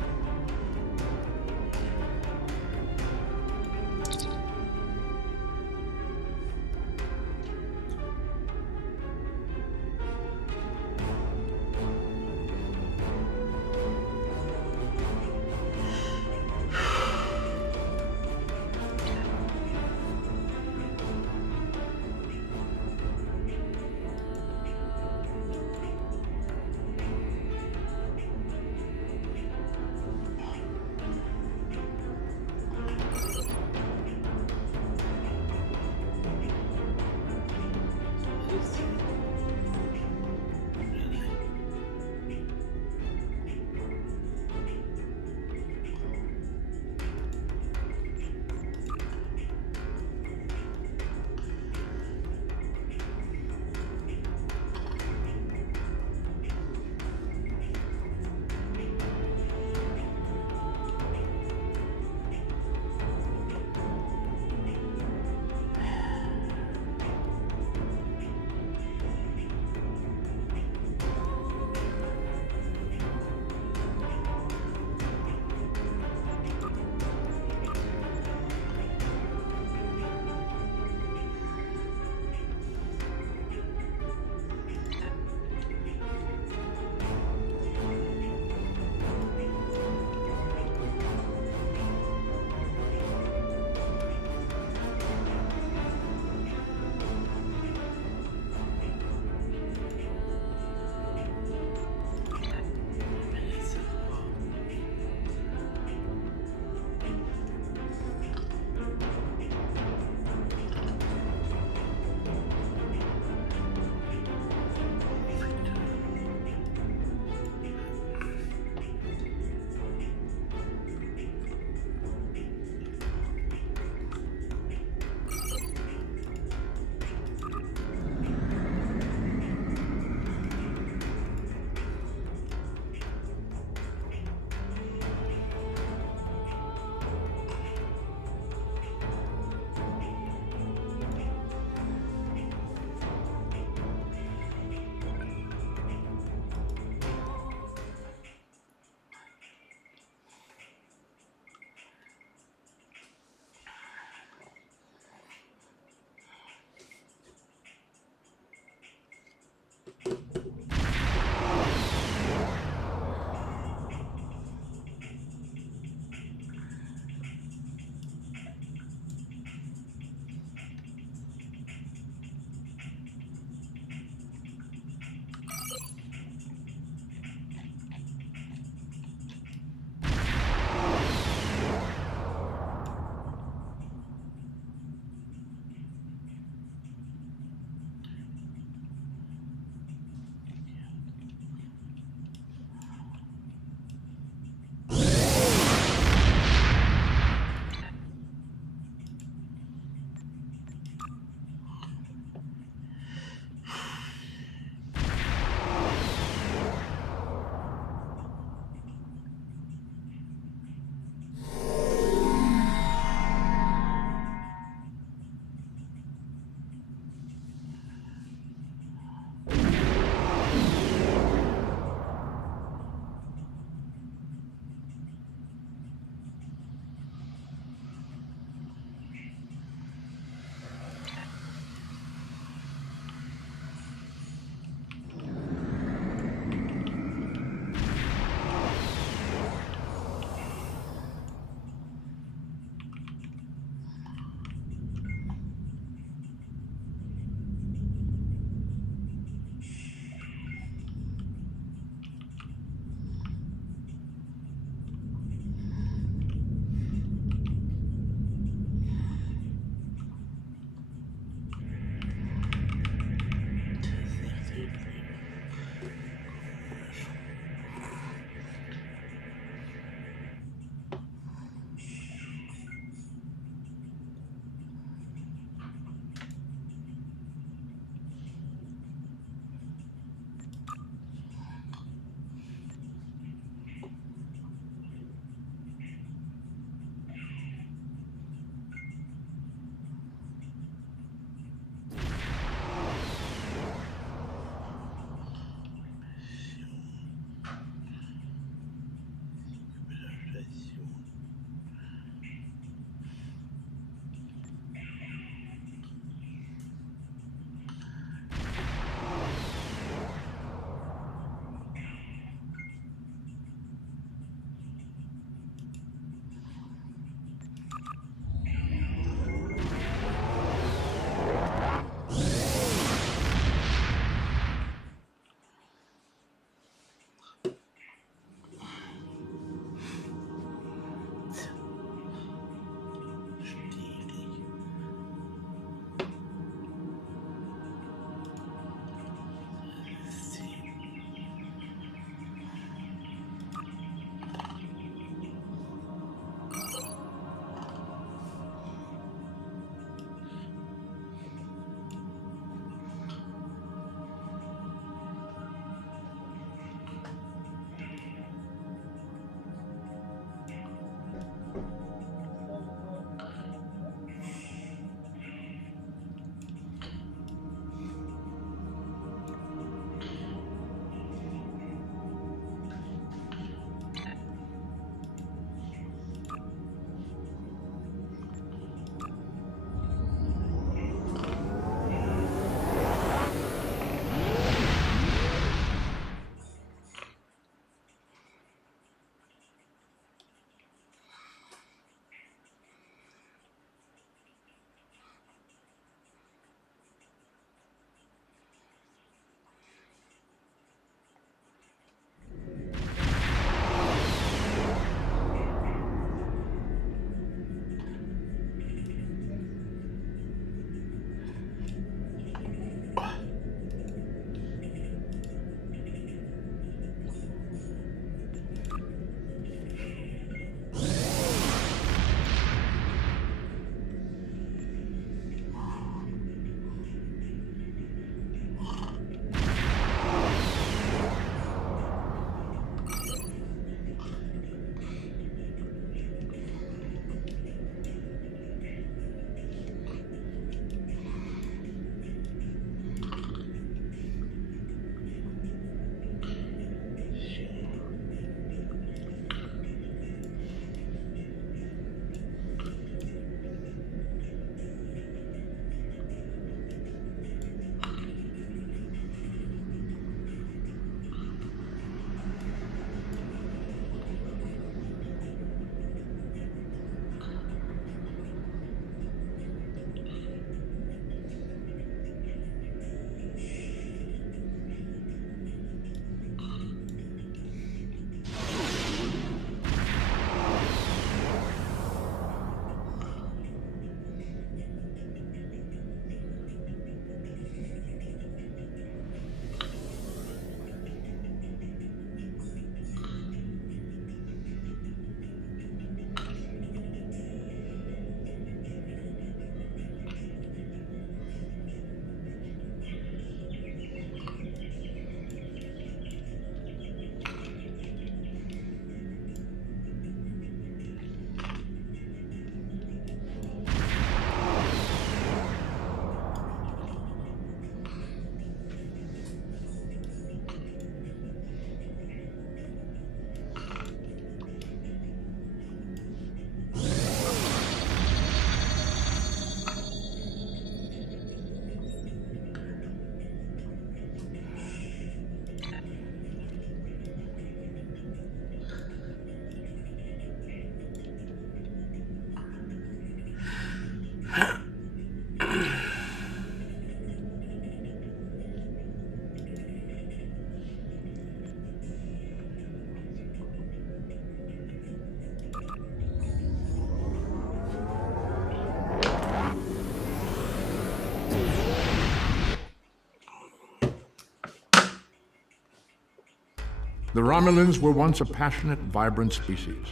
The Romulans were once a passionate, vibrant species,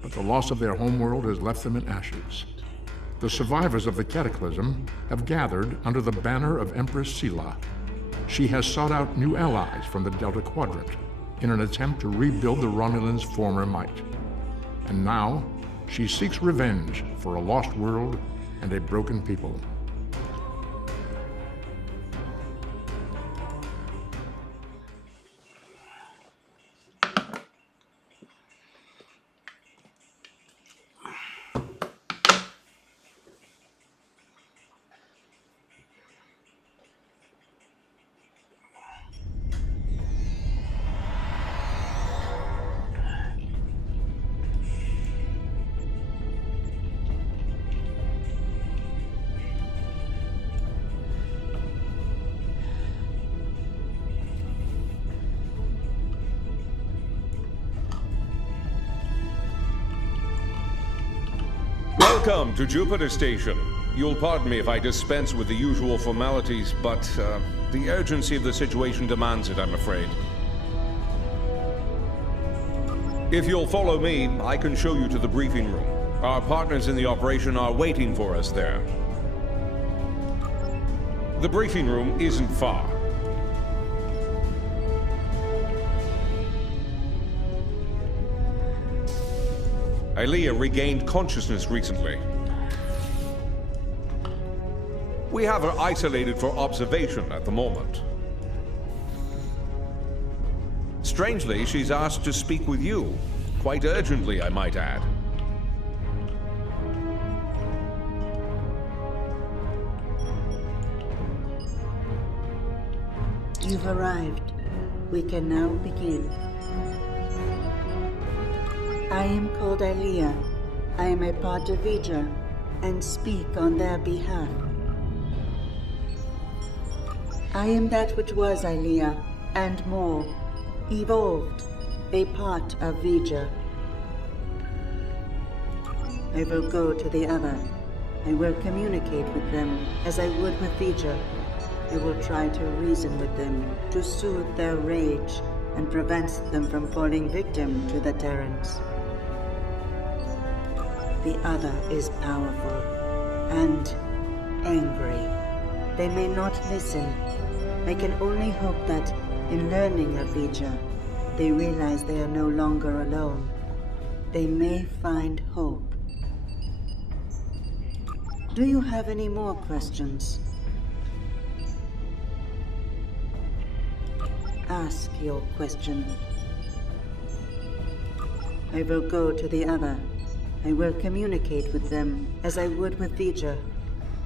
but the loss of their homeworld has left them in ashes. The survivors of the Cataclysm have gathered under the banner of Empress Sela. She has sought out new allies from the Delta Quadrant in an attempt to rebuild the Romulans' former might. And now, she seeks revenge for a lost world and a broken people. Welcome to Jupiter Station. You'll pardon me if I dispense with the usual formalities, but the urgency of the situation demands it, I'm afraid. If you'll follow me, I can show you to the briefing room. Our partners in the operation are waiting for us there. The briefing room isn't far. Aelia regained consciousness recently. We have her isolated for observation at the moment. Strangely, she's asked to speak with you. Quite urgently, I might add. You've arrived. We can now begin. I am called Aelia. I am a part of Vija, and speak on their behalf. I am that which was Aelia, and more, evolved, a part of Vija. I will go to the other. I will communicate with them as I would with Vija. I will try to reason with them, to soothe their rage, and prevent them from falling victim to the Terrans. The other is powerful and angry. They may not listen. I can only hope that, in learning of Vija, they realize they are no longer alone. They may find hope. Do you have any more questions? Ask your question. I will go to the other. I will communicate with them as I would with Vija.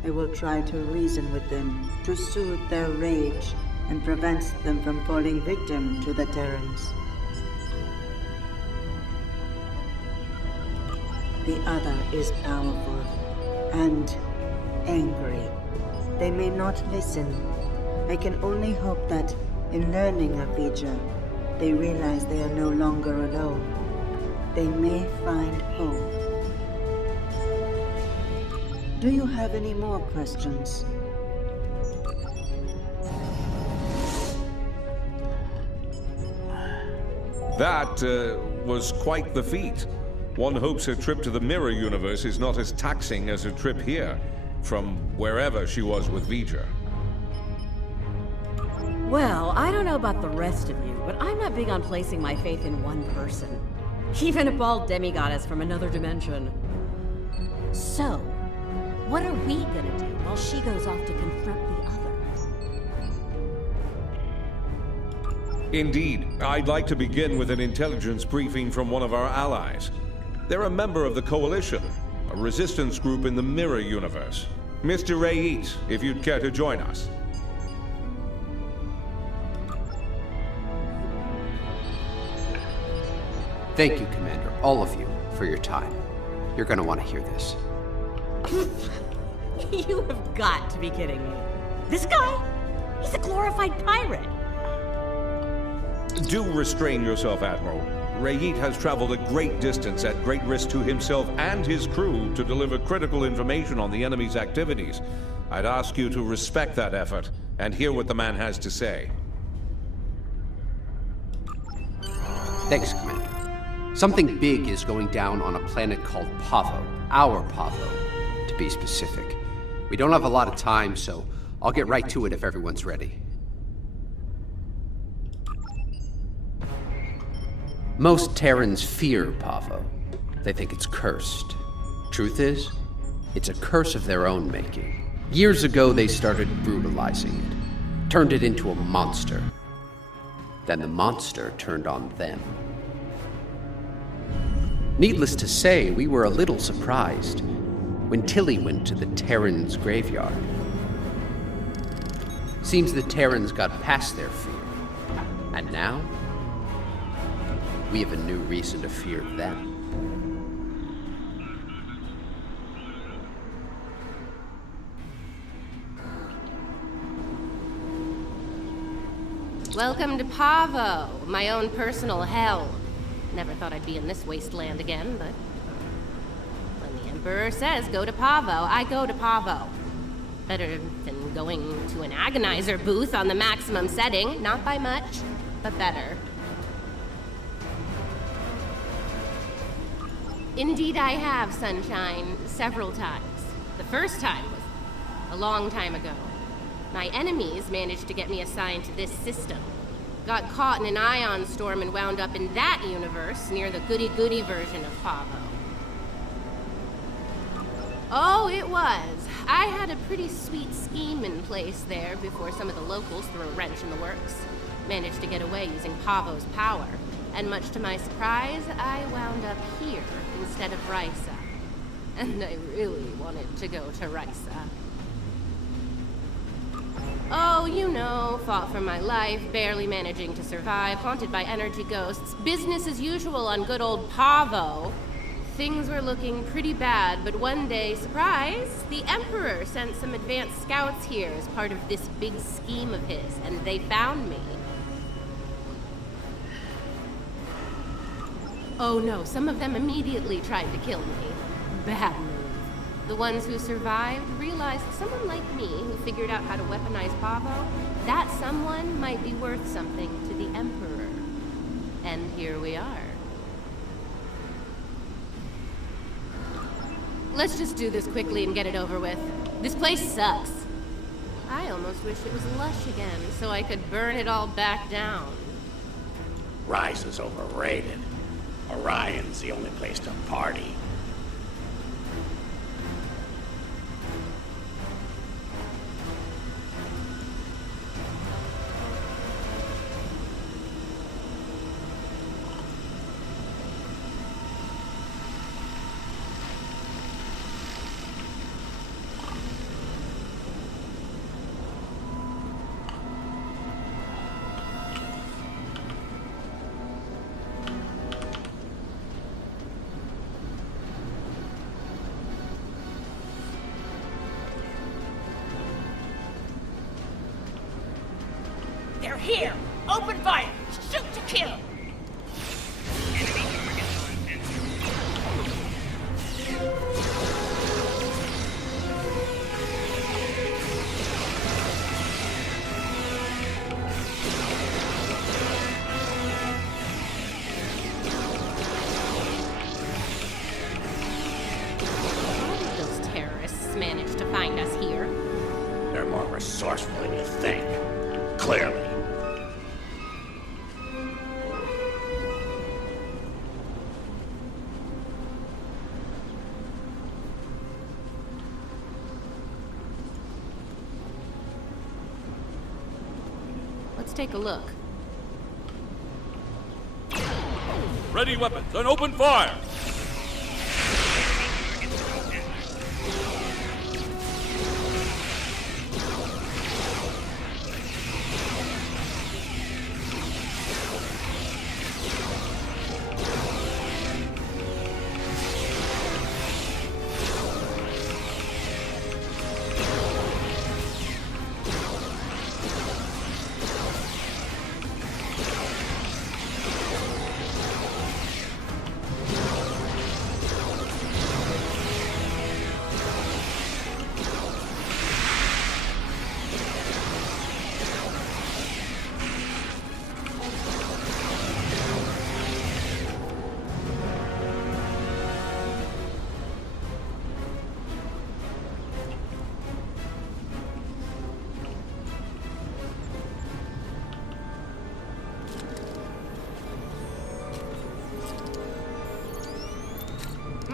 I will try to reason with them, to soothe their rage, and prevent them from falling victim to the Terrans. The other is powerful and angry. They may not listen. I can only hope that, in learning of Vija, they realize they are no longer alone. They may find hope. Do you have any more questions? That was quite the feat. One hopes her trip to the Mirror Universe is not as taxing as her trip here, from wherever she was with Vija. Well, I don't know about the rest of you, but I'm not big on placing my faith in one person. Even a bald demigoddess from another dimension. So, what are we gonna do while she goes off to confront the other? Indeed. I'd like to begin with an intelligence briefing from one of our allies. They're a member of the Coalition, a resistance group in the Mirror Universe. Mr. Rayit, if you'd care to join us. Thank you, Commander, all of you, for your time. You're gonna want to hear this. You have got to be kidding me. This guy? He's a glorified pirate. Do restrain yourself, Admiral. Rayit has traveled a great distance at great risk to himself and his crew to deliver critical information on the enemy's activities. I'd ask you to respect that effort and hear what the man has to say. Thanks, Commander. Something big is going down on a planet called Pavo. Our Pavo, to be specific. We don't have a lot of time, so I'll get right to it if everyone's ready. Most Terrans fear Pavo. They think it's cursed. Truth is, it's a curse of their own making. Years ago, they started brutalizing it, turned it into a monster. Then the monster turned on them. Needless to say, we were a little surprised when Tilly went to the Terrans' graveyard. Seems the Terrans got past their fear, and now we have a new reason to fear them. Welcome to Pavo, my own personal hell. Never thought I'd be in this wasteland again, but when the Emperor says go to Pavo, I go to Pavo. Better than going to an agonizer booth on the maximum setting. Not by much, but better. Indeed I have, Sunshine, several times. The first time was a long time ago. My enemies managed to get me assigned to this system. Got caught in an ion storm and wound up in that universe near the goody-goody version of Pavo. Oh, it was. I had a pretty sweet scheme in place there before some of the locals threw a wrench in the works. Managed to get away using Pavo's power. And much to my surprise, I wound up here instead of Risa. And I really wanted to go to Risa. Oh, you know, fought for my life, barely managing to survive, haunted by energy ghosts, business as usual on good old Pavo. Things were looking pretty bad, but one day, surprise, the Emperor sent some advanced scouts here as part of this big scheme of his, and they found me. Oh no, some of them immediately tried to kill me. Bad move. The ones who survived realized someone like me who figured out how to weaponize Pavo, that someone might be worth something to the Emperor. And here we are. Let's just do this quickly and get it over with. This place sucks. I almost wish it was lush again so I could burn it all back down. Risa's overrated. Orion's the only place to party. They're here! Open fire! Shoot to kill! How did those terrorists manage to find us here? They're more resourceful than you think. Clearly. Let's take a look. Ready weapons and open fire!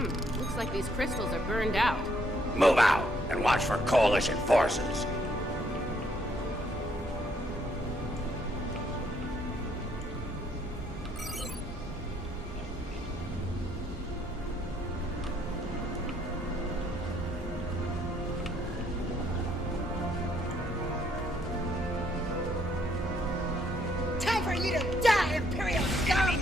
Looks like these crystals are burned out. Move out and watch for Coalition forces. Time for you to die, Imperial scum!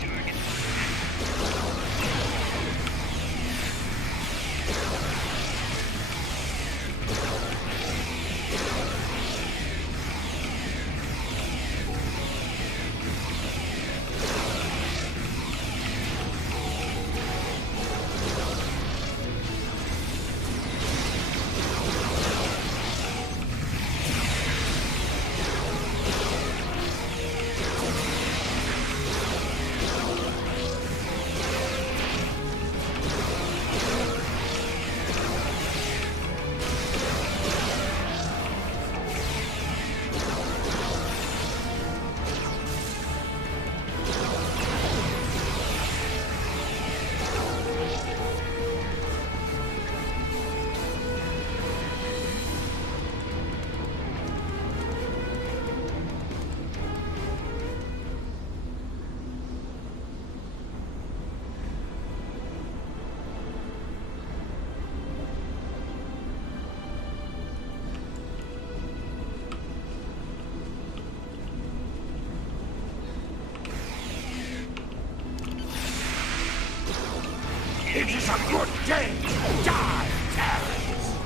It is a good day to die, Terrans!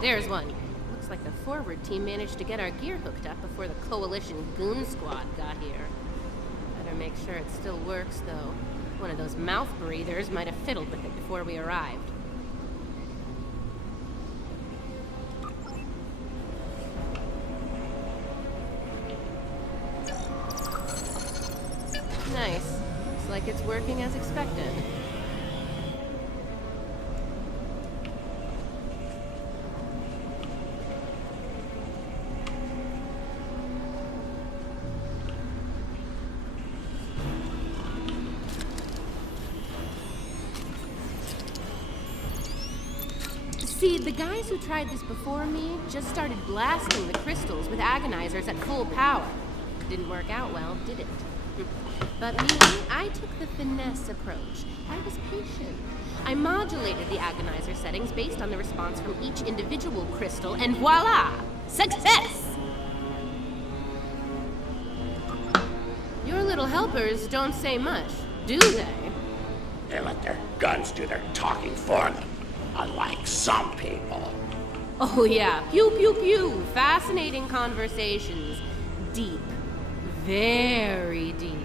There's one. Looks like the forward team managed to get our gear hooked up before the Coalition goon squad got here. Better make sure it still works, though. One of those mouth breathers might have fiddled with it before we arrived. Nice. Looks like it's working as expected. See, the guys who tried this before me just started blasting the crystals with agonizers at full power. Didn't work out well, did it? But me, I took the finesse approach. I was patient. I modulated the agonizer settings based on the response from each individual crystal, and voila! Success! Your little helpers don't say much, do they? They let their guns do their talking for them. Unlike some people. Oh yeah, pew pew pew. Fascinating conversations. Deep. Very deep.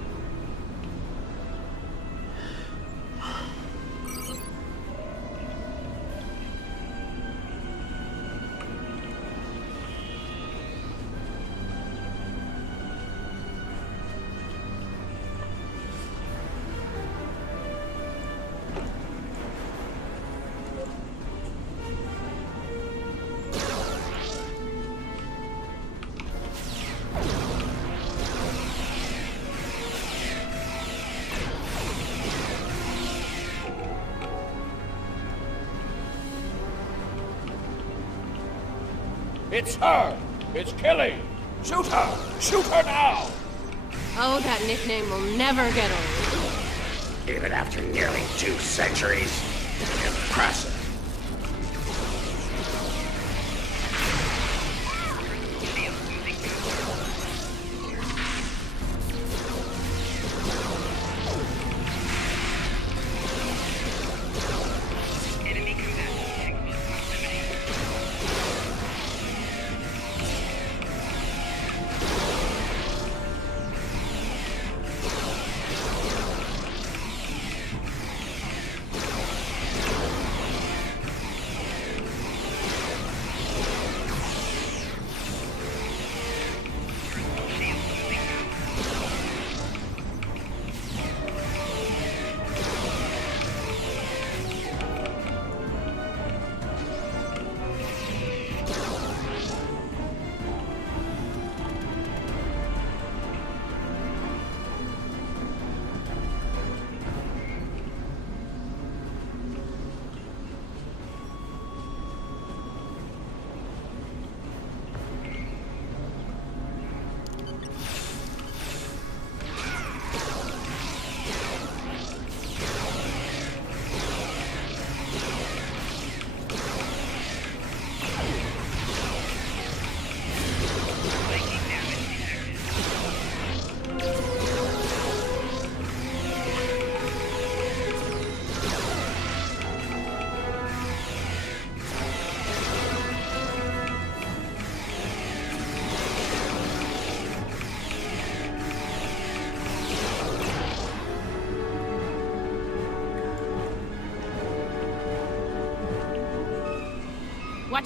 It's her! It's Killy! Shoot her! Shoot her now! Oh, that nickname will never get old. Even after nearly 2 centuries? Impressive.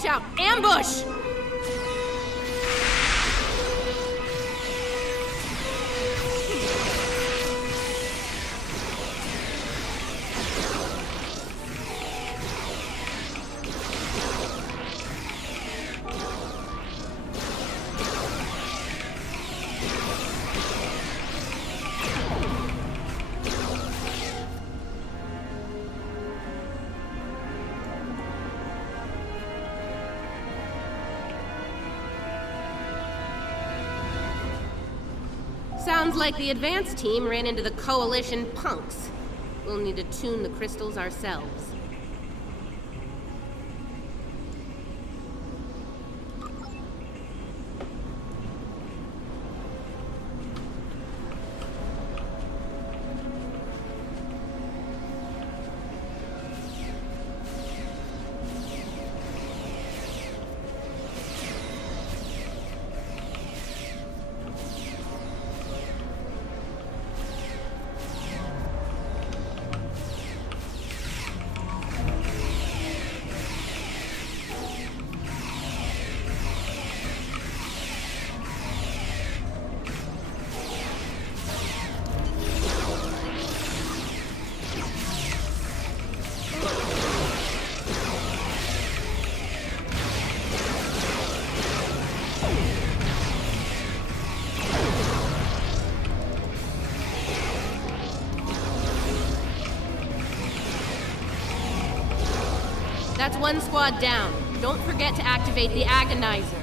Watch out! Ambush! Sounds like the advance team ran into the Coalition punks. We'll need to tune the crystals ourselves. That's one squad down. Don't forget to activate the Agonizer.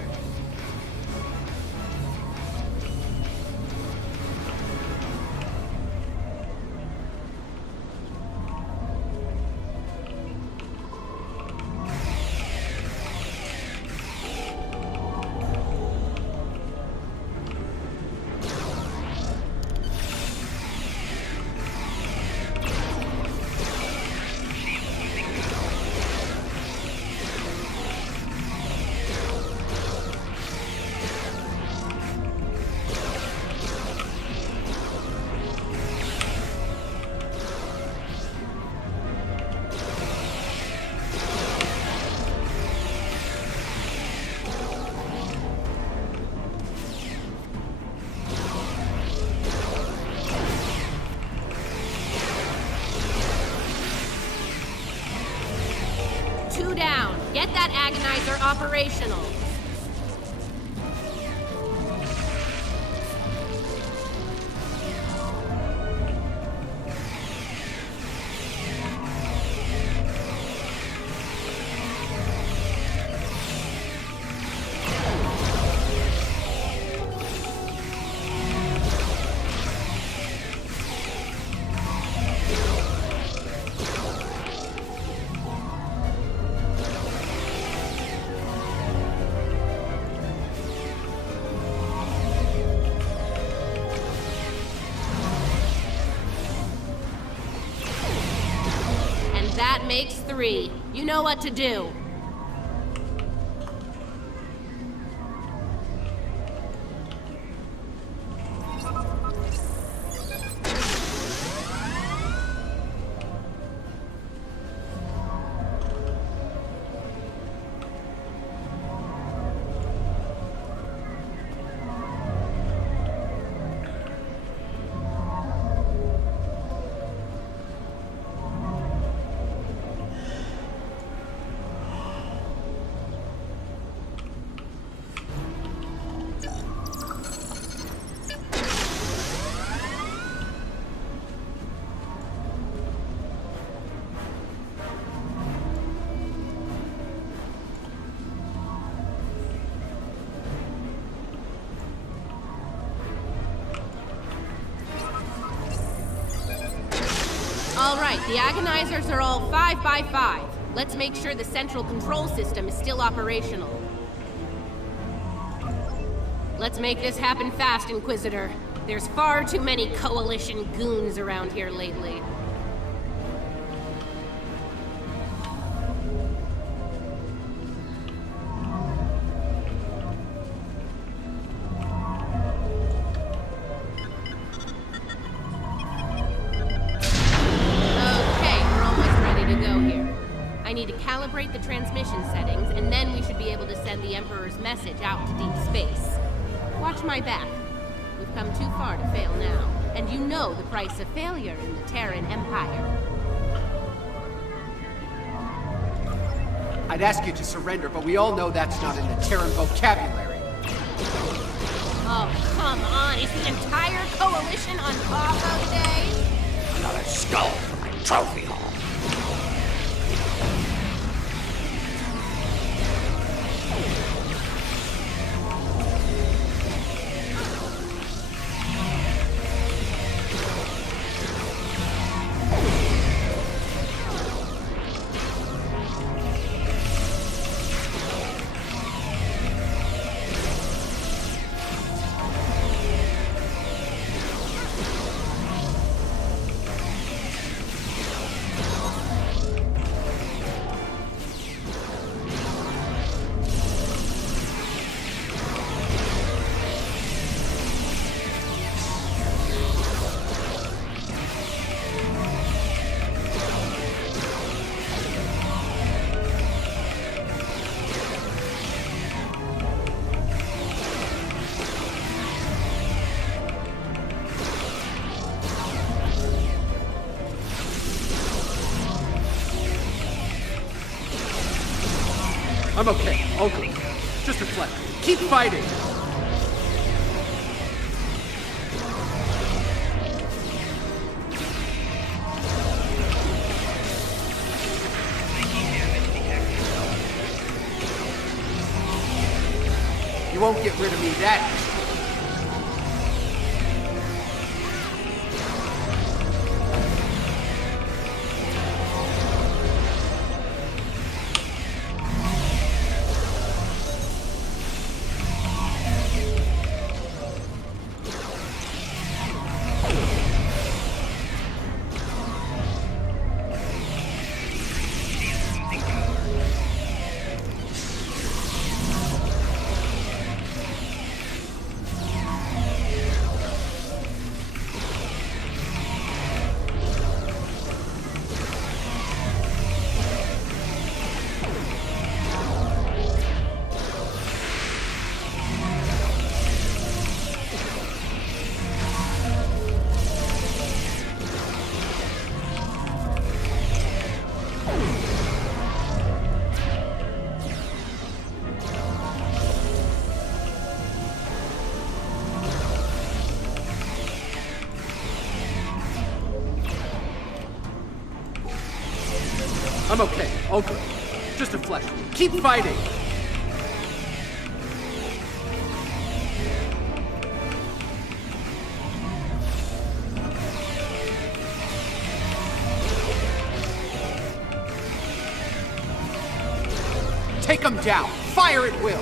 Two down. Get that Agonizer operational. That makes 3. You know what to do. All right, the Agonizers are all 5 by 5. Let's make sure the central control system is still operational. Let's make this happen fast, Inquisitor. There's far too many Coalition goons around here lately. recalibrate the transmission settings, and then we should be able to send the Emperor's message out to deep space. Watch my back. We've come too far to fail now, and you know the price of failure in the Terran Empire. I'd ask you to surrender, but we all know that's not in the Terran vocabulary. Oh, come on. Is the entire coalition on Pavo today? Another skull for my trophy hall. I'm okay, Uncle. Just reflect. Keep fighting! You won't get rid of me that easy. I'm okay, Uncle. Just a flesh wound. Keep fighting! Take him down! Fire at will!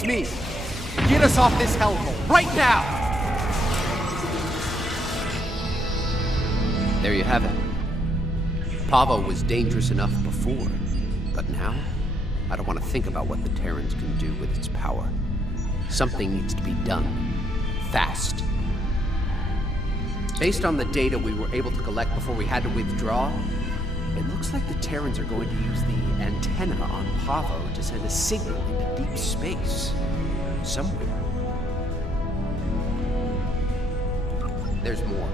It's me. Get us off this hellhole, right now! There you have it. Pavo was dangerous enough before, but now, I don't want to think about what the Terrans can do with its power. Something needs to be done. Fast. Based on the data we were able to collect before we had to withdraw, it looks like the Terrans are going to use the antenna on Pavo to send a signal into deep space. Somewhere. There's more.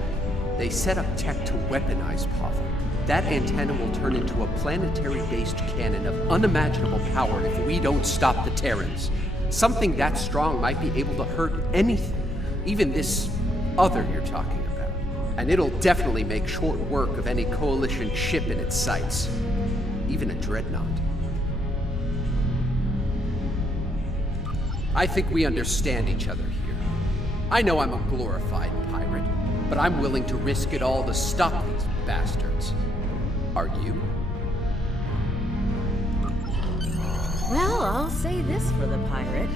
They set up tech to weaponize Pavo. That antenna will turn into a planetary-based cannon of unimaginable power if we don't stop the Terrans. Something that strong might be able to hurt anything, even this other you're talking about. And it'll definitely make short work of any Coalition ship in its sights, even a dreadnought. I think we understand each other here. I know I'm a glorified pirate, but I'm willing to risk it all to stop these bastards. Are you? Well, I'll say this for the pirate.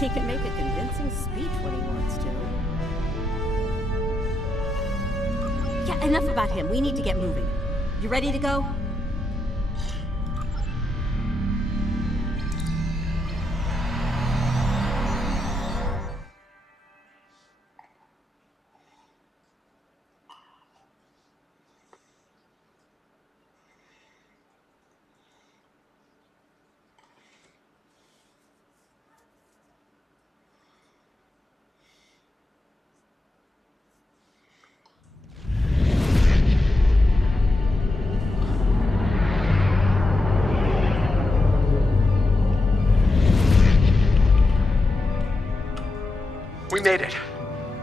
He can make a convincing speech when he wants to. Yeah, enough about him. We need to get moving. You ready to go? We made it.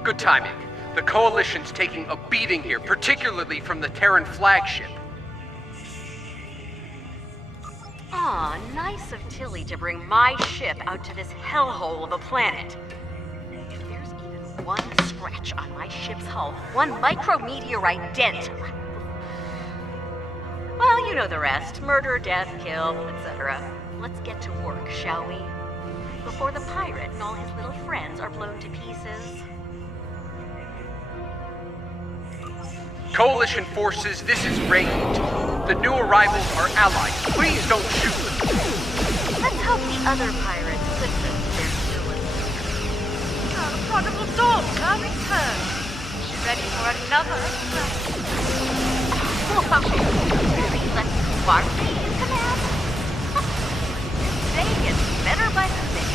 Good timing. The Coalition's taking a beating here, particularly from the Terran flagship. Aw, nice of Tilly to bring my ship out to this hellhole of a planet. If there's even one scratch on my ship's hull, one micrometeorite dent. Well, you know the rest. Murder, death, kill, etc. Let's get to work, shall we? Before the pirate and all his little friends are blown to pieces. Coalition forces, this is Ray Heat. The new arrivals are allies. Please don't shoot them. Let's hope the other pirates listen to their villains. Our prodigal daughter returned. She's ready for another adventure. Really, let's Barkley in command? Day gets better by the minute.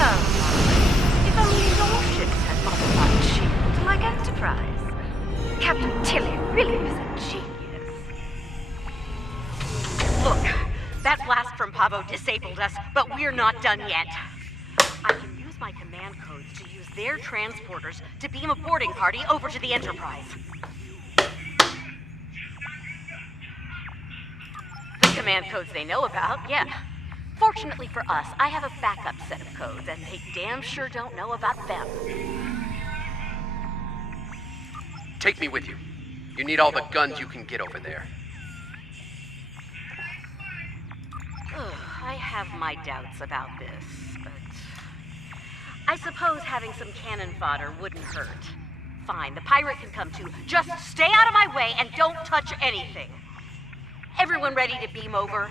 Well, if only your ships had modified shields like Enterprise. Captain Tilly really is a genius. Look, that blast from Pavo disabled us, but we're not done yet. I can use my command codes to use their transporters to beam a boarding party over to the Enterprise. The command codes they know about, yeah. Fortunately for us, I have a backup set of codes, and they damn sure don't know about them. Take me with you. You need all the guns you can get over there. Ugh, I have my doubts about this, but I suppose having some cannon fodder wouldn't hurt. Fine, the pirate can come too. Just stay out of my way and don't touch anything. Everyone ready to beam over?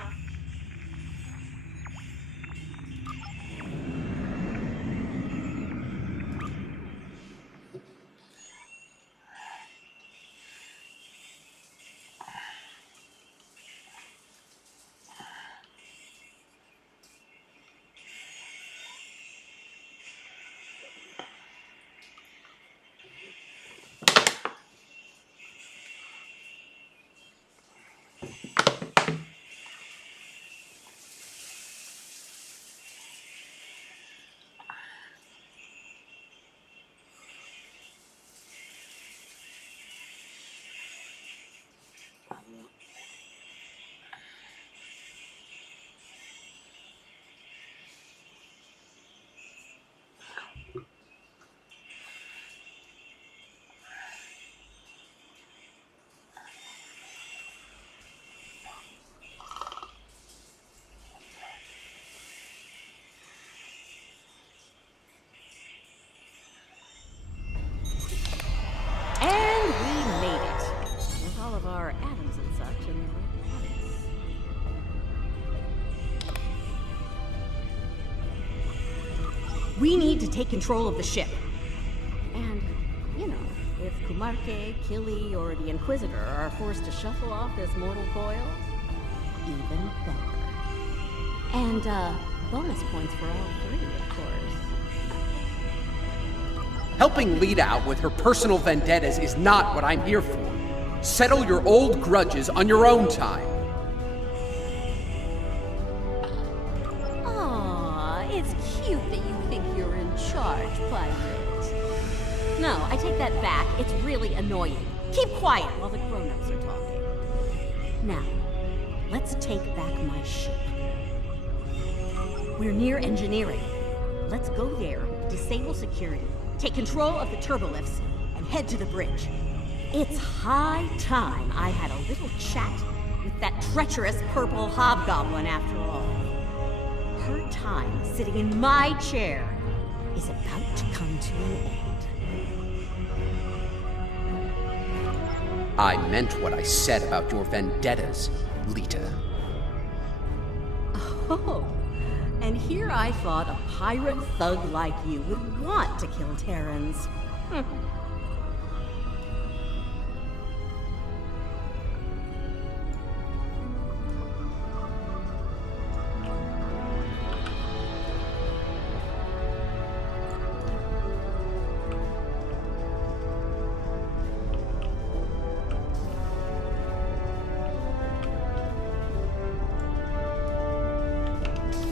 We need to take control of the ship. And, you know, if Kumarke, Killy, or the Inquisitor are forced to shuffle off this mortal coil, even better. And, bonus points for all three, of course. Helping Lita out with her personal vendettas is not what I'm here for. Settle your old grudges on your own time. Aw, it's cute that you think you're in charge, pirate. No, I take that back. It's really annoying. Keep quiet while the grown-ups are talking. Now, let's take back my ship. We're near engineering. Let's go there, disable security, take control of the turbolifts, and head to the bridge. It's high time I had a little chat with that treacherous purple hobgoblin after all. Her time sitting in my chair is about to come to an end. I meant what I said about your vendettas, Lita. Oh, and here I thought a pirate thug like you would want to kill Terrans.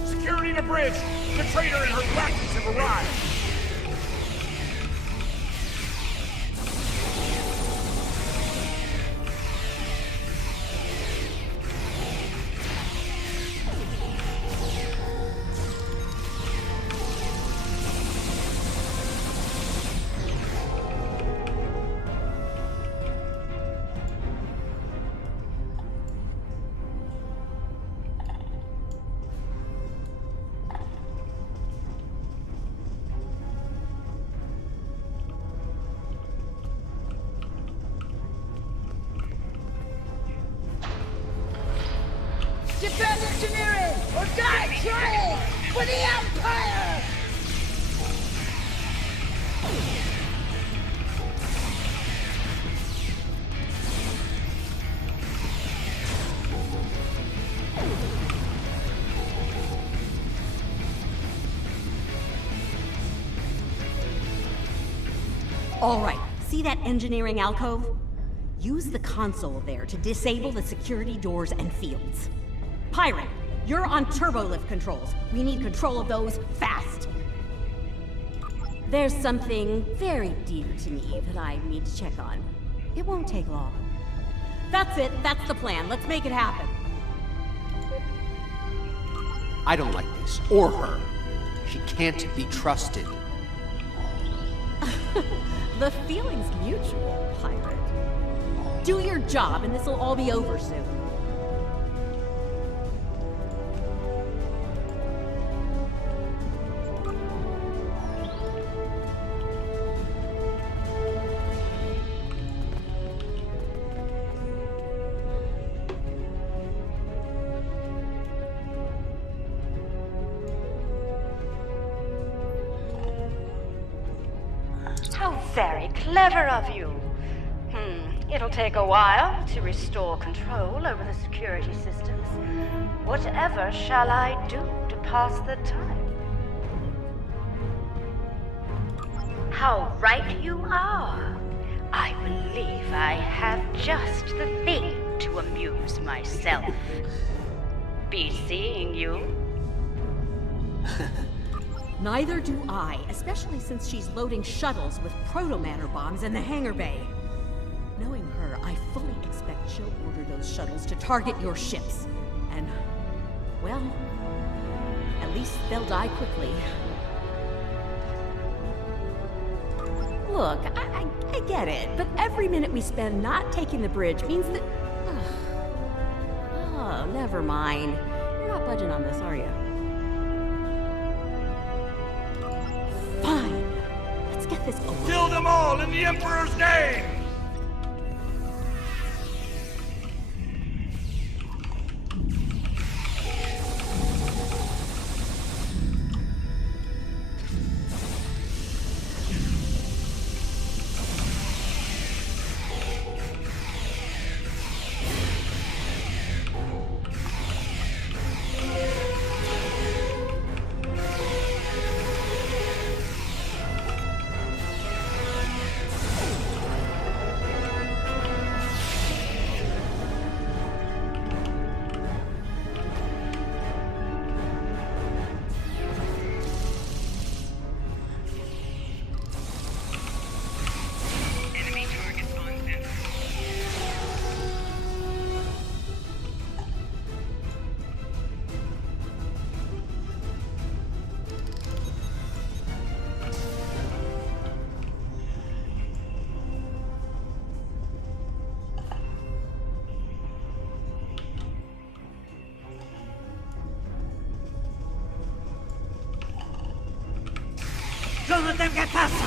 Security to bridge! The traitor and her lackeys have arrived! Defend engineering or die trying for the Empire! All right, see that engineering alcove? Use the console there to disable the security doors and fields. Pirate, you're on turbolift controls. We need control of those fast. There's something very dear to me that I need to check on. It won't take long. That's it. That's the plan. Let's make it happen. I don't like this, or her. She can't be trusted. The feeling's mutual, Pirate. Do your job, and this'll all be over soon. How very clever of you. It'll take a while to restore control over the security systems. Whatever shall I do to pass the time? How right you are. I believe I have just the thing to amuse myself. Be seeing you. Neither do I, especially since she's loading shuttles with proto-matter bombs in the hangar bay. Knowing her, I fully expect she'll order those shuttles to target your ships. And, well, at least they'll die quickly. Look, I get it, but every minute we spend not taking the bridge means that... Oh, never mind. You're not budging on this, are you? Fine. Let's get this over. Kill them all in the Emperor's name! Jonathan, ¿qué pasa?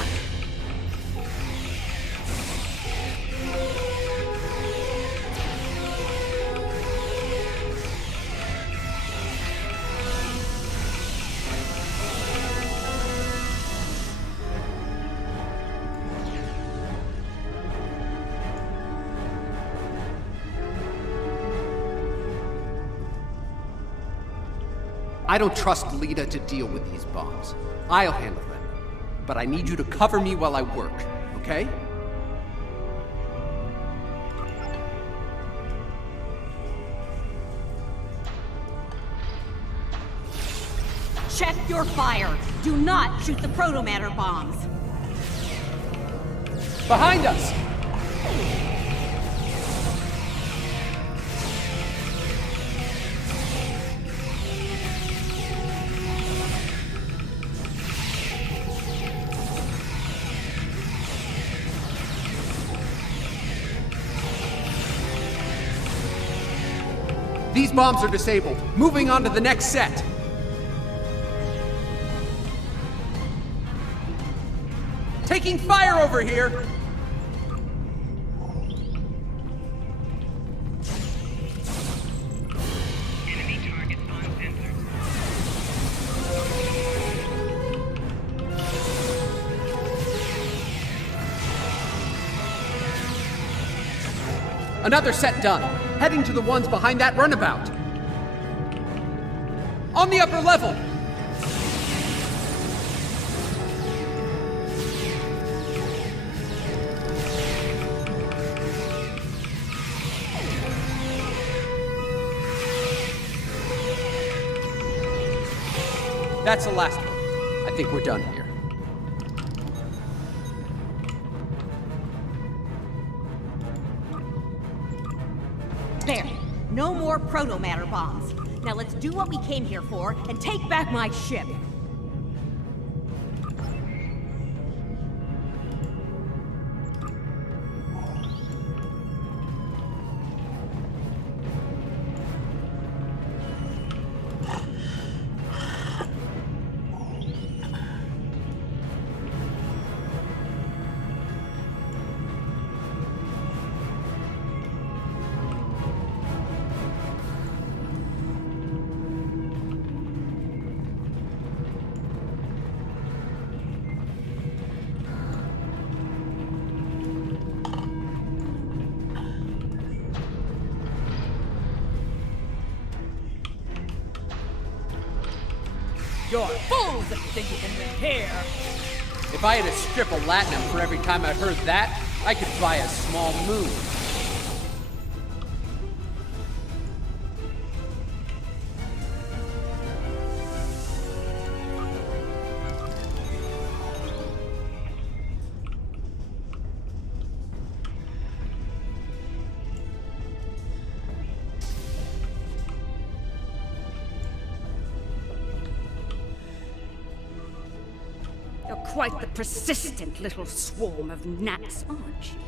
I don't trust Lita to deal with these bombs. I'll handle them. But I need you to cover me while I work, okay? Check your fire. Do not shoot the proto-matter bombs. Behind us! These bombs are disabled. Moving on to the next set. Taking fire over here! Another set done. Heading to the ones behind that runabout. On the upper level! That's the last one. I think we're done here. There. No more proto-matter bombs. Now let's do what we came here for and take back my ship. You're fools if you think you can win here. If I had a strip of latinum for every time I heard that, I could buy a small moon. You're quite the persistent little swarm of gnats, aren't you?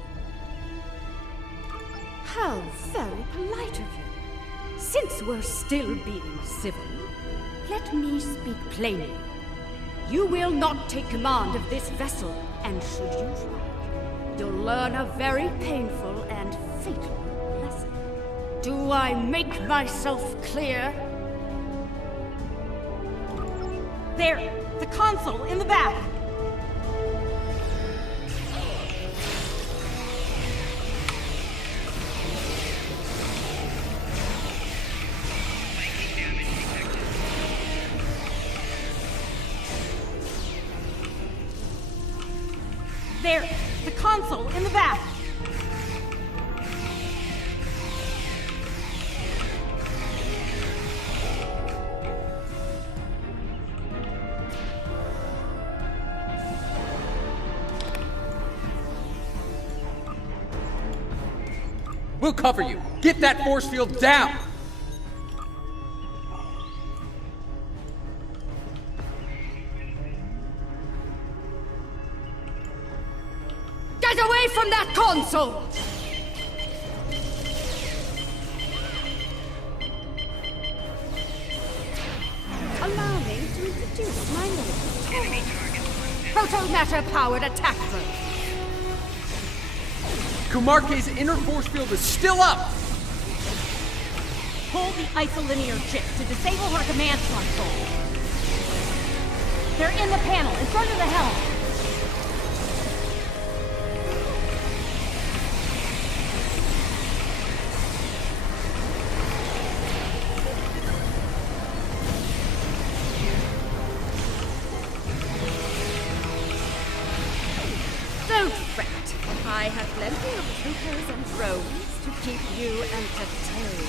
How very polite of you. Since we're still being civil, let me speak plainly. You will not take command of this vessel, and should you try, you'll learn a very painful and fatal lesson. Do I make myself clear? There! The console in the back! There! The console in the back! We'll cover you. Get that force field down! Get away from that console! Allow me to introduce my name. Proto-matter powered attack drone. Kumarke's inner force field is still up! Hold the isolinear chip to disable her command console. They're in the panel, in front of the helm. Don't fret. I have plenty of troopers and drones to keep you entertained.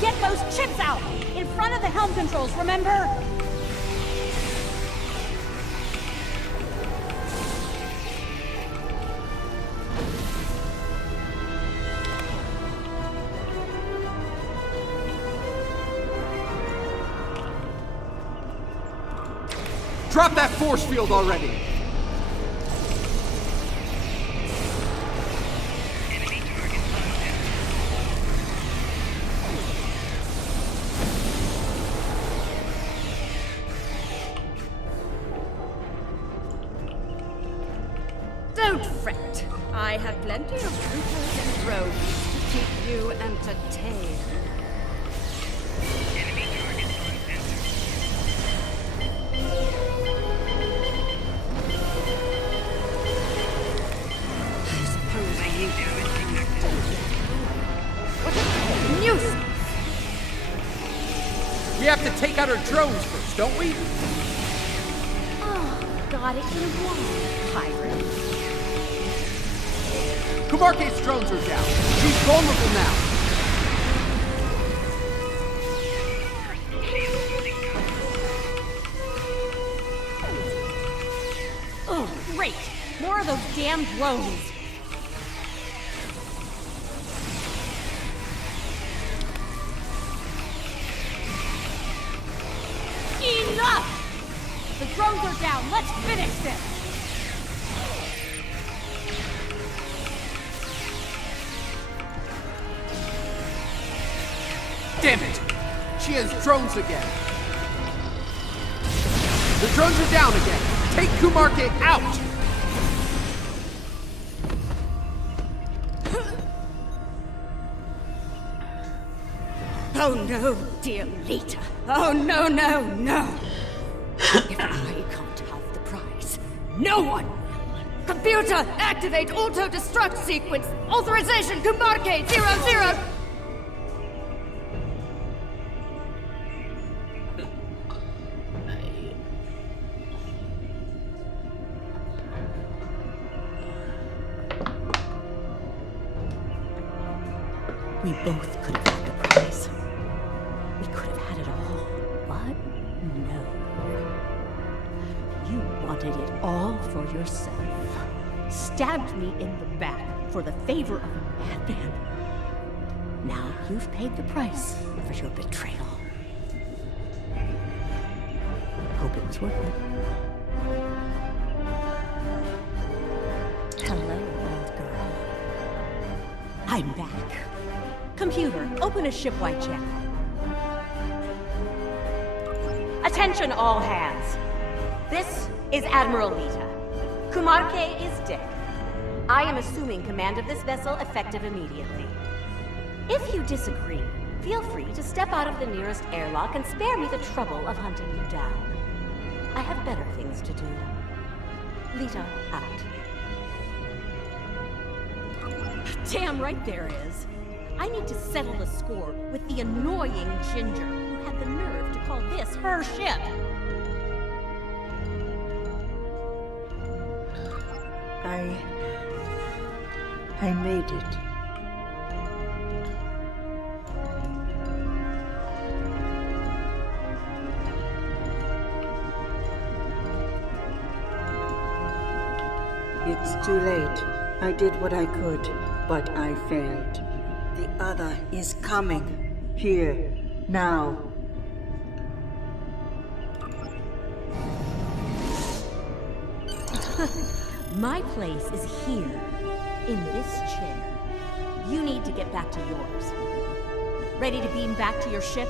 Get those chips out! In front of the helm controls, remember? Drop that force field already! Don't fret. I have plenty of troopers and drones to keep you entertained. What a nuisance! We have to take out her drones first, don't we? Oh, got it in one, pirate. Kumarke's drones are down. She's vulnerable now. Oh, great! More of those damn drones! Enough! The drones are down. Let's finish this! Damn it! She has drones again. The drones are down again. Take Kumarke out! Oh no, dear Lita. Oh no, no, no! If I can't have the prize, no one will. Computer, activate auto-destruct sequence. Authorization, Kumarke 00. We both could have had the prize. We could have had it all, but no. You wanted it all for yourself. Stabbed me in the back for the favor of a madman. Now you've paid the price for your betrayal. Hope it was worth it. Hello, old girl. I'm back. Computer, open a shipwide channel. Attention all hands. This is Admiral Lita. Kumarke is dead. I am assuming command of this vessel effective immediately. If you disagree, feel free to step out of the nearest airlock and spare me the trouble of hunting you down. I have better things to do. Lita out. Damn right there is. I need to settle the score with the annoying Ginger who had the nerve to call this her ship. I made it. It's too late. I did what I could, but I failed. The other is coming. Here. Now. My place is here. In this chair. You need to get back to yours. Ready to beam back to your ship?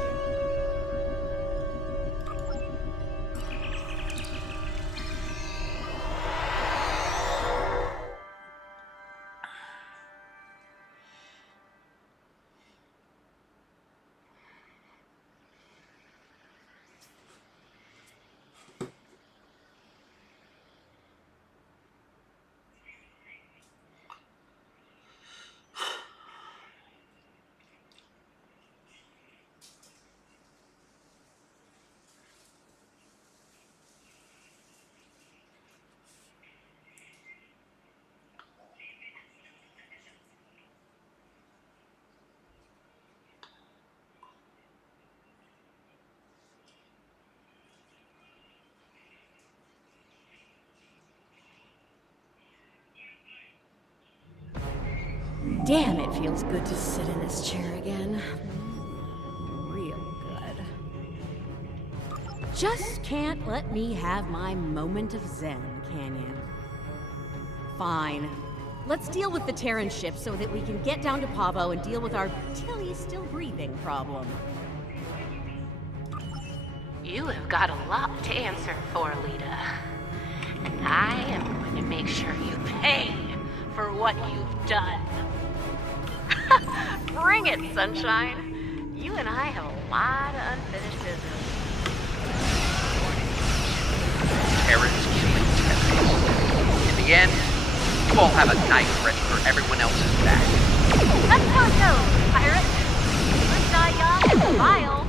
Damn, it feels good to sit in this chair again. Real good. Just can't let me have my moment of zen, can you? Fine. Let's deal with the Terran ship so that we can get down to Pavo and deal with our Tilly's still breathing problem. You have got a lot to answer for, Lita. And I am going to make sure you pay for what you've done. Bring it, sunshine. You and I have a lot of unfinished business. Terrans killing Tempest. In the end, you all have a knife ready for everyone else's back. That's how it goes, pirate. First die young and vile.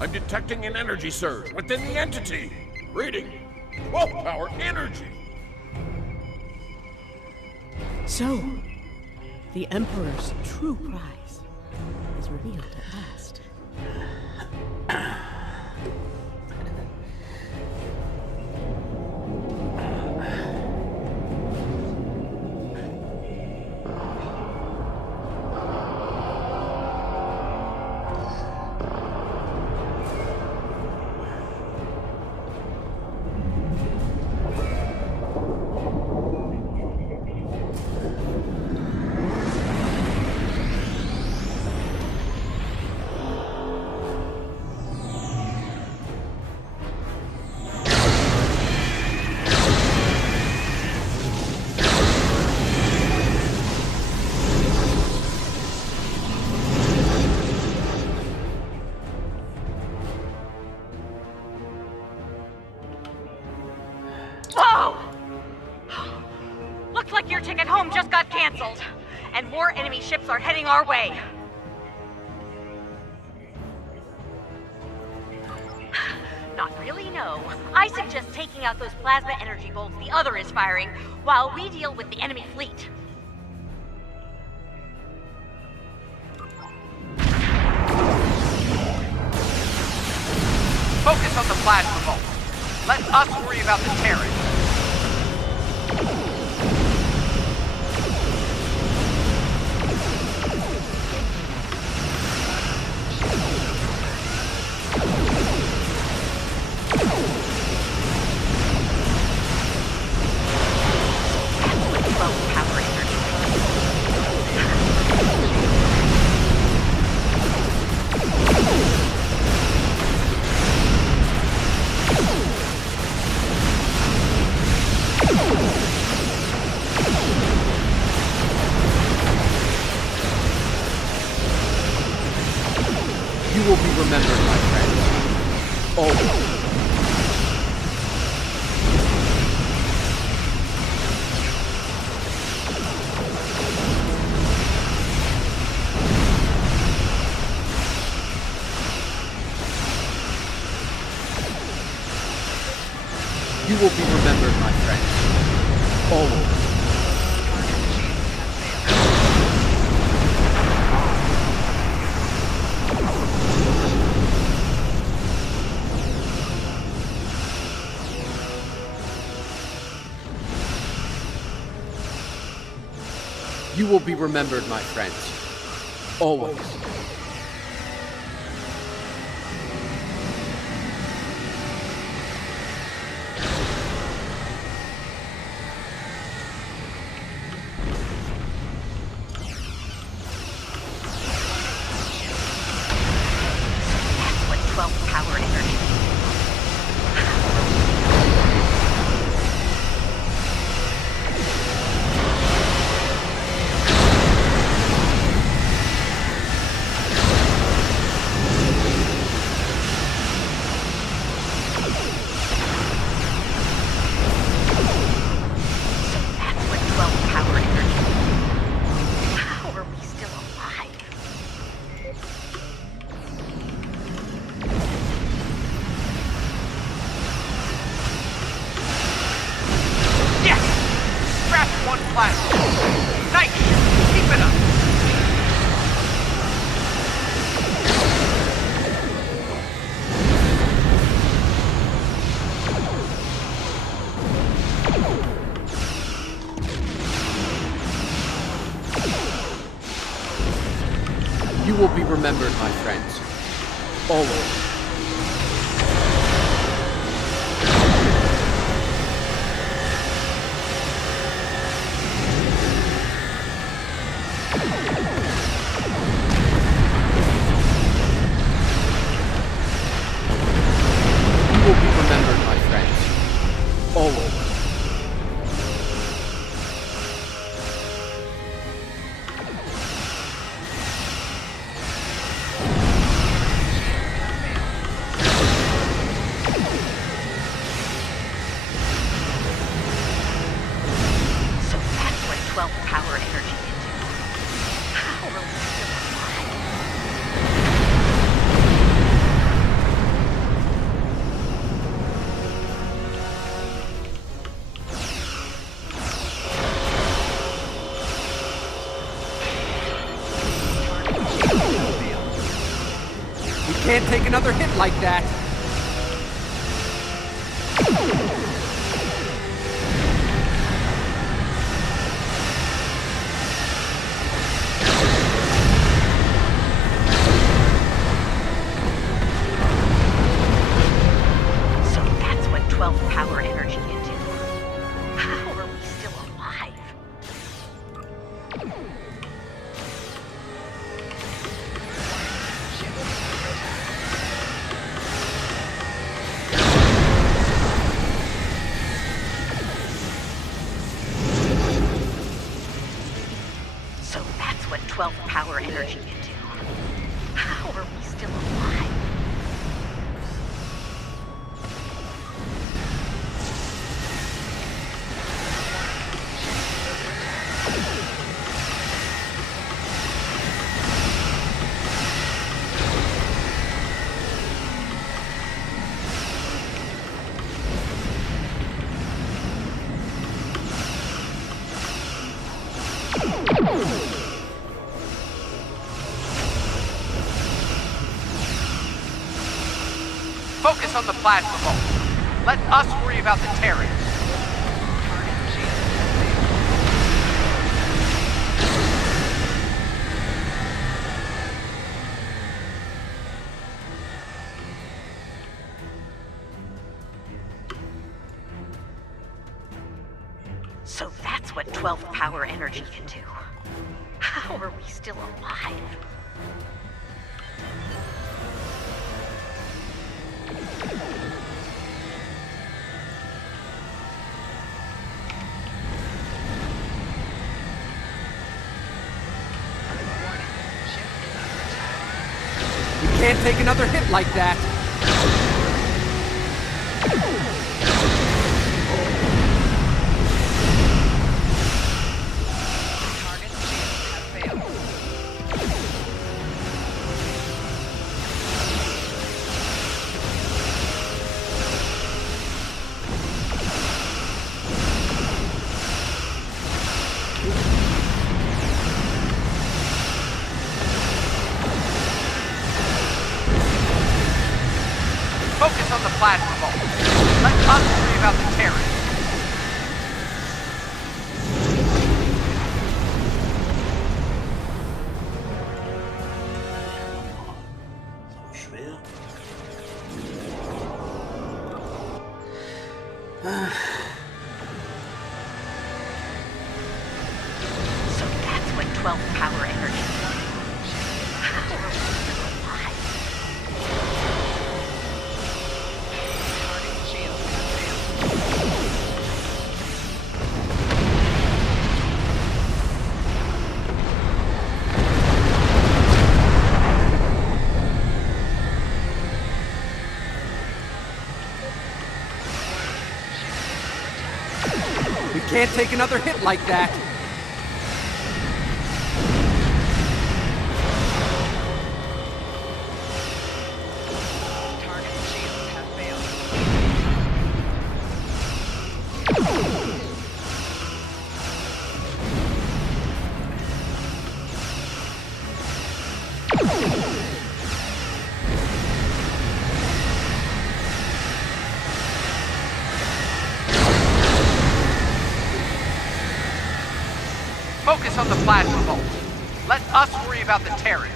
I'm detecting an energy surge within the entity. Reading 12 power energy. So, the Emperor's true prize is revealed at last. Looks like your ticket home just got canceled, and more enemy ships are heading our way. Not really, no. I suggest taking out those plasma energy bolts the other is firing while we deal with the enemy fleet. Focus on the plasma bolt. Let us worry about the Terran. You will be remembered, my friend. Always. You will be remembered, my friend. Always. You will be remembered, my friends. Always. That's what 12 power energy. You will be remembered, my friends. Always. You will be remembered, my friends. Always. Can't take another hit like that. So that's what 12 power energy can do. How are we still alive? So that's what 12 power energy can do. How are we still alive? Focus on the plasma vault. Let us worry about the Terrans. So that's what 12 power energy can do. How are we still alive? We can't take another hit like that. Focus on the plasma vault. Let us worry about the Terrans. 12th power energy. How are we still alive? We can't take another hit like that. Focus on the plasma bolt. Let us worry about the Terrans.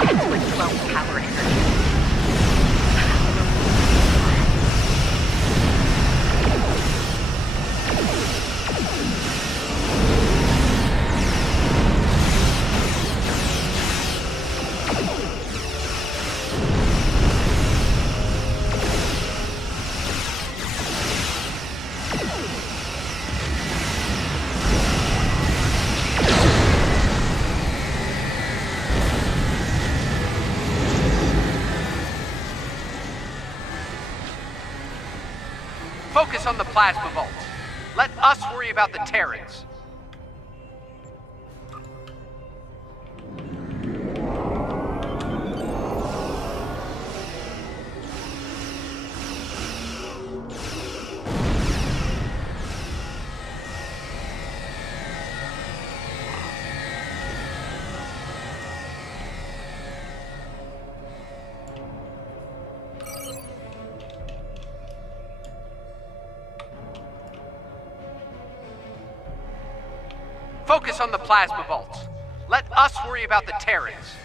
That's with 12 power energy. Focus on the plasma bolt. Let us worry about the Terrans. Focus on the plasma bolts. Let us worry about the Terrans.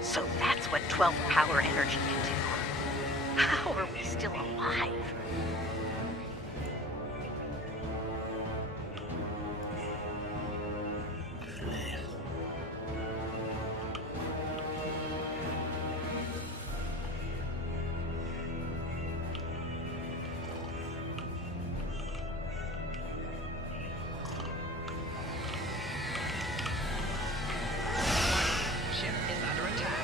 So that's what 12 power energy can do. How are we still alive? Ship is under attack.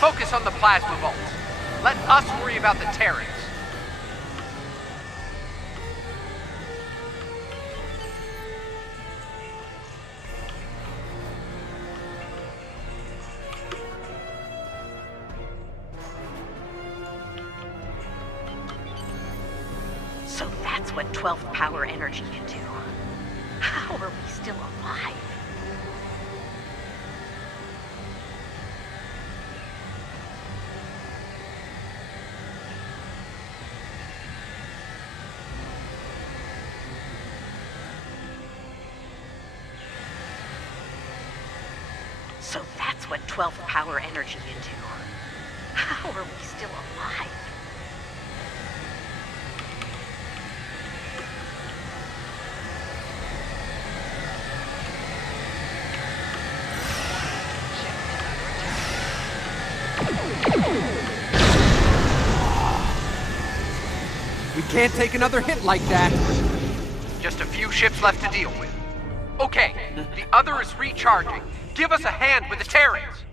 Focus on the plasma bolts. Let us worry about the Terrans. So that's what 12 power energy can do. How are we still alive? So that's what 12 power energy can do. How are we still alive? We can't take another hit like that. Just a few ships left to deal with. Okay, the other is recharging. Give us a hand with the Terrans.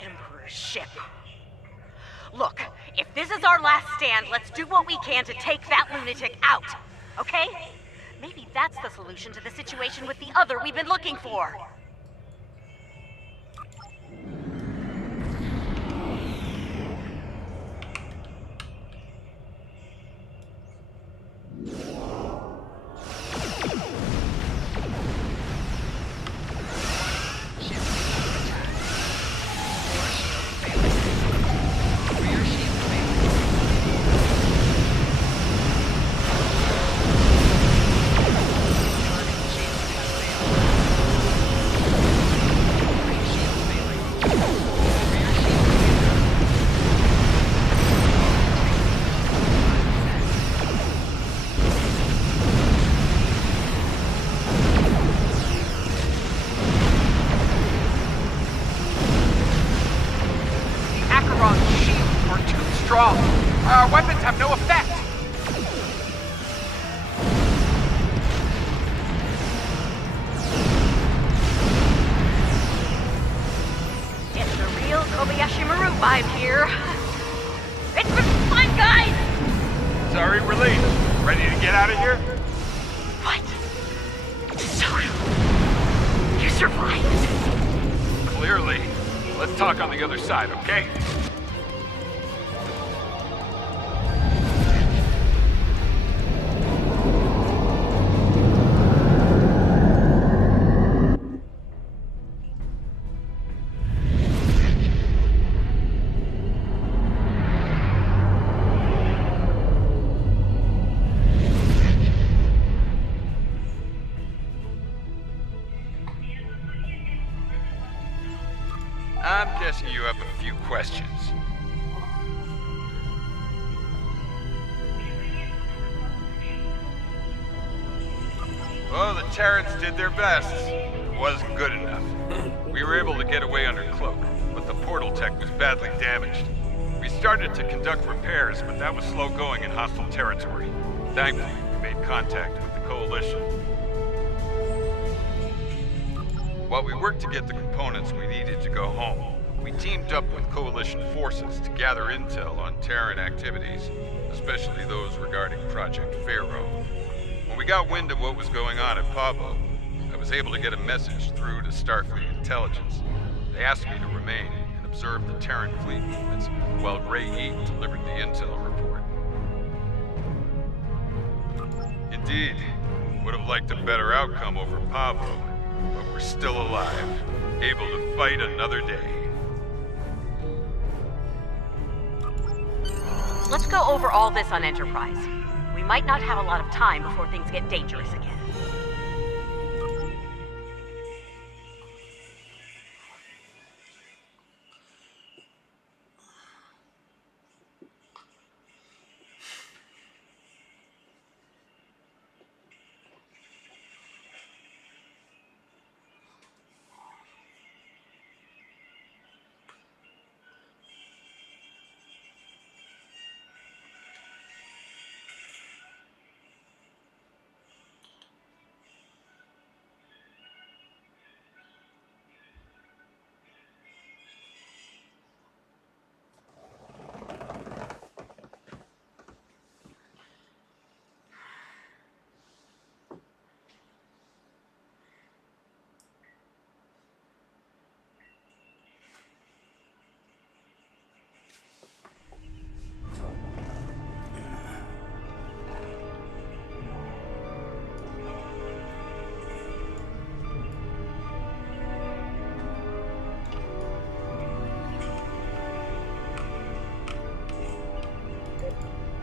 Emperor's ship. Look, if this is our last stand, let's do what we can to take that lunatic out, okay? Maybe that's the solution to the situation with the other we've been looking for. Our weapons have no effect! It's the real Kobayashi Maru vibe here. It's been fun, guys! Sorry, we're late. Ready to get out of here? What? So, you survived? Clearly. Let's talk on the other side, okay? I'm guessing you have a few questions. Well, the Terrans did their best. It wasn't good enough. We were able to get away under cloak, but the portal tech was badly damaged. We started to conduct repairs, but that was slow going in hostile territory. Thankfully, we made contact with the Coalition. While we worked to get the components we needed to go home, we teamed up with Coalition forces to gather intel on Terran activities, especially those regarding Project Pharaoh. When we got wind of what was going on at Pavo, I was able to get a message through to Starfleet Intelligence. They asked me to remain and observe the Terran fleet movements while Ray Eat delivered the intel report. Indeed, would have liked a better outcome over Pavo, but we're still alive, able to fight another day. Let's go over all this on Enterprise. We might not have a lot of time before things get dangerous again.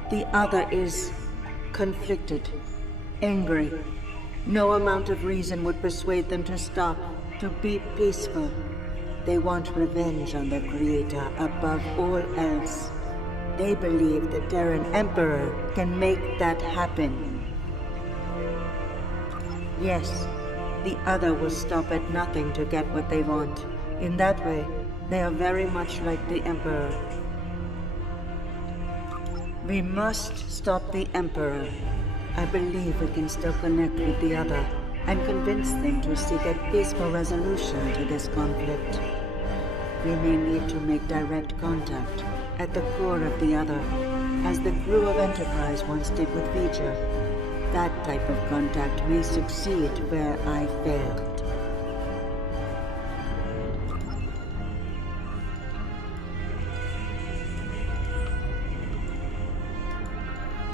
The other is conflicted, angry. No amount of reason would persuade them to stop, to be peaceful. They want revenge on their creator above all else. They believe the Terran Emperor can make that happen. Yes, the other will stop at nothing to get what they want. In that way, they are very much like the Emperor. We must stop the Emperor. I believe we can still connect with the other and convince them to seek a peaceful resolution to this conflict. we may need to make direct contact at the core of the other, as the crew of Enterprise once did with Vija. That type of contact may succeed where I failed.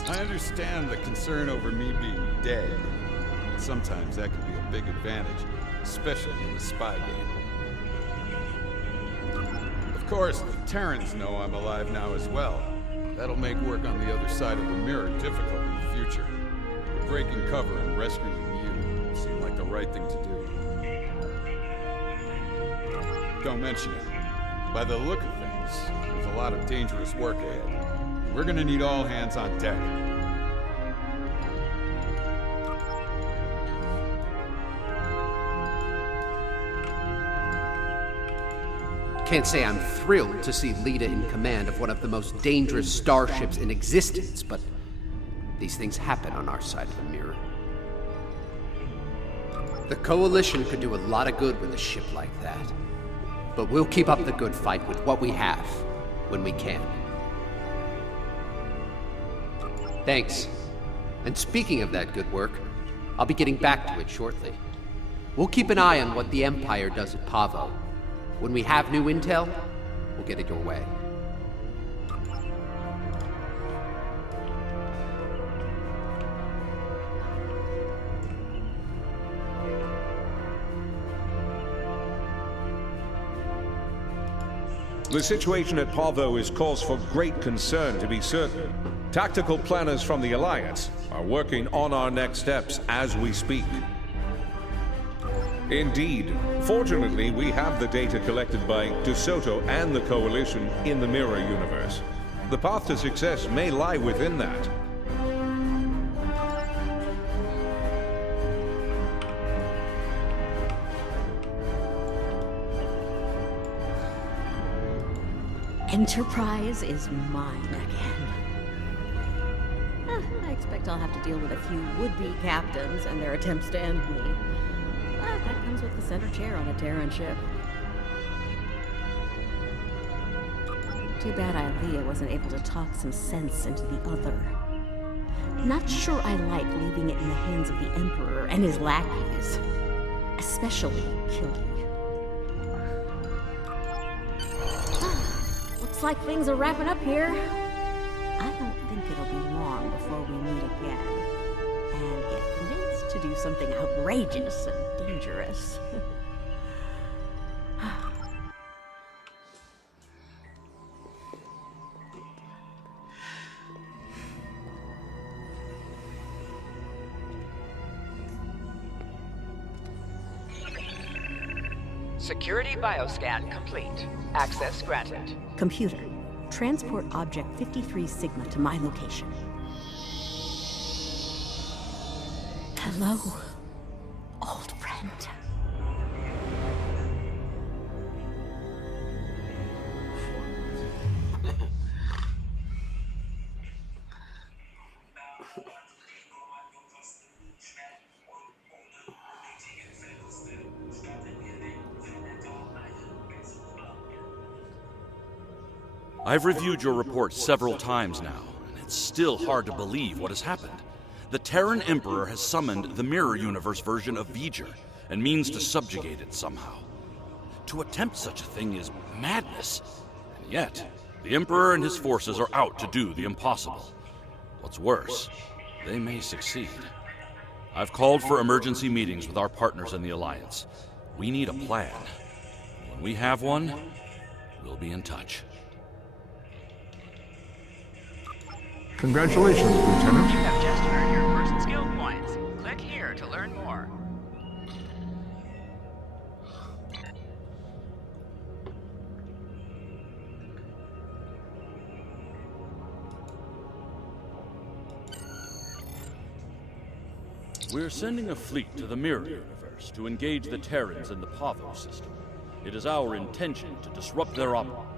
I understand the concern over me being dead. Sometimes that can be a big advantage, especially in the spy game. Of course, the Terrans know I'm alive now as well. That'll make work on the other side of the mirror difficult in the future. But breaking cover and rescuing you seemed like the right thing to do. Don't mention it. By the look of things, there's a lot of dangerous work ahead. We're gonna need all hands on deck. Can't say I'm thrilled to see Lita in command of one of the most dangerous starships in existence, but these things happen on our side of the mirror. The Coalition could do a lot of good with a ship like that, but we'll keep up the good fight with what we have, when we can. Thanks. And speaking of that good work, I'll be getting back to it shortly. We'll keep an eye on what the Empire does at Pavo. When we have new intel, we'll get it your way. The situation at Pavo is cause for great concern, to be certain. Tactical planners from the Alliance are working on our next steps as we speak. Indeed. Fortunately, we have the data collected by DeSoto and the Coalition in the Mirror Universe. The path to success may lie within that. Enterprise is mine again. I expect I'll have to deal with a few would-be captains and their attempts to end me. But that comes with the center chair on a Terran ship. Too bad Ilea wasn't able to talk some sense into the other. Not sure I like leaving it in the hands of the Emperor and his lackeys. Especially Killy. Looks like things are wrapping up here. I don't think it'll be long before we meet again. And get convinced to do something outrageous and dangerous. Security bioscan complete. Access granted. Computer, transport object 53 Sigma to my location. Hello, old friend. I've reviewed your report several times now, and it's still hard to believe what has happened. The Terran Emperor has summoned the Mirror Universe version of V'ger, and means to subjugate it somehow. To attempt such a thing is madness, and yet, the Emperor and his forces are out to do the impossible. What's worse, they may succeed. I've called for emergency meetings with our partners in the Alliance. We need a plan. When we have one, we'll be in touch. Congratulations, Lieutenant. You have just earned your first skill points. Click here to learn more. We're sending a fleet to the Mirror Universe to engage the Terrans in the Pavo system. It is our intention to disrupt their operation.